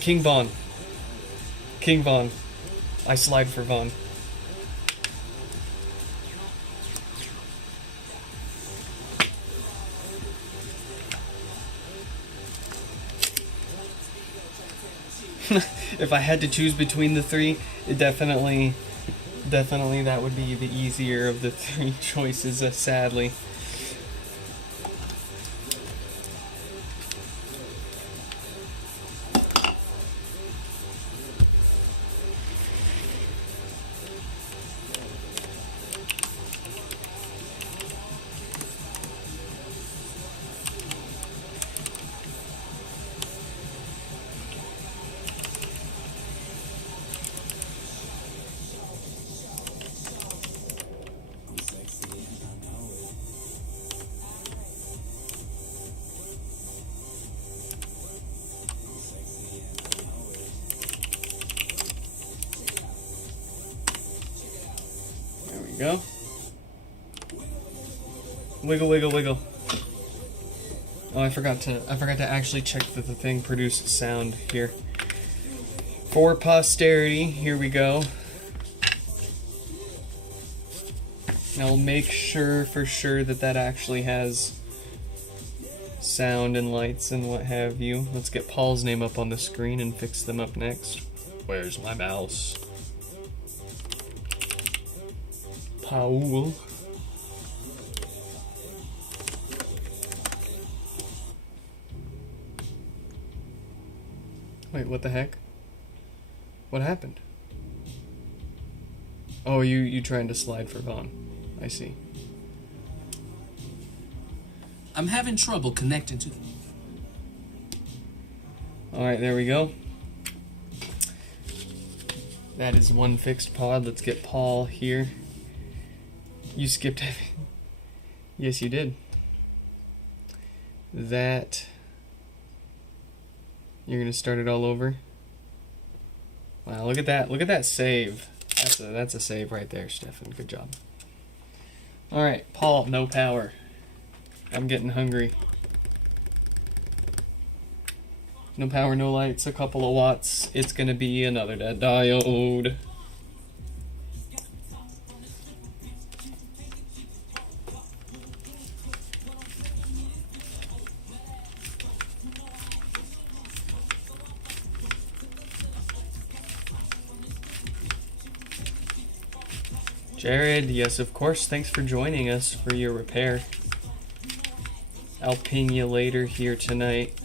King Von. King Von. I slide for Von. If I had to choose between the three, it definitely that would be the easier of the three choices, sadly. Go. Wiggle, wiggle, wiggle. Oh, I forgot to actually check that the thing produced sound here. For posterity, here we go. I'll make sure for sure that actually has sound and lights and what have you. Let's get Paul's name up on the screen and fix them up next. Where's my mouse? Paul. Wait, what the heck? What happened? Oh, you trying to slide for Vaughn. I see. I'm having trouble connecting to... Alright, there we go. That is one fixed pod. Let's get Paul here. You skipped everything. Yes, you did. That... You're gonna start it all over? Wow, look at that. Look at that save. That's a save right there, Stefan. Good job. Alright, Paul, no power. I'm getting hungry. No power, no lights, a couple of watts. It's gonna be another dead diode. Jared, yes, of course. Thanks for joining us for your repair. I'll ping you later here tonight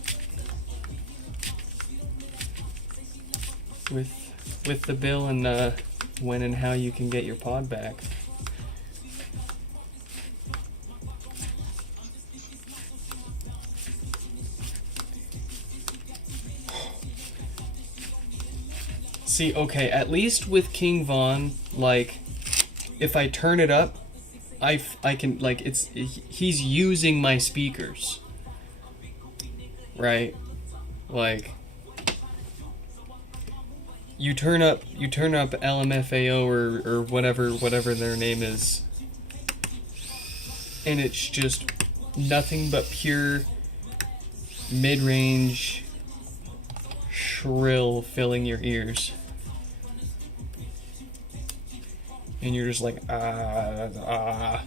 with the bill and when and how you can get your pod back. See, okay, at least with King Von, like, if I turn it up, I can, like, he's using my speakers, right? Like, you turn up LMFAO or whatever their name is, and it's just nothing but pure mid-range shrill filling your ears. And you're just like, ah.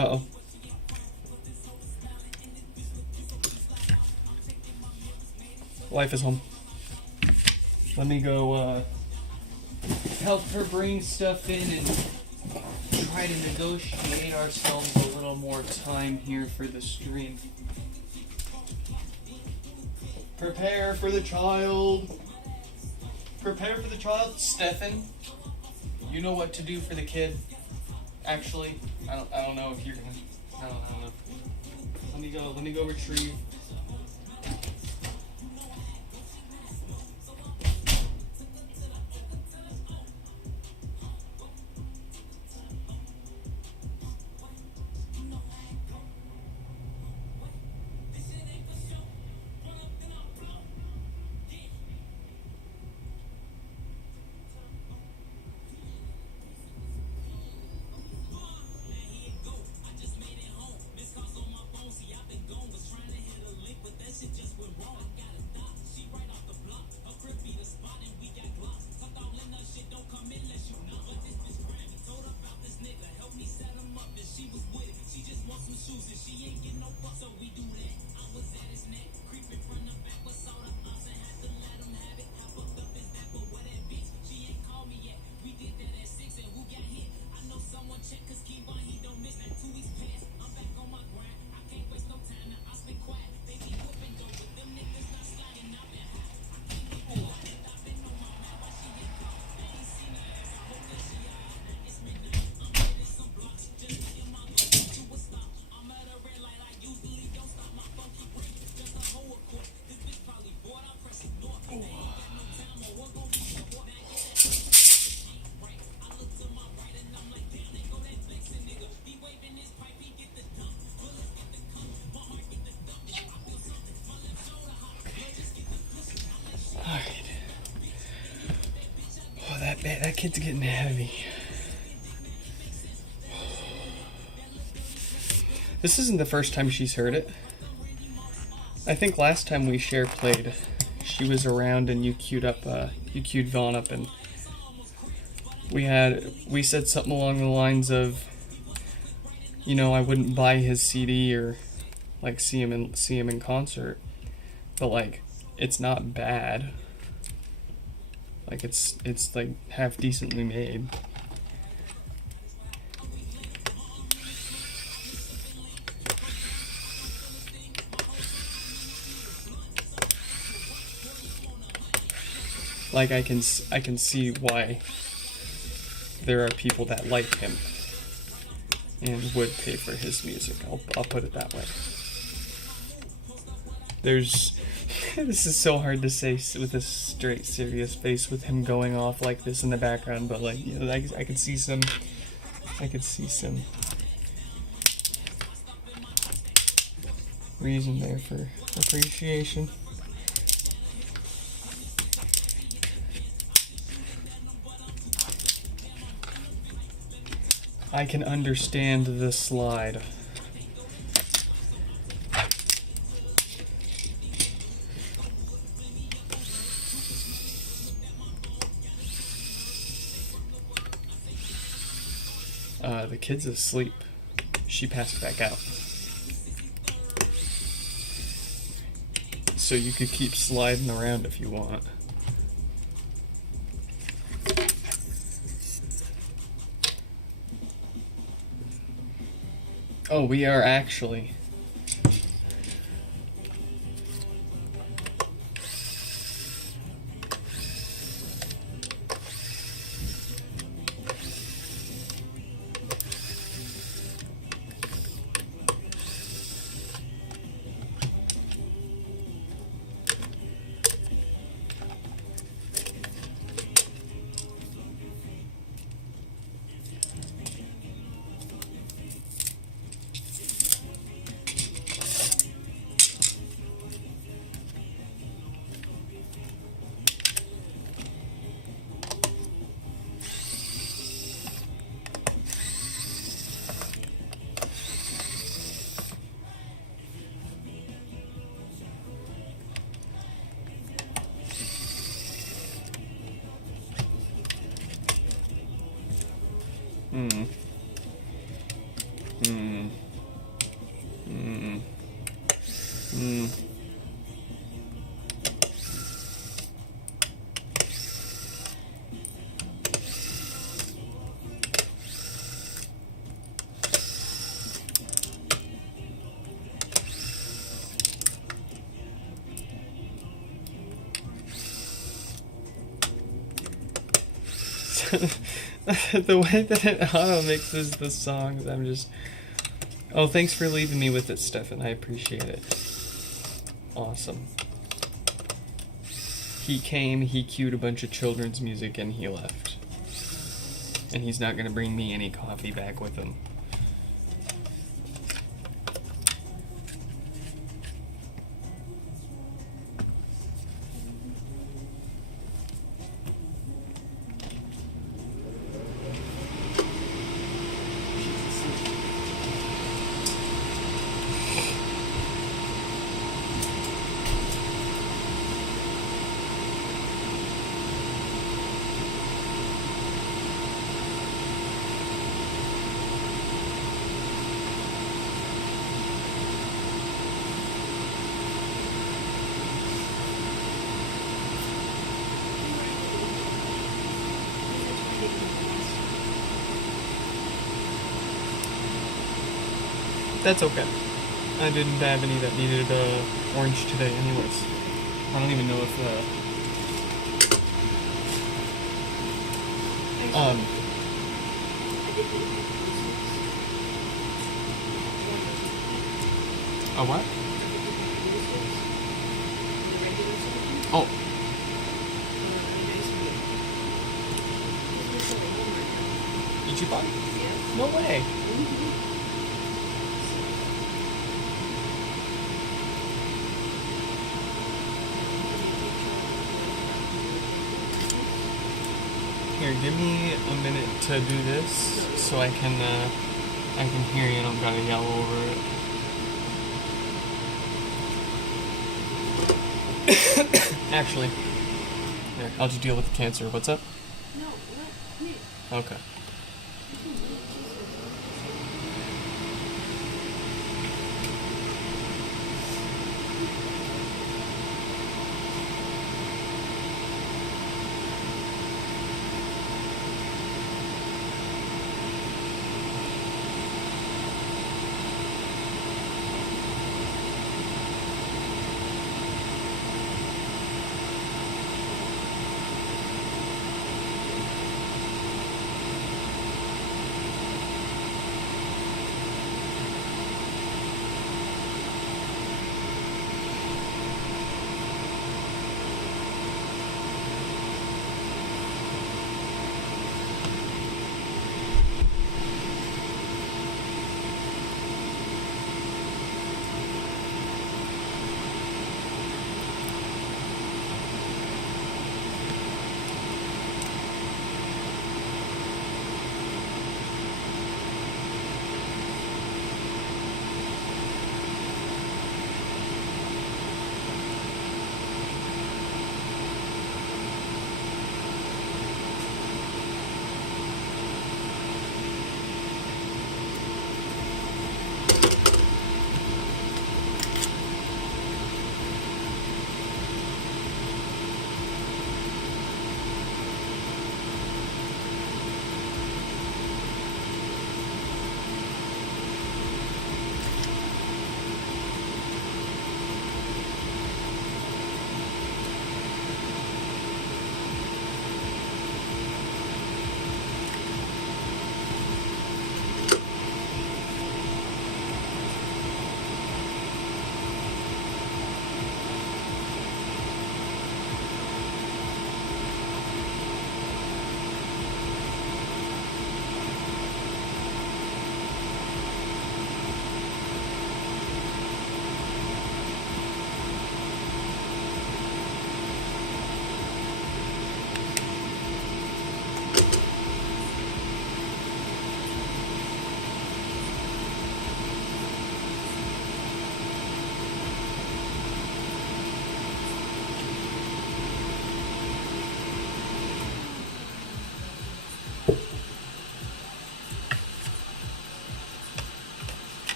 Uh-oh. Wife is home. Let me go help her bring stuff in and try to negotiate ourselves a little more time here for the stream. Prepare for the child. Prepare for the child. Stefan, you know what to do for the kid. Actually, I don't know if you're gonna. I don't know. Let me go retrieve. That kid's getting heavy. This isn't the first time she's heard it. I think last time we share played, she was around and you queued Vaughn up, and we said something along the lines of, you know, I wouldn't buy his CD or like see him in concert, but like it's not bad. Like it's like half decently made. Like I can see why there are people that like him and would pay for his music. I'll put it that way. There's this is so hard to say with a straight serious face with him going off like this in the background, but like, you know, I could see some reason there for appreciation. I can understand the slide. The kid's asleep. She passed back out. So you could keep sliding around if you want. Oh, we are actually. Mm. Mm. Mm. The way that it auto mixes the songs, I'm just. Oh, thanks for leaving me with it, Stefan. I appreciate it. Awesome. He came, he cued a bunch of children's music, and he left. And he's not gonna bring me any coffee back with him. That's okay. I didn't have any that needed orange today anyways. I don't even know if a what? Oh. Ichiban? No way. Here, give me a minute to do this so I can hear you and I don't gotta yell over it. Actually, there, how'd you deal with the cancer? What's up? No, let me. Okay.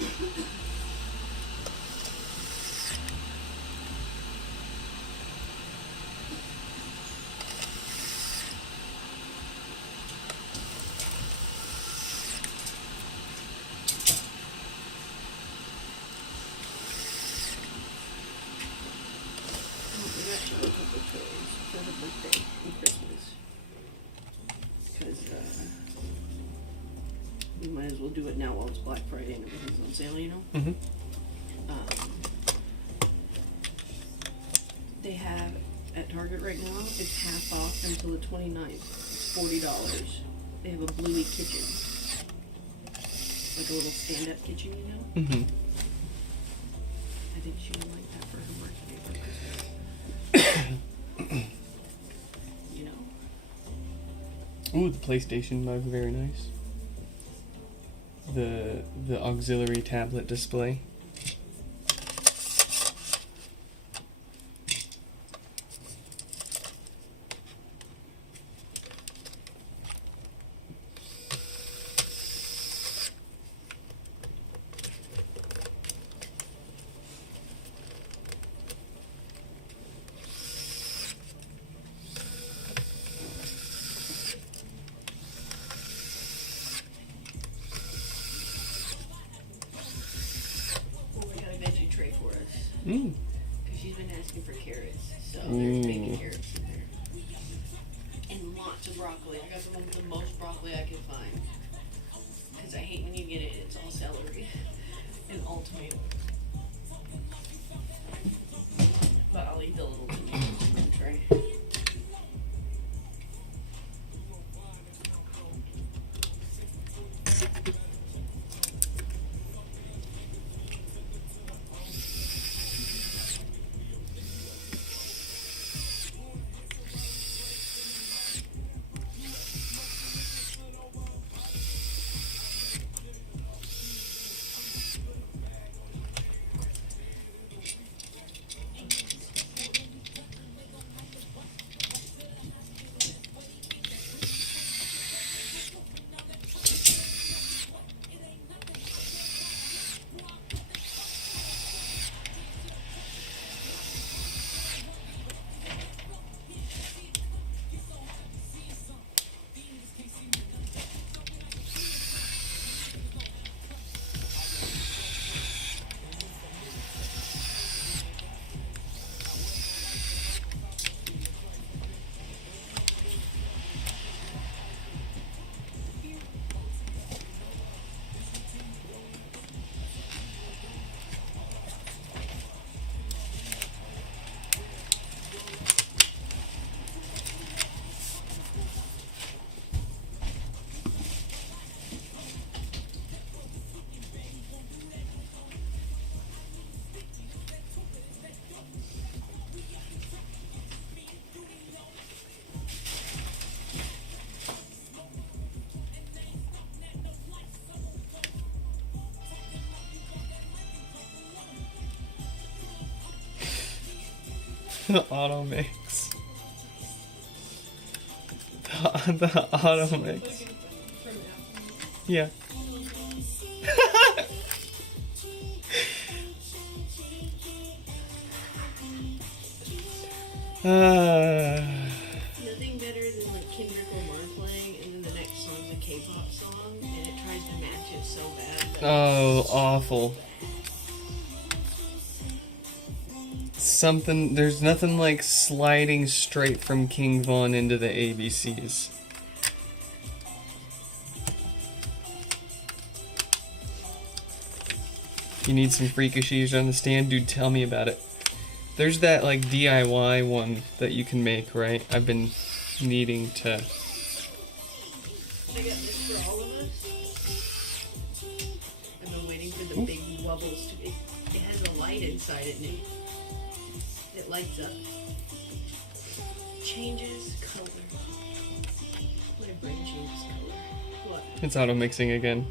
We got you a couple toys for her birthday and Christmas. Because we might as well do it now while it's Black Friday and everything's on sale, you know? Mm-hmm. They have, at Target right now, it's half off until the 29th. It's $40. They have a bluey kitchen. Like a little stand-up kitchen, you know? Mm-hmm. I think she would like that for her birthday for Christmas. You know? Ooh, the PlayStation mug, very nice. The auxiliary tablet display. Oh, I got a veggie tray for us. Mm. Because she's been asking for carrots. So there's baby carrots in there. And lots of broccoli. I got the one with the most broccoli I could find. Because I hate when you get it, it's all celery. And all tomato. But I'll eat the little tomatoes in the tray. The auto mix. The auto mix. Yeah. Nothing better than like Kendrick Lamar playing and then the next song's a K-pop song and it tries to match it so bad. Oh, awful. Something, there's nothing like sliding straight from King Von into the ABCs. You need some freakishies on the stand? Dude, tell me about it. There's that like DIY one that you can make, right? I've been needing to... I got this for all of us. I've been waiting for the big wobbles to be... It has a light inside it and it lights up. Changes color. My brain changes color. What? It's auto mixing again.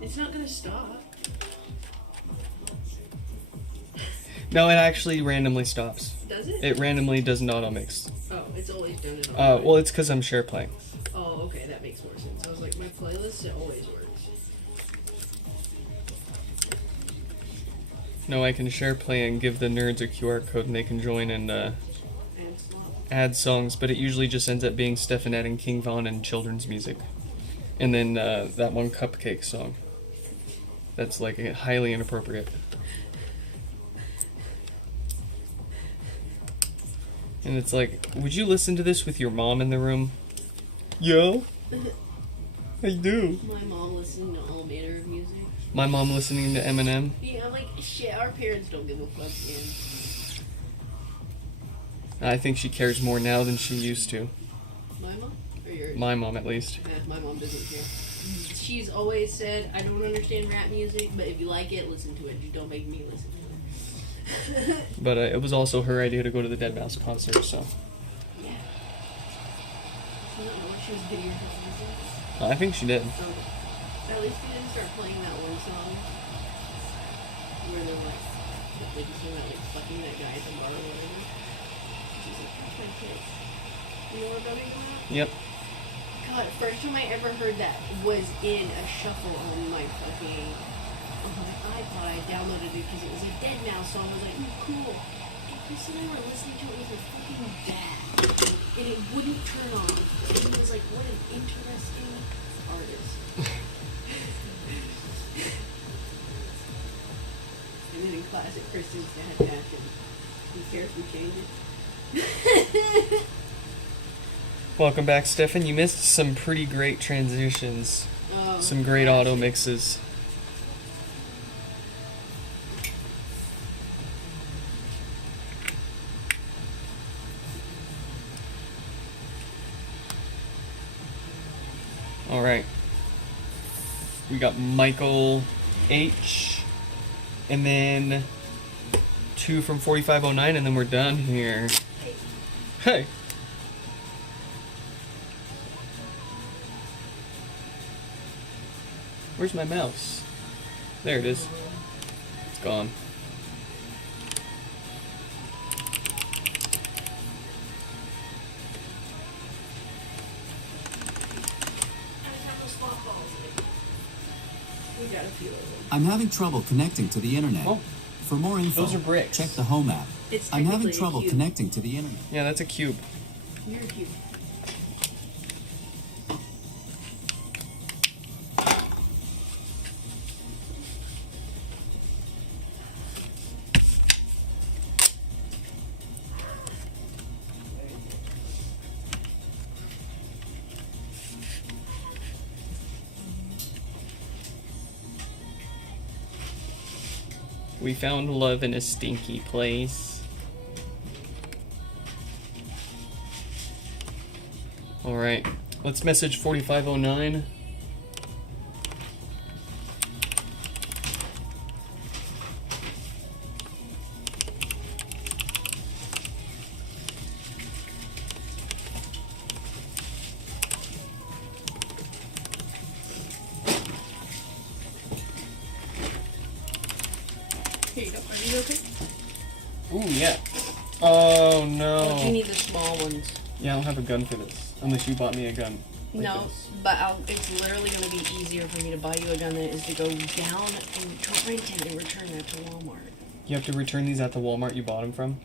It's not gonna stop. No, it actually randomly stops. Does it? It randomly does not auto mix. Oh, it's always done it all. Well, it's because I'm share playing. Oh, okay, that makes more sense. I was like, my playlist, it always works. No, I can share play and give the nerds a QR code and they can join and And swap. add songs, but it usually just ends up being Stefan adding King Von and children's music. And then that one cupcake song. That's like highly inappropriate. And it's like, would you listen to this with your mom in the room? Yo? I do. My mom listened to all manner of music. My mom listening to Eminem. Yeah, I'm like, shit, our parents don't give a fuck, man. I think she cares more now than she used to. My mom? Or yours? My mom, at least. My mom doesn't care. She's always said, I don't understand rap music, but if you like it, listen to it. Just don't make me listen to it. But it was also her idea to go to the Deadmau5 concert, so. Yeah. I don't know what she was getting her music. I think she did. At least we didn't start playing that one song where they're like just talking about like fucking that guy at the bar or whatever. She's like, that's my kids. You know what I'm talking about? Yep. God, first time I ever heard that was in a shuffle on my fucking iPod. I downloaded it because it was a Deadmau5 song. I was like, ooh, cool. And Chris and I were listening to it with a fucking bad. And it wouldn't turn on. And he was like, what an interesting artist. And then in classic Kristen's dad asked him, who cares if we change it? Welcome back, Stefan. You missed some pretty great transitions. Some great auto mixes. Alright. We got Michael H. And then 2 from 4509, and then we're done here. Hey! Where's my mouse? There it is. It's gone. We got a few of them. I'm having trouble connecting to the internet. Oh. For more info, Those are bricks. check the Home app. It's I'm having technically a trouble cube. connecting to the internet. Yeah, that's a cube. You're cute. We found love in a stinky place. Alright, let's message 4509. Here you go. Are you okay? Ooh, yeah. Oh You no. need the small ones. Yeah, I don't have a gun for this. Unless you bought me a gun. like No, this. but it's literally going to be easier for me to buy you a gun than it is to go down and Torrington and return that to Walmart. You have to return these at the Walmart you bought them from?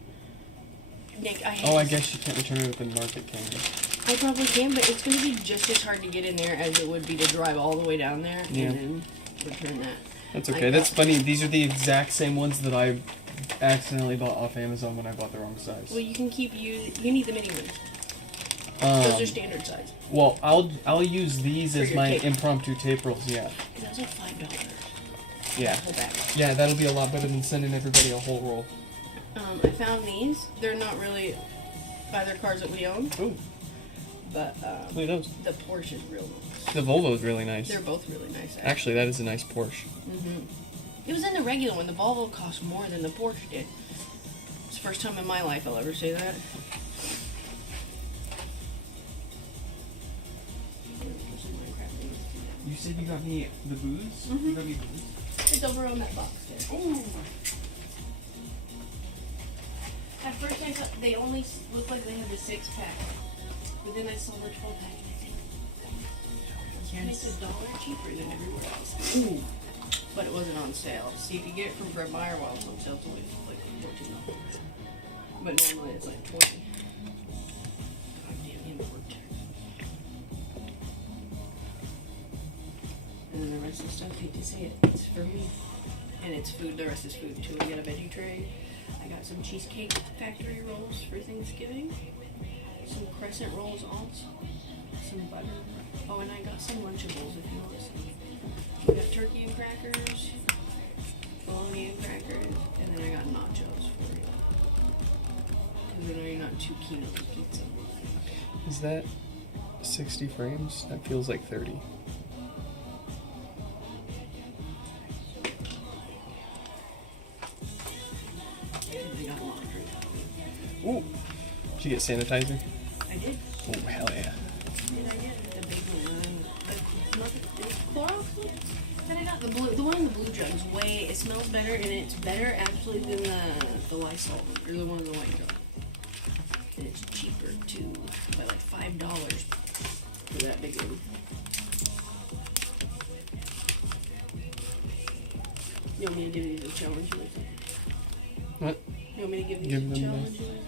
Nick, Oh, I guess you can't return it at the market, can you? I probably can, but it's going to be just as hard to get in there as it would be to drive all the way down there Yeah. and then return that. That's I okay. That's got- funny. These are the exact same ones that I accidentally bought off Amazon when I bought the wrong size. Well, you can keep you need the mini ones. Those are standard size. Well, I'll use these For as your my tape. impromptu tape rolls. Yeah, And those are $5. yeah, Whole bag. yeah. That'll be a lot better than sending everybody a whole roll. I found these. They're not really either cars that we own, Ooh, but look at those. the Porsche is real nice. The Volvo's really nice. They're both really nice. Actually, that is a nice Porsche. It was in the regular one. The Volvo cost more than the Porsche did. It's the first time in my life I'll ever say that. You said you got me the booze. You got me booze. It's over on that box there. Ooh. At first I thought they only looked like they had the 6-pack. But then I saw the 12-pack and I think it's $1 cheaper than everywhere else. Ooh. but it wasn't on sale. See, if you get it from Fred Meyer while it's on sale, it's only like $14. But normally it's like $20. Goddamn import tax. And then the rest of the stuff, hate to say it, it's for me. And it's food, the rest is food too. I got a veggie tray. I got some Cheesecake Factory rolls for Thanksgiving. Some crescent rolls also. Some butter. Oh, and I got some Lunchables if you want some. I got turkey and crackers, bologna and crackers, and then I got nachos for you. Because I know you're not too keen on the pizza. Is that 60 frames? That feels like 30. And I got laundry. Ooh. Did you get sanitizer? I did. Oh, hell yeah. Did I get the big one? The Clorox one? Then I got the blue. The one in the blue jug is way. It smells better, and it's better actually than the Lysol or the one in the white jug. And it's cheaper too, by like $5 for that big one. You want me to give these a challenge with it? What? You want me to give these Give a them challenge the- with it?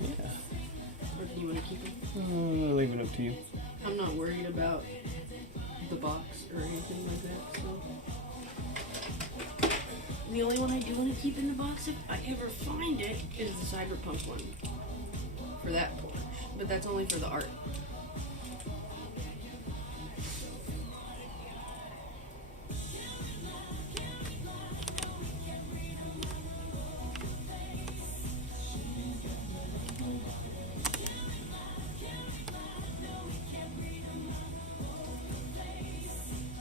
Yeah. Or do you want to keep them? I'll leave it up to you. I'm not worried about the box or anything like that, so. The only one I do want to keep in the box, if I ever find it, is the Cyberpunk one. For that Porsche. But that's only for the art.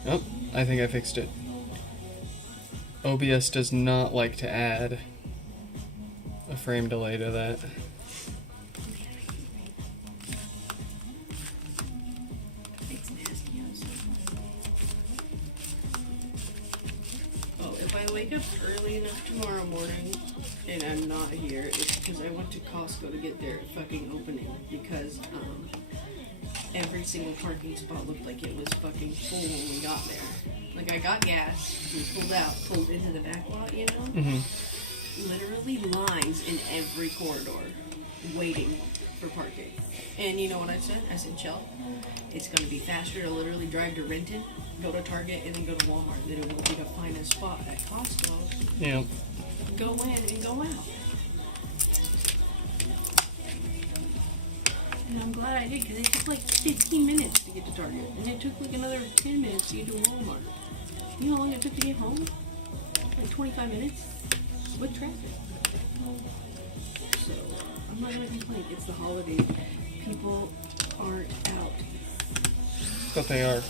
Oh, I think I fixed it. OBS does not like to add a frame delay to that. It's nasty outside. Oh, if I wake up early enough tomorrow morning and I'm not here, it's because I went to Costco to get their fucking opening because every single parking spot looked like it was fucking full when we got there. Like I got gas, we pulled into the back lot, you know? Mm-hmm. Literally lines in every corridor waiting for parking. And you know what I said? I said, Chell, it's going to be faster to literally drive to Renton, go to Target, and then go to Walmart than it will be to find a spot at Costco, Yeah. go in and go out. And I'm glad I did because it took like 15 minutes to get to Target. And it took like another 10 minutes to get to Walmart. You know how long it took to get home? Like 25 minutes with traffic. So, I'm not going to complain. It's the holidays. People aren't out. But they are.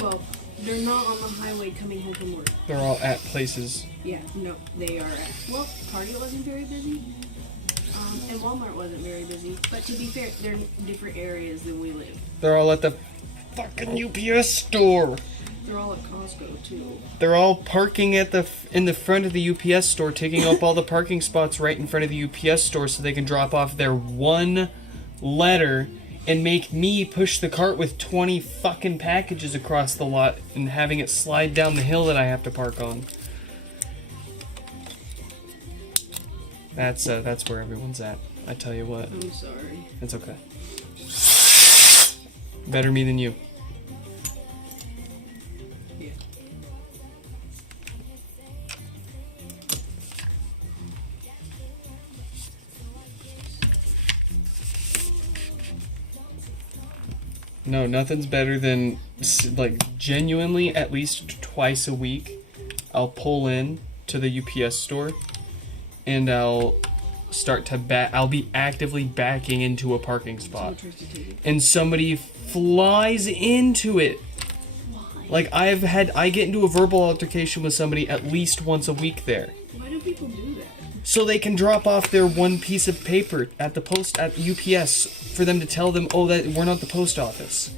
Well, they're not on the highway coming home from work. They're all at places. Yeah, no, they are at. Well, Target wasn't very busy. And Walmart wasn't very busy. But to be fair, they're in different areas than we live. They're all at the fucking UPS store. They're all at Costco, too. They're all parking at in the front of the UPS store, taking up all the parking spots right in front of the UPS store so they can drop off their one letter and make me push the cart with 20 fucking packages across the lot and having it slide down the hill that I have to park on. That's where everyone's at. I tell you what. I'm sorry. It's okay. Better me than you. Yeah. No, nothing's better than, like, genuinely at least twice a week, I'll pull in to the UPS store and I'll start to I'll be actively backing into a parking spot. Someone tries to take it. And somebody flies into it. Why? Like, I get into a verbal altercation with somebody at least once a week there. Why do people do that? So they can drop off their one piece of paper at the UPS for them to tell them, oh, that we're not the post office.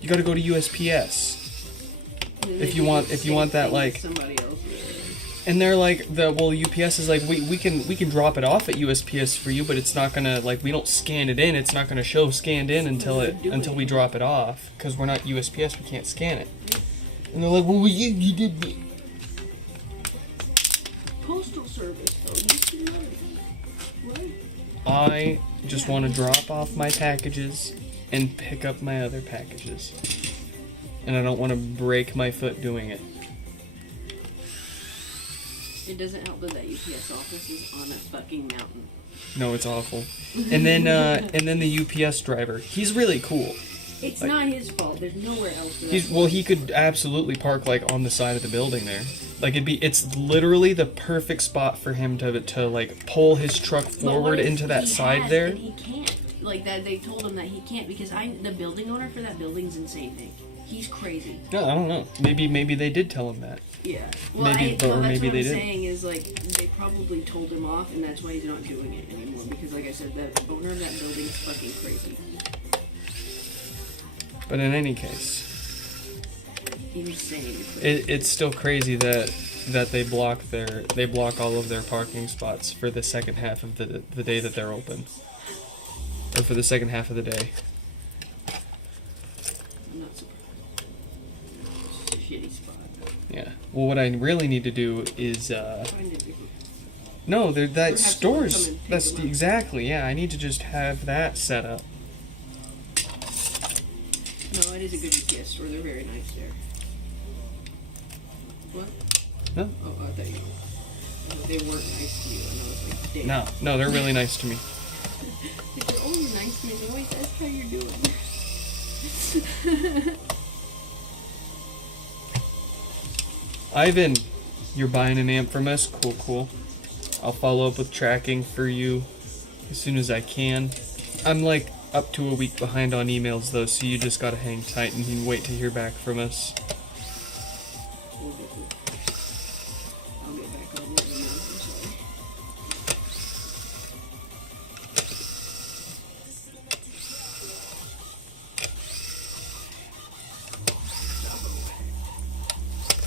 You gotta go to USPS. If you want that, like, Somebody else there. and they're like, UPS is like, we can drop it off at USPS for you, but it's not gonna, like, we don't scan it in. It's not gonna show scanned in until we drop it off, because we're not USPS. We can't scan it. And they're like, well, you did it. Postal service, though. You should know. Right? I just want to drop off my packages and pick up my other packages. And I don't want to break my foot doing it. It doesn't help that UPS office is on a fucking mountain. No, it's awful. And then the UPS driver, he's really cool. It's Like- not his fault. There's nowhere else for that. He could absolutely park like on the side of the building there. Like it's literally the perfect spot for him to like pull his truck But what forward if into that he side has there. And he can't. Like that, they told him that he can't because the building owner for that building's insane, Nick. He's crazy. No, I don't know. Maybe they did tell him that. Yeah. Well, Maybe- that's or maybe what they I'm did. saying is like they probably told him off, and that's why he's not doing it anymore. Because like I said, the owner of that building is fucking crazy. But in any case, Insane. it's still crazy that they block all of their parking spots for the second half of the day that they're open, or for the second half of the day. I'm not surprised. It's a shitty spot. Yeah. Well, what I really need to do is Find a different. no, that have someone stores. come and pick That's them up. exactly. Yeah, I need to just have that set up. No, it is a good UPS store. They're very nice there. What? No. Oh, I thought you. Oh, they weren't nice to you. I know it's like, damn. No, they're really nice to me. If they're always nice to me, they always ask how you're doing. Ivan, you're buying an amp from us? Cool. I'll follow up with tracking for you as soon as I can. I'm like up to a week behind on emails though, so you just gotta hang tight and wait to hear back from us. We'll get to it. I'll get back on your email. I'm sorry.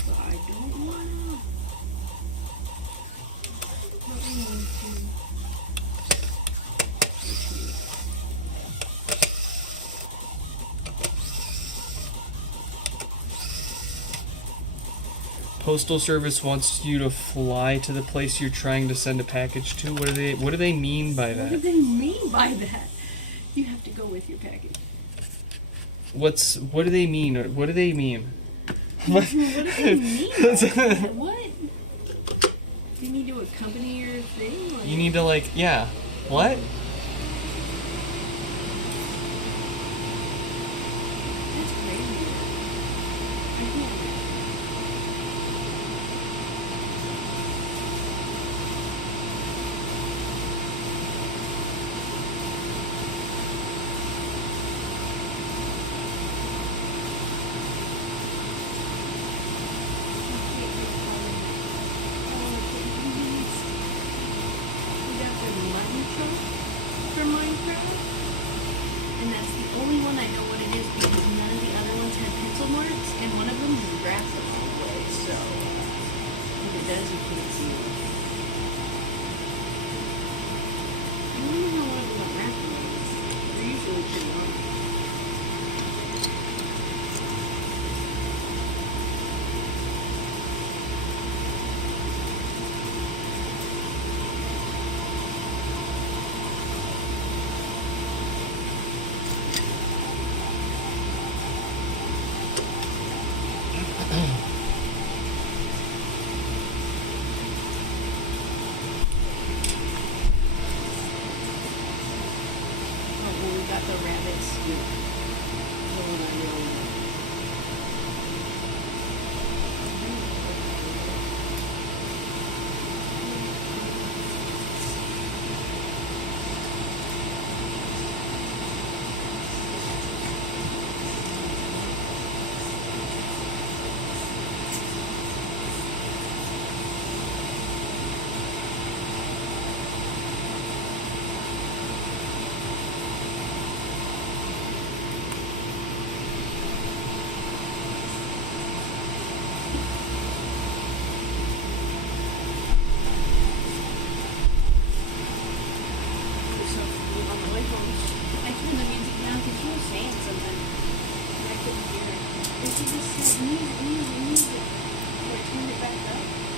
But I don't wanna. Not want to. Postal Service wants you to fly to the place you're trying to send a package to. What do they mean by What do that? they mean by that? You have to go with your package. What do they mean? What do they mean? What do they mean by that? What? Do you need to accompany your thing? Like, You need to yeah. What? That's crazy. I can't. Is that the mutton truck?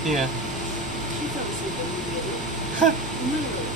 Yeah. She fell asleep immediately. Literally.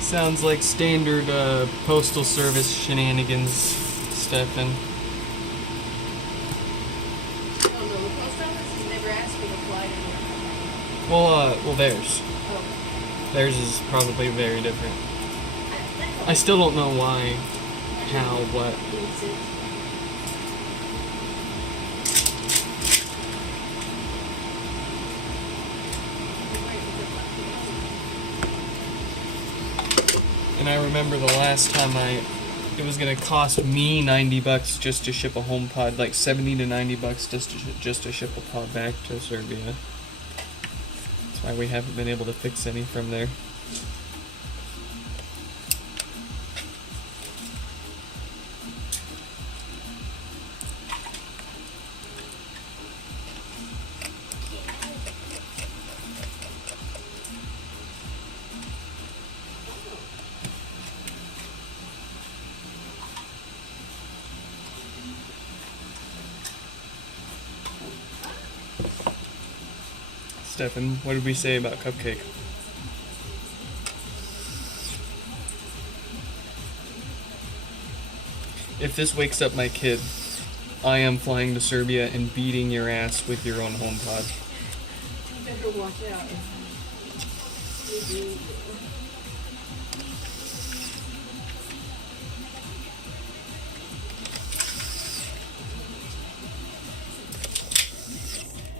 Sounds like standard postal service shenanigans, Stefan. Oh no, the post office has never asked me to fly anywhere. Well, theirs. Oh. Theirs is probably very different. That's I still don't know why, how, what. makes sense. And I remember the last time it was gonna cost me $90 just to ship a HomePod, like $70 to $90 just to ship a pod back to Serbia. That's why we haven't been able to fix any from there. Stefan, what did we say about Cupcake? If this wakes up my kid, I am flying to Serbia and beating your ass with your own HomePod. You better watch out.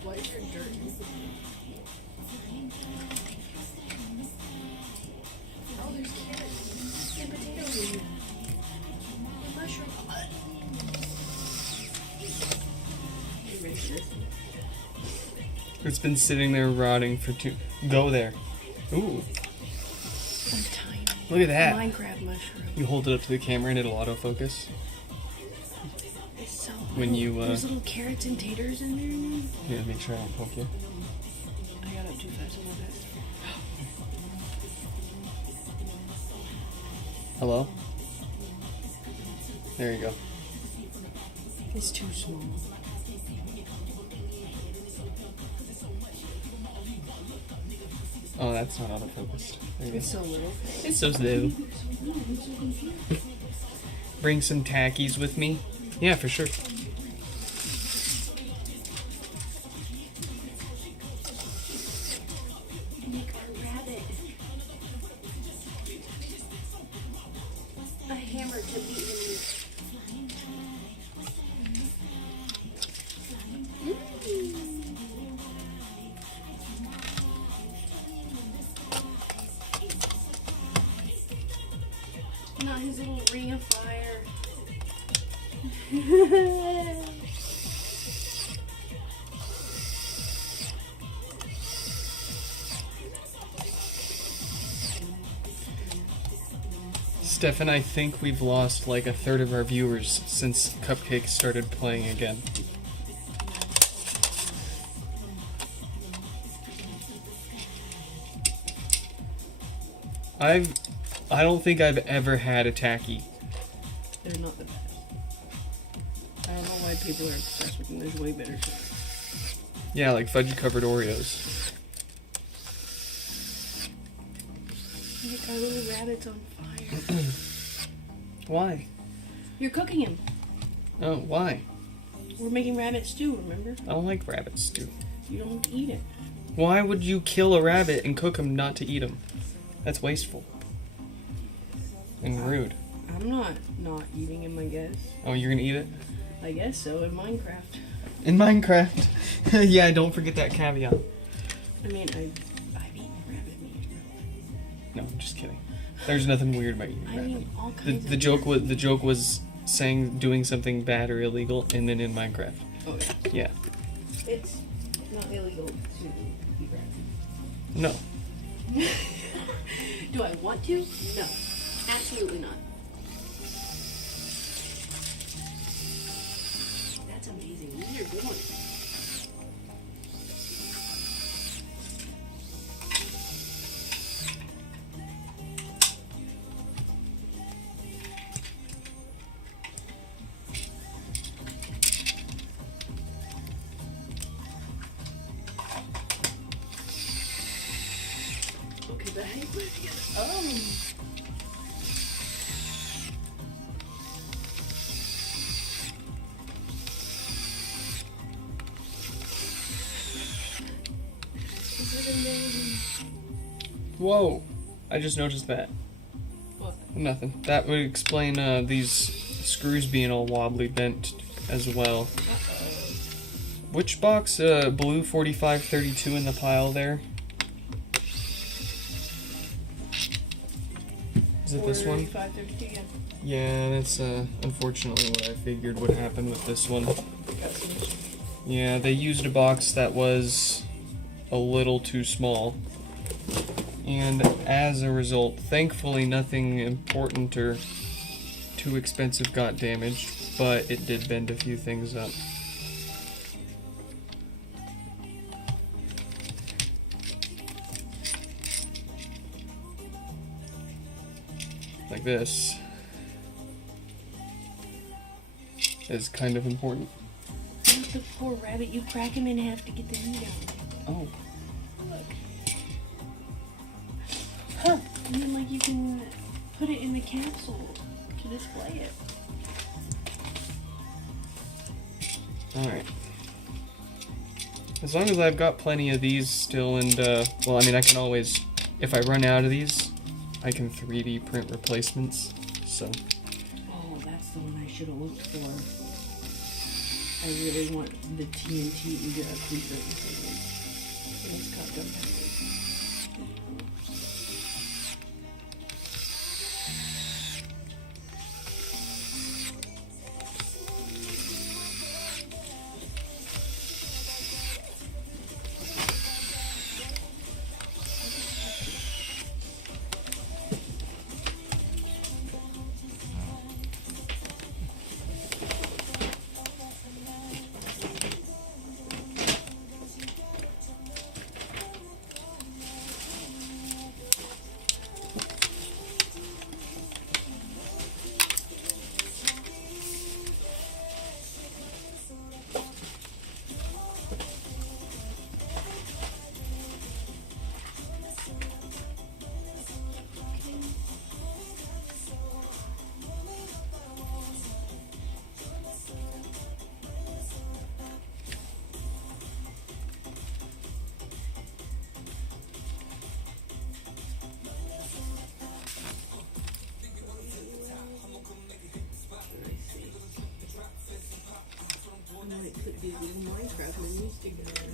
Why is your dirt? Oh, there's carrots and potatoes in here. And mushrooms. You ready for this? It's been sitting there rotting for Go there. Ooh, I'm tiny. look at that. Minecraft mushroom. You hold it up to the camera and it'll autofocus. It's so When little. you, There's little carrots and taters in there. Yeah, make sure I don't poke you. I got up too fast on my bed. Hello? There you go. It's too small. Oh, that's not autofocused. There you It's go. so little. It's so slow. Bring some tackies with me? Yeah, for sure. Make a rabbit. A hammer to beat him with. Not his little ring of fire. Stefan, I think we've lost like a third of our viewers since Cupcake started playing again. I don't think I've ever had a tacky. They're not the best. I don't know why people are obsessed with them. There's way better stuff. Yeah, like fudgy covered Oreos. Like our little rabbit's on fire. Why? You're cooking him. Oh, why? We're making rabbit stew, remember? I don't like rabbit stew. You don't eat it. Why would you kill a rabbit and cook him not to eat him? That's wasteful. And rude. I'm not eating him, I guess. Oh, you're gonna eat it? I guess so, in Minecraft. In Minecraft. Yeah, don't forget that caveat. I mean, I've eaten rabbit meat. No, I'm just kidding. There's nothing weird about eating I rabbit. mean, all kinds The joke was saying doing something bad or illegal, and then in Minecraft. Oh, Yeah. it's not illegal to eat rats. No. Do I want to? No. Absolutely not. That's amazing. These are good ones. Okay, but how do you put it together? This is amazing. Whoa! I just noticed that. What? Nothing. That would explain these screws being all wobbly bent as well. Which box? Blue 4532 in the pile there? Is it this one? 532, yeah. Yeah, that's unfortunately what I figured would happen with this one. Yeah, they used a box that was a little too small. And as a result, thankfully nothing important or too expensive got damaged, but it did bend a few things up. Like this is kind of important. Look, the poor rabbit, you crack him in half to get the meat out. Oh, Huh. And then, like, you can put it in the capsule to display it. alright. As long as I've got plenty of these still, and, well, I mean, I can always, if I run out of these, I can 3D print replacements, so. Oh, that's the one I should have looked for. I really want the TNT preprint thing. And it's got gunpowder. It could be with Minecraft and the music in there.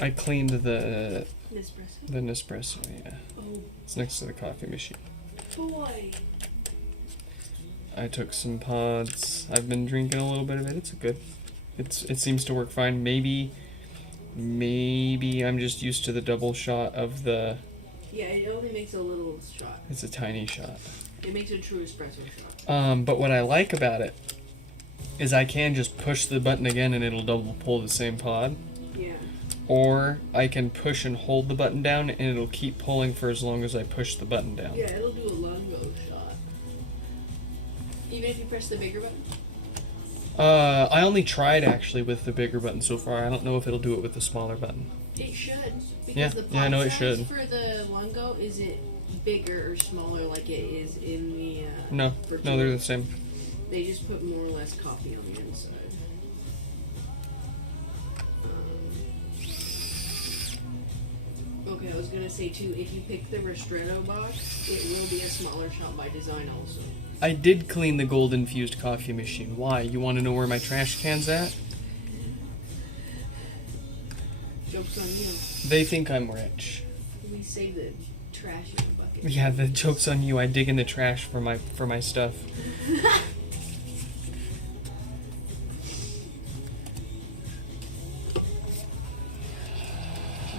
I cleaned the Nespresso. Nespresso, yeah. Oh It's next to the coffee machine. boy. I took some pods. I've been drinking a little bit of it. It's good. It seems to work fine. Maybe I'm just used to the double shot of the. Yeah, it only makes a little shot. It's a tiny shot. It makes a true espresso shot. But what I like about it is I can just push the button again and it'll double pull the same pod. Yeah. or I can push and hold the button down, and it'll keep pulling for as long as I push the button down. Yeah, it'll do a longo shot. Even if you press the bigger button? I only tried actually with the bigger button so far. I don't know if it'll do it with the smaller button. It should. Because Yeah, the yeah, I know it size should. for the longo, is it bigger or smaller like it is in the No, virtual? no, they're the same. They just put more or less copy on the inside. Okay, I was gonna say too, if you pick the Ristretto box, it will be a smaller shot by design also. I did clean the gold infused coffee machine. Why? You want to know where my trash can's at? Joke's on you. They think I'm rich. We save the trash in the bucket. Yeah, the joke's on you. I dig in the trash for my stuff.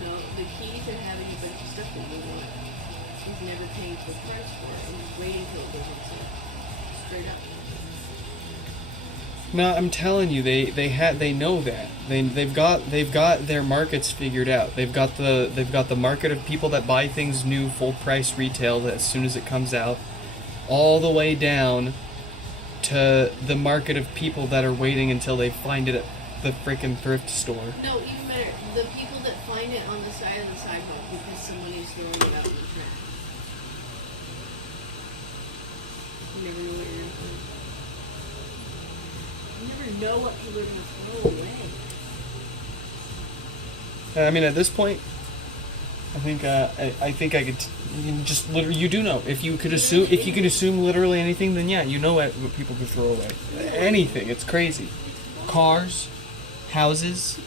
No, the key to having a bunch of stuff that you want is never paying full price for it and waiting till it goes on sale. Straight up. No, I'm telling you, they know that. They've got their markets figured out. They've got the market of people that buy things new full price retail as soon as it comes out, all the way down to the market of people that are waiting until they find it at the freaking thrift store. No, even better. The people that find it on the side of the sidewalk because somebody's throwing it out in the trash. You never know what you're gonna find. You never know what people are gonna throw away. I mean, at this point, I think I could you can just literally. You do know if you could assume literally anything, then yeah, you know what people could throw away. Anything. It's crazy. Cars, houses.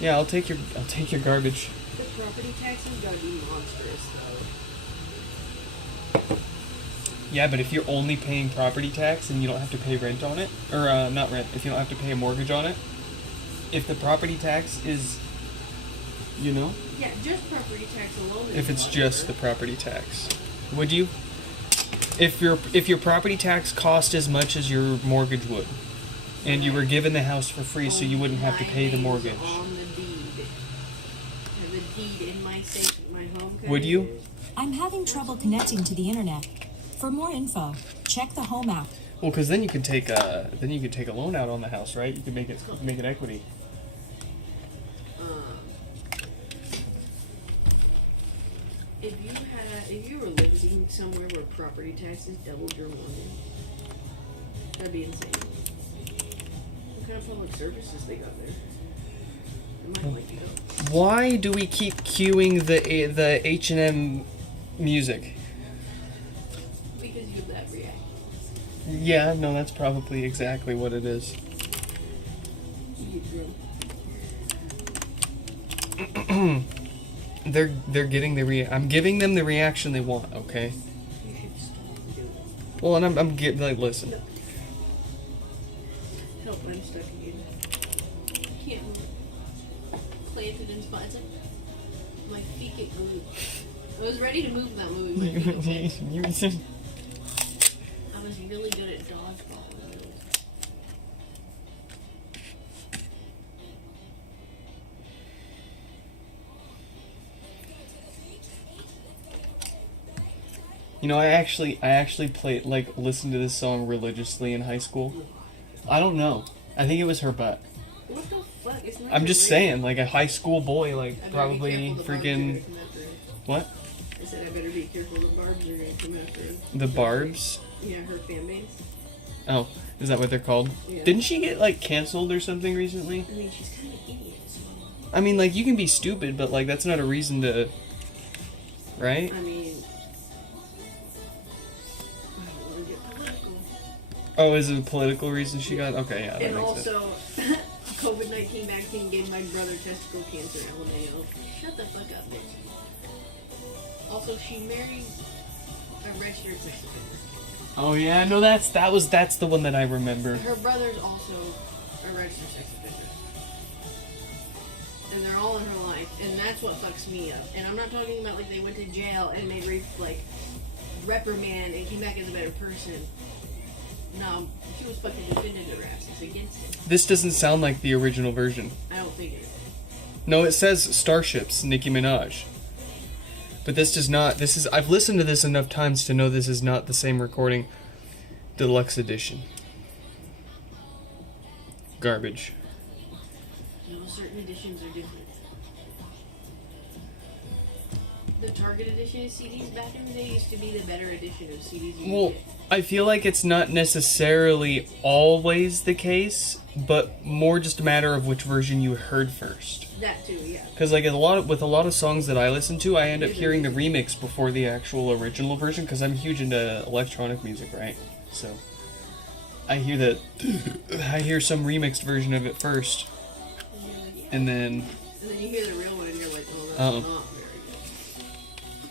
Yeah, I'll take your garbage. The property taxes gotta be monstrous, though. Yeah, but if you're only paying property tax and you don't have to pay rent on it, or not rent, if you don't have to pay a mortgage on it, if the property tax is, Yeah, just property tax alone. Is if a it's lot just the better. property tax, would you? If your property tax cost as much as your mortgage would, and you were given the house for free, so you wouldn't have to My pay the name's mortgage, On the deed. I have a deed in my safe, my home. would you? I'm having trouble connecting to the internet. For more info, check the Home app. Well, because then you could take a loan out on the house, right? You could make it equity. If you were living somewhere where property taxes doubled your mortgage, that'd be insane. What kind of public services they got there? I might like to go. Why do we keep cueing the H&M music? Because you that react. Yeah, no, that's probably exactly what it is. You get drunk. They're getting I'm giving them the reaction they want, okay? You should stop doing it. Well, and I'm getting like, listen. Help, I'm stuck again. Can't move it. Planted in spots. My feet get glued. I was ready to move without moving my feet. Okay? I was really good at dodgeball. You know, I actually played listened to this song religiously in high school. I don't know. I think it was Her Butt. What the fuck? It's not I'm even just real. saying, like a high school boy, like I better be probably careful, the Barbs are freaking gonna come after us. what? I said I better be careful, the Barbs are gonna come after us. The Barbs? Yeah, her fan base. Oh, is that what they're called? Yeah. Didn't she get like canceled or something recently? I mean, she's kind of an idiot. So. I mean, like you can be stupid, but like that's not a reason to, right? I mean, I don't want to get political. Oh, is it a political reason she got? Okay, yeah, that And makes sense. also, COVID-19 vaccine gave my brother testicle cancer. LMAO. Shut the fuck up, bitch. Also, she married a registered sex offender. Oh yeah, no, that's the one that I remember. Her brother's also a registered sex offender. And they're all in her life, and that's what fucks me up. And I'm not talking about like they went to jail and they reprimand and came back as a better person. she was fucking defending their asses against it. This doesn't sound like the original version. I don't think it is. No, it says Starships, Nicki Minaj. But this does not. This is. I've listened to this enough times to know this is not the same recording. Deluxe edition. Garbage. You know, certain editions are different. The Target edition of CDs back in the day used to be the better edition of CDs you Well, could get. I feel like it's not necessarily always the case, but more just a matter of which version you heard first. That too, yeah. Because like with a lot of songs that I listen to, I end up hearing the remix before the actual original version because I'm huge into electronic music, right? So I hear some remixed version of it first, and then And then you hear the real one and you're like, oh, that's Uh-oh. not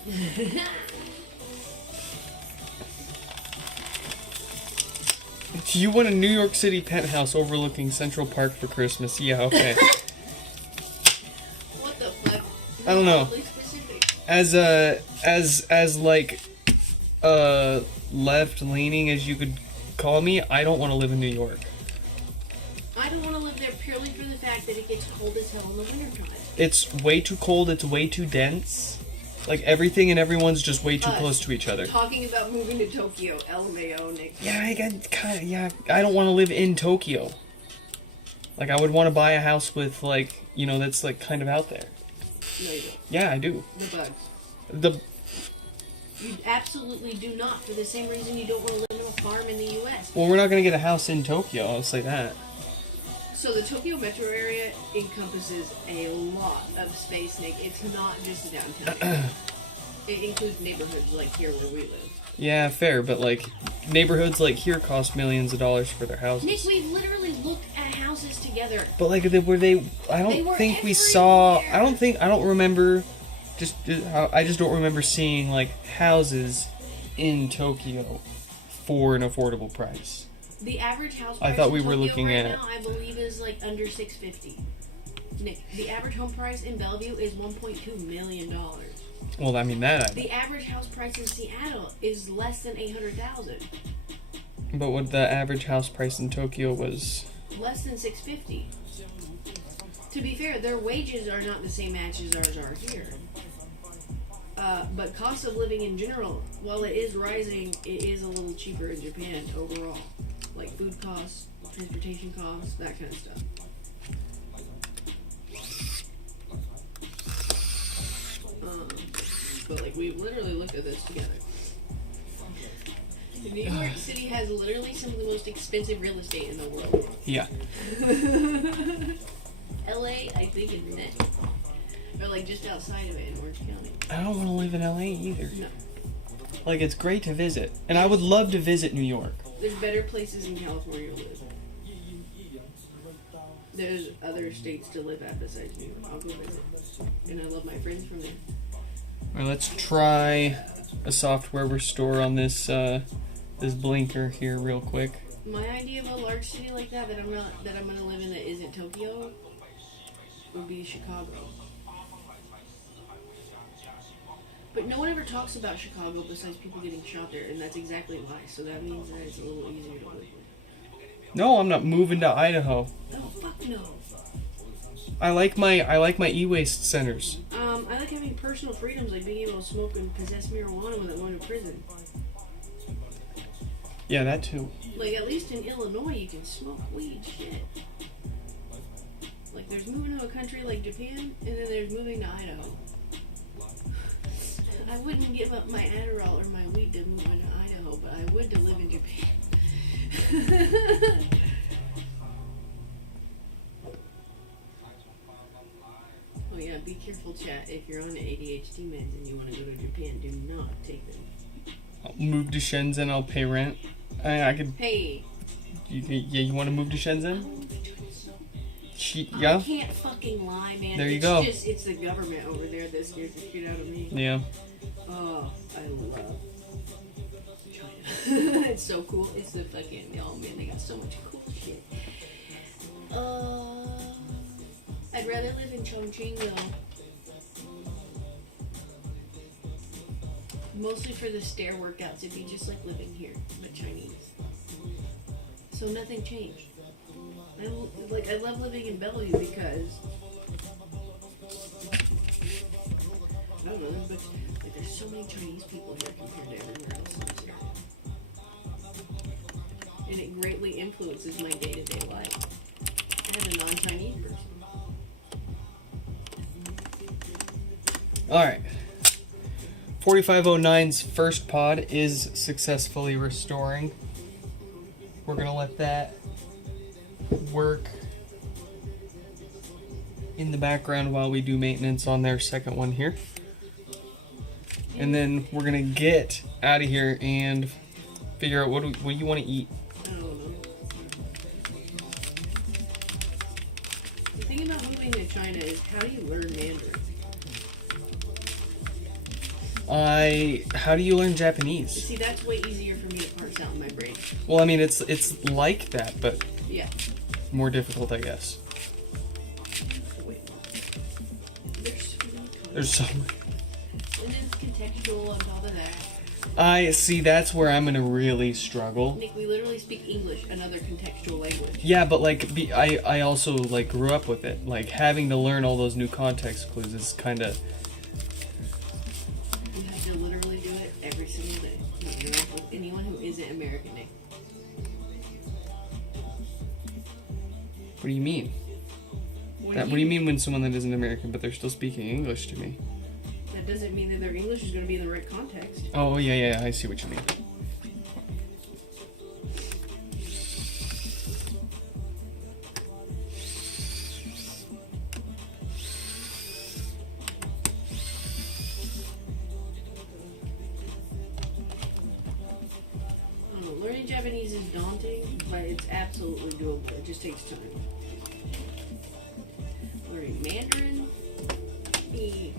very good. do you want a New York City penthouse overlooking Central Park for Christmas? Yeah, okay. What the fuck? I don't know. Oddly specific. As left leaning as you could call me, I don't want to live in New York. I don't want to live there purely for the fact that it gets cold as hell in the wintertime. It's way too cold, it's way too dense. Like everything and everyone's just way too close to each other. Talking about moving to Tokyo, LMAO, Nick. Yeah, I don't want to live in Tokyo. Like I would want to buy a house with like, that's like kind of out there. No, you don't. Yeah, I do. The bugs. The You absolutely do not, for the same reason you don't want to live in a farm in the U.S. Well, we're not going to get a house in Tokyo, I'll say that. So the Tokyo metro area encompasses a lot of space, Nick. It's not just a downtown area. It includes neighborhoods like here where we live. Yeah, fair, but like neighborhoods like here cost millions of dollars for their houses. Nick, we've literally looked at houses together. But like, I They don't were think we saw. everywhere. I don't remember. I just don't remember seeing like houses in Tokyo for an affordable price. The average house I price thought in we were Tokyo looking right at- now, I believe, is like under $650. Nick, the average home price in Bellevue is $1.2 million. Well, I mean that. The average house price in Seattle is less than $800,000. But what the average house price in Tokyo was? Less than $650. To be fair, their wages are not the same match as ours are here. But cost of living in general, while it is rising, it is a little cheaper in Japan overall. Like food costs, transportation costs, that kind of stuff. But like we've literally looked at this together. New York City has literally some of the most expensive real estate in the world. Yeah. LA, I think, is next. Or like just outside of it in Orange County. I don't want to live in LA either. No. Like it's great to visit, and I would love to visit New York. There's better places in California to live. There's other states to live at besides New York. I'll go visit. And I love my friends from there. All right, let's try a software restore on this this blinker here real quick. My idea of a large city like that I'm gonna live in that isn't Tokyo would be Chicago. But no one ever talks about Chicago besides people getting shot there, and that's exactly why. So that means that it's a little easier to live with. No, I'm not moving to Idaho. Oh fuck no. I like my e-waste centers. I like having personal freedoms, like being able to smoke and possess marijuana without going to prison. Yeah, that too. Like, at least in Illinois, you can smoke weed, shit. Like, there's moving to a country like Japan, and then there's moving to Idaho. I wouldn't give up my Adderall or my weed to move into Idaho, but I would to live in Japan. Oh yeah, be careful, chat. If you're on ADHD meds and you want to go to Japan, do not take them. I'll move to Shenzhen. I'll pay rent. I could. Hey. You want to move to Shenzhen? Yeah. I can't fucking lie, man. There you it's go. It's the government over there that scares the shit out of me. Yeah. Oh, I love China. It's so cool. It's the fucking, oh man, they got so much cool shit. I'd rather live in Chongqing though. Mostly for the stair workouts. It'd be just like living here, but Chinese. So nothing changed. I love living in Bellevue because I don't know, but there's so many Chinese people here compared to everywhere else in this area. And it greatly influences my day-to-day life. As a non-Chinese person. Alright. 4509's first pod is successfully restoring. We're going to let that work in the background while we do maintenance on their second one here. And then we're going to get out of here and figure out what you want to eat. I don't know. The thing about moving to China is how do you learn Mandarin? How do you learn Japanese? See, that's way easier for me to parse out in my brain. Well, I mean, it's like that, but Yeah. more difficult, I guess. Wait. There's so many There's so much. And it's contextual on top of that. I see. That's where I'm gonna really struggle. Nick, we literally speak English, another contextual language. Yeah, but like, I also like grew up with it. Like having to learn all those new context clues is kind of. You have to literally do it every single day. With anyone who isn't American, Nick. What do you mean? What do you mean when someone that isn't American, but they're still speaking English to me? That doesn't mean that their English is going to be in the right context. Oh yeah, I see what you mean. I don't know, learning Japanese is daunting, but it's absolutely doable. It just takes time. Learning Mandarin, me,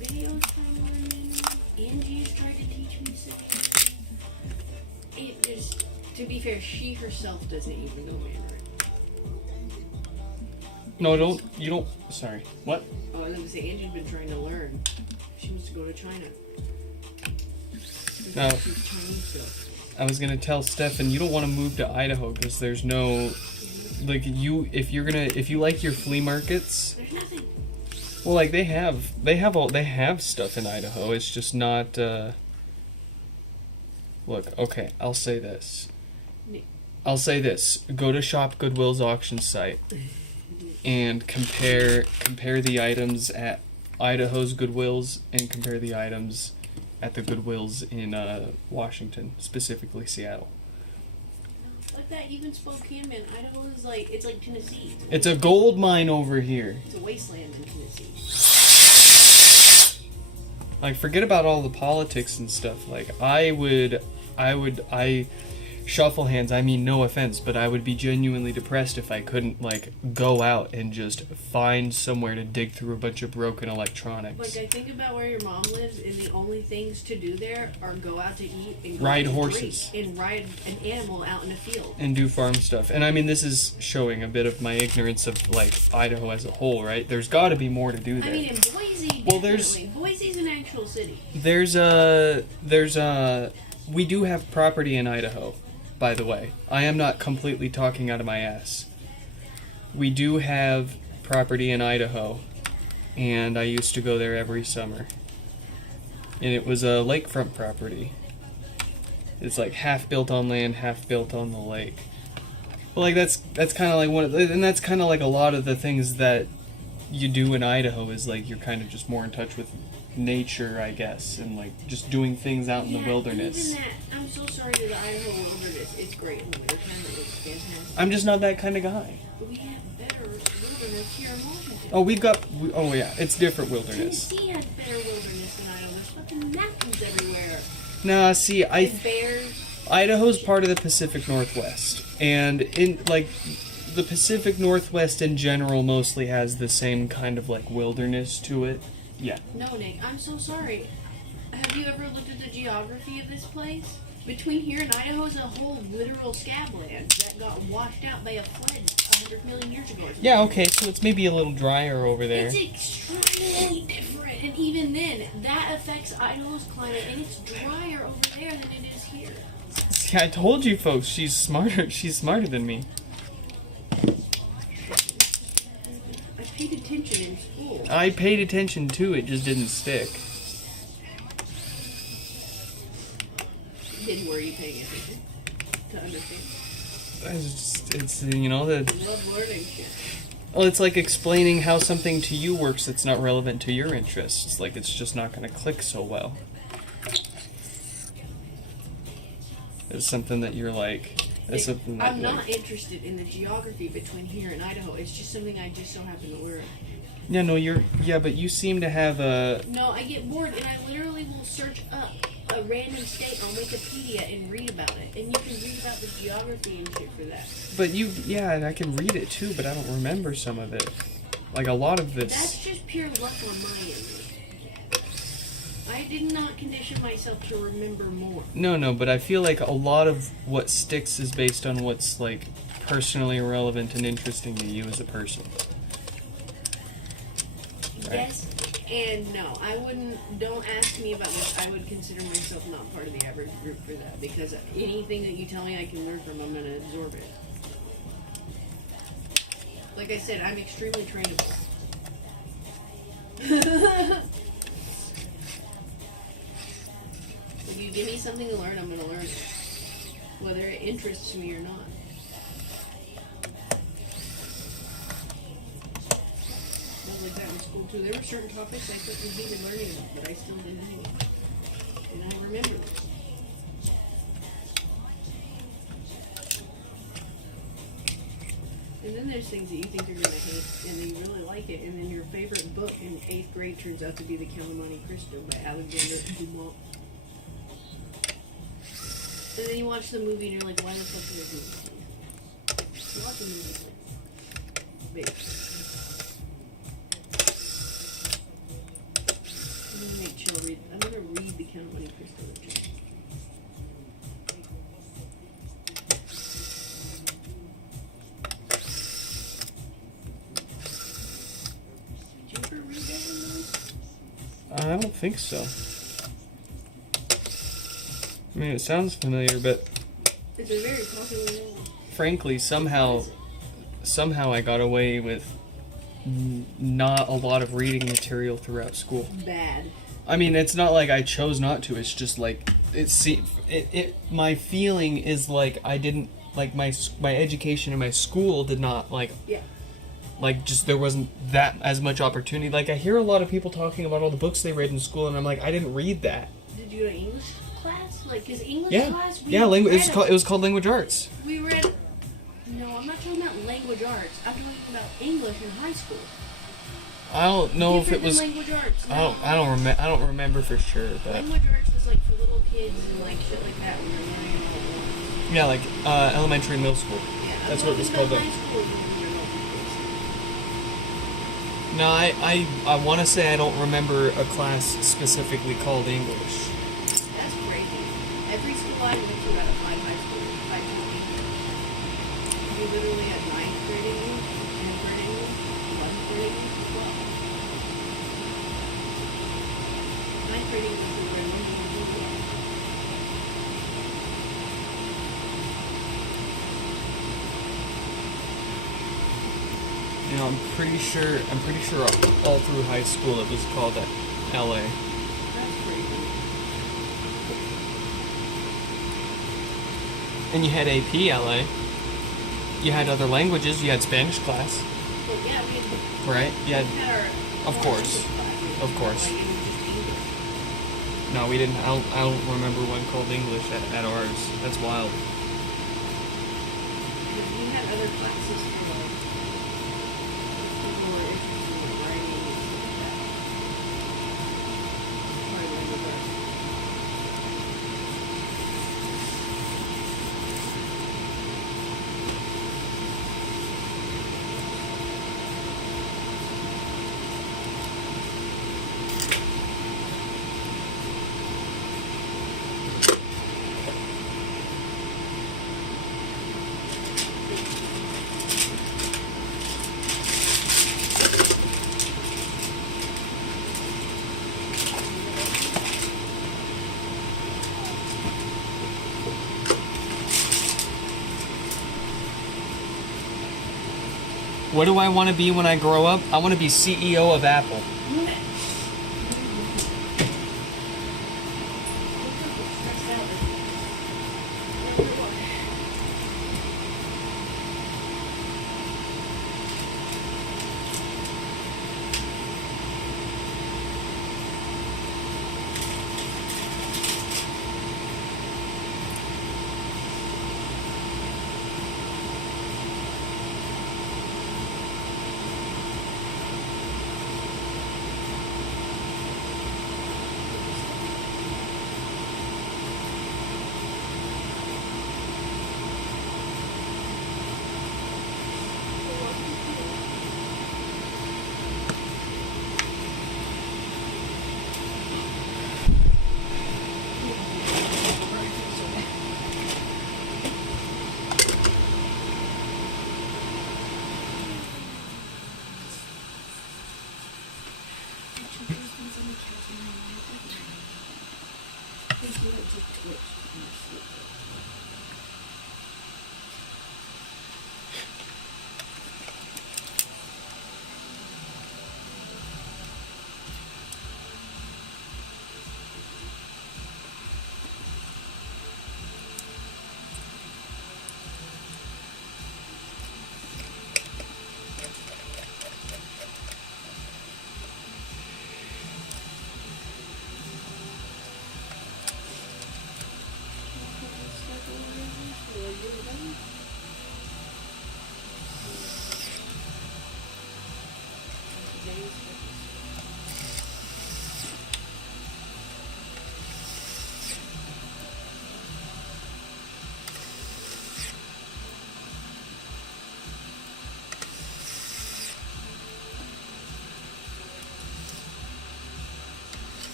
videos trying to learn Mandarin. Angie's tried to teach me something. It just, to be fair, she herself doesn't even know Mandarin. No, you don't. Sorry. What? Oh, I was going to say, Angie's been trying to learn. She wants to go to China. No. She's Chinese stuff. I was gonna tell Stefan you don't want to move to Idaho because there's no, like if you like your flea markets. There's nothing. Well, like they have stuff in Idaho. It's just not. Look, okay, I'll say this. Go to Shop Goodwill's auction site and compare the items at Idaho's Goodwills and compare the items at the Goodwills in Washington, specifically Seattle. Like that, even Spokane, man. Idaho is like, it's like Tennessee. It's a gold mine over here. It's a wasteland in Tennessee. Like, forget about all the politics and stuff. Like, I shuffle hands, I mean no offense, but I would be genuinely depressed if I couldn't, like, go out and just find somewhere to dig through a bunch of broken electronics. Like, I think about where your mom lives, and the only things to do there are go out to eat and go Ride out to horses. drink and ride an animal out in a field. And do farm stuff. And I mean, this is showing a bit of my ignorance of, like, Idaho as a whole, right? There's gotta be more to do there. I mean, in Boise, Well, definitely. Boise's an actual city. We do have property in Idaho, by the way. I am not completely talking out of my ass. We do have property in Idaho, and I used to go there every summer. And it was a lakefront property. It's like half built on land, half built on the lake. But like that's kind of like and that's kind of like a lot of the things that you do in Idaho is like you're kind of just more in touch with nature, I guess, and like just doing things out in the wilderness. Even that, I'm so sorry to the Idaho wilderness. It's great in the wintertime. It looks fantastic. I'm just not that kind of guy. But we have better wilderness here in Washington. Oh yeah, it's different wilderness. Tennessee has better wilderness than Idaho. There's fucking mountains everywhere. Nah, see, There's bears. Idaho's part of the Pacific Northwest, and in like the Pacific Northwest in general mostly has the same kind of like wilderness to it. Yeah. No, Nick, I'm so sorry. Have you ever looked at the geography of this place? Between here and Idaho is a whole literal scabland that got washed out by a flood 100 million years ago. Yeah, okay, so it's maybe a little drier over there. It's extremely different. And even then, that affects Idaho's climate, and it's drier over there than it is here. See, I told you folks, she's smarter. She's smarter than me. I paid attention in school. I paid attention too. It just didn't stick. Then were you paying attention to understand? It's you know the. I love learning shit. Well, it's like explaining how something to you works that's not relevant to your interests. Like it's just not going to click so well. It's something that you're like. It's something that I'm you're not like, interested in the geography between here and Idaho. It's just something I just so happen to learn. Yeah, no, you're. Yeah, but you seem to have a. No, I get bored and I literally will search up a random state on Wikipedia and read about it. And you can read about the geography and shit for that. But you, yeah, and I can read it too, but I don't remember some of it. Like a lot of this. That's just pure luck on my end. I did not condition myself to remember more. No, but I feel like a lot of what sticks is based on what's like personally relevant and interesting to you as a person. Right? Yes and no. I wouldn't. Don't ask me about this. I would consider myself not part of the average group for that because anything that you tell me I can learn from, I'm gonna absorb it. Like I said, I'm extremely trainable. If you give me something to learn, I'm gonna learn it, whether it interests me or not. I was like that in school too. There were certain topics I couldn't even learning about, but I still did anyway, and I remember them. And then there's things that you think you're gonna hate, and then you really like it, and then your favorite book in 8th grade turns out to be The Count of Monte Cristo by Alexander Dumas. And then you watch the movie and you're like, why the fuck did I do this? Watch the movie. Babe. I'm gonna make Chill read. I'm gonna read The Count of Monte Cristo to Chill. Did you ever read that one? I don't think so. I mean, it sounds familiar, but It's a very popular novel. frankly, somehow I got away with not a lot of reading material throughout school. Bad. I mean, it's not like I chose not to. It's just like my feeling is like I didn't like my education in my school did not like Yeah. like just there wasn't that as much opportunity. Like I hear a lot of people talking about all the books they read in school, and I'm like, I didn't read that. Did you go to English class? Like, cause English Yeah, class, we yeah. Language. read It was called language arts. We read. No, I'm not talking about language arts. I'm talking about English in high school. I don't know if it Different was. than language arts. No. I don't remember for sure, but Language arts is like for little kids and like shit like that. When they're learning all at once. yeah, like elementary and middle school. Yeah, That's I'm what it was talking called about then. high school when you're little kids. No, I want to say I don't remember a class specifically called English. That's crazy. Every school I went to had a 5 high school, 5 English. We literally had 9th grade English, 10th grade English, 11th grade English as well. 9th grade English is where I learned to do that. You know, I'm pretty sure all through high school it was called LA. That's crazy. And you had AP LA. You had other languages. You had Spanish class, Well, yeah, we had, right? You had. we had our Of course. classes, Of course. Like, it was just English. No, we didn't. I don't remember one called English at ours. That's wild. Because we had other classes for like people who were interested in writing and stuff like that. Probably language arts. What do I want to be when I grow up? I want to be CEO of Apple.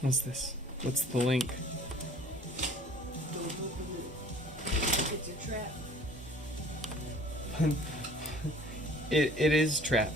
What's this? What's the link? Don't open it. It's a trap. It is trap.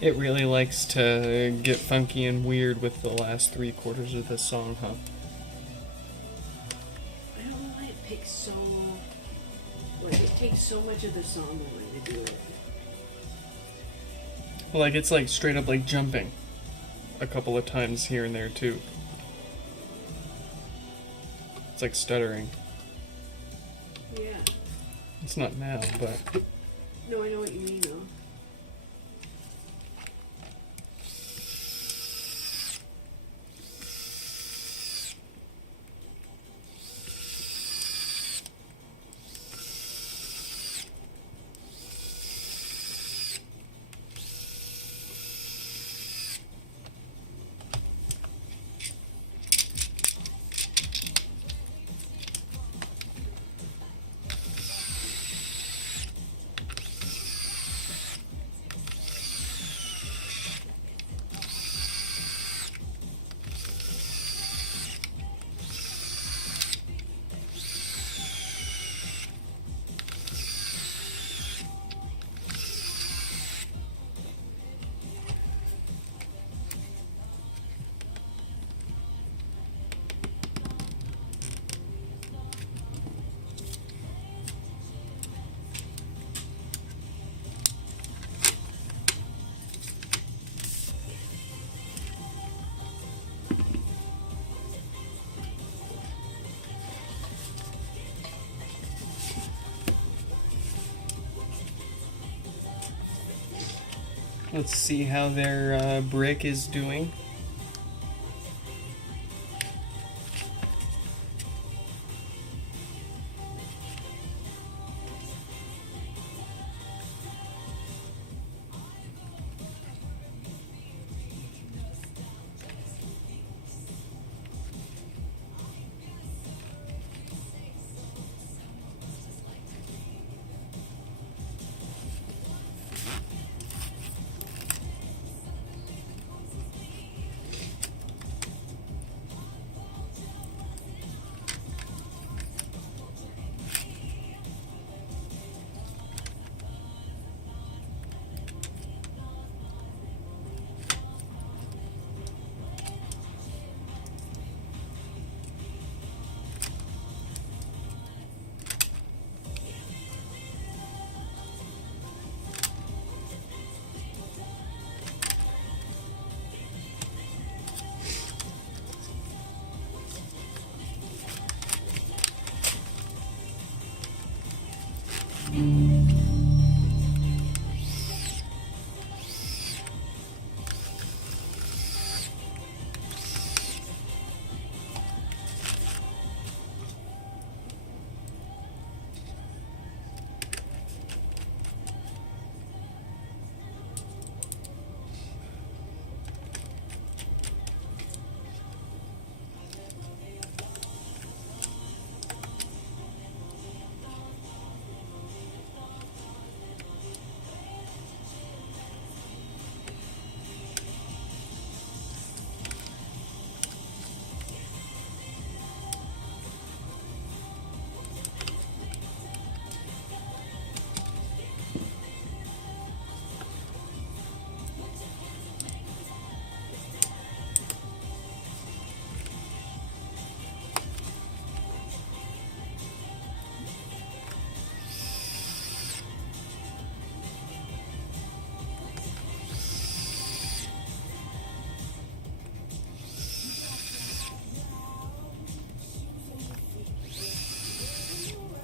It really likes to get funky and weird with the last 3/4 of the song, huh? I don't know why it picks so. Like, it takes so much of the song away to do it. Well, like it's like straight up like jumping a couple of times here and there too. It's like stuttering. Yeah. It's not now, but No, I know what you mean, though. Let's see how their brick is doing.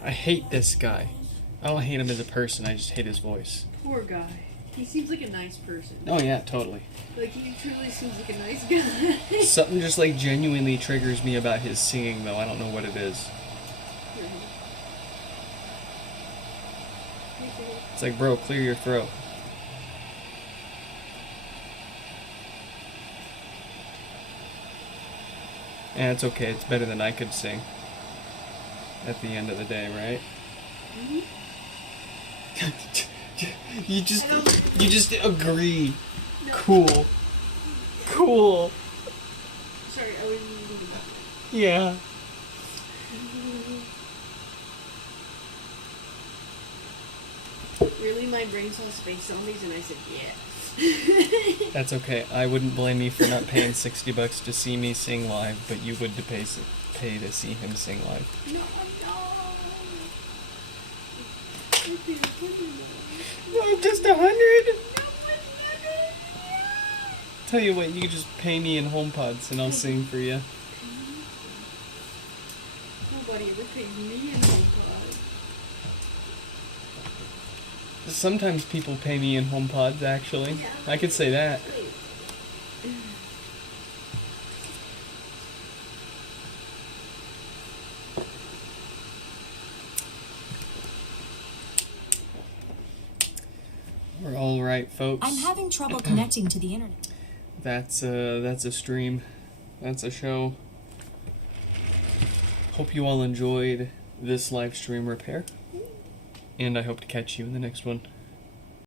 I hate this guy. I don't hate him as a person, I just hate his voice. Poor guy. He seems like a nice person. Oh yeah, totally. Like, he truly seems like a nice guy. Something just like genuinely triggers me about his singing though, I don't know what it is. It's like, bro, clear your throat. And it's okay, it's better than I could sing. At the end of the day, right? you just agree. No. Cool. Cool. Sorry, I was... Yeah. Really, my brain saw Space Zombies and I said, yeah. That's okay. I wouldn't blame you for not paying $60 to see me sing live, but you would to pay to see him sing live. No. No, just 100. Tell you what, you just pay me in HomePods and I'll sing for you. Nobody ever paid me in HomePod. Sometimes people pay me in HomePods, actually. Yeah. I could say that. We're all right, folks. I'm having trouble connecting to the internet. That's a stream. That's a show. Hope you all enjoyed this live stream repair. And I hope to catch you in the next one.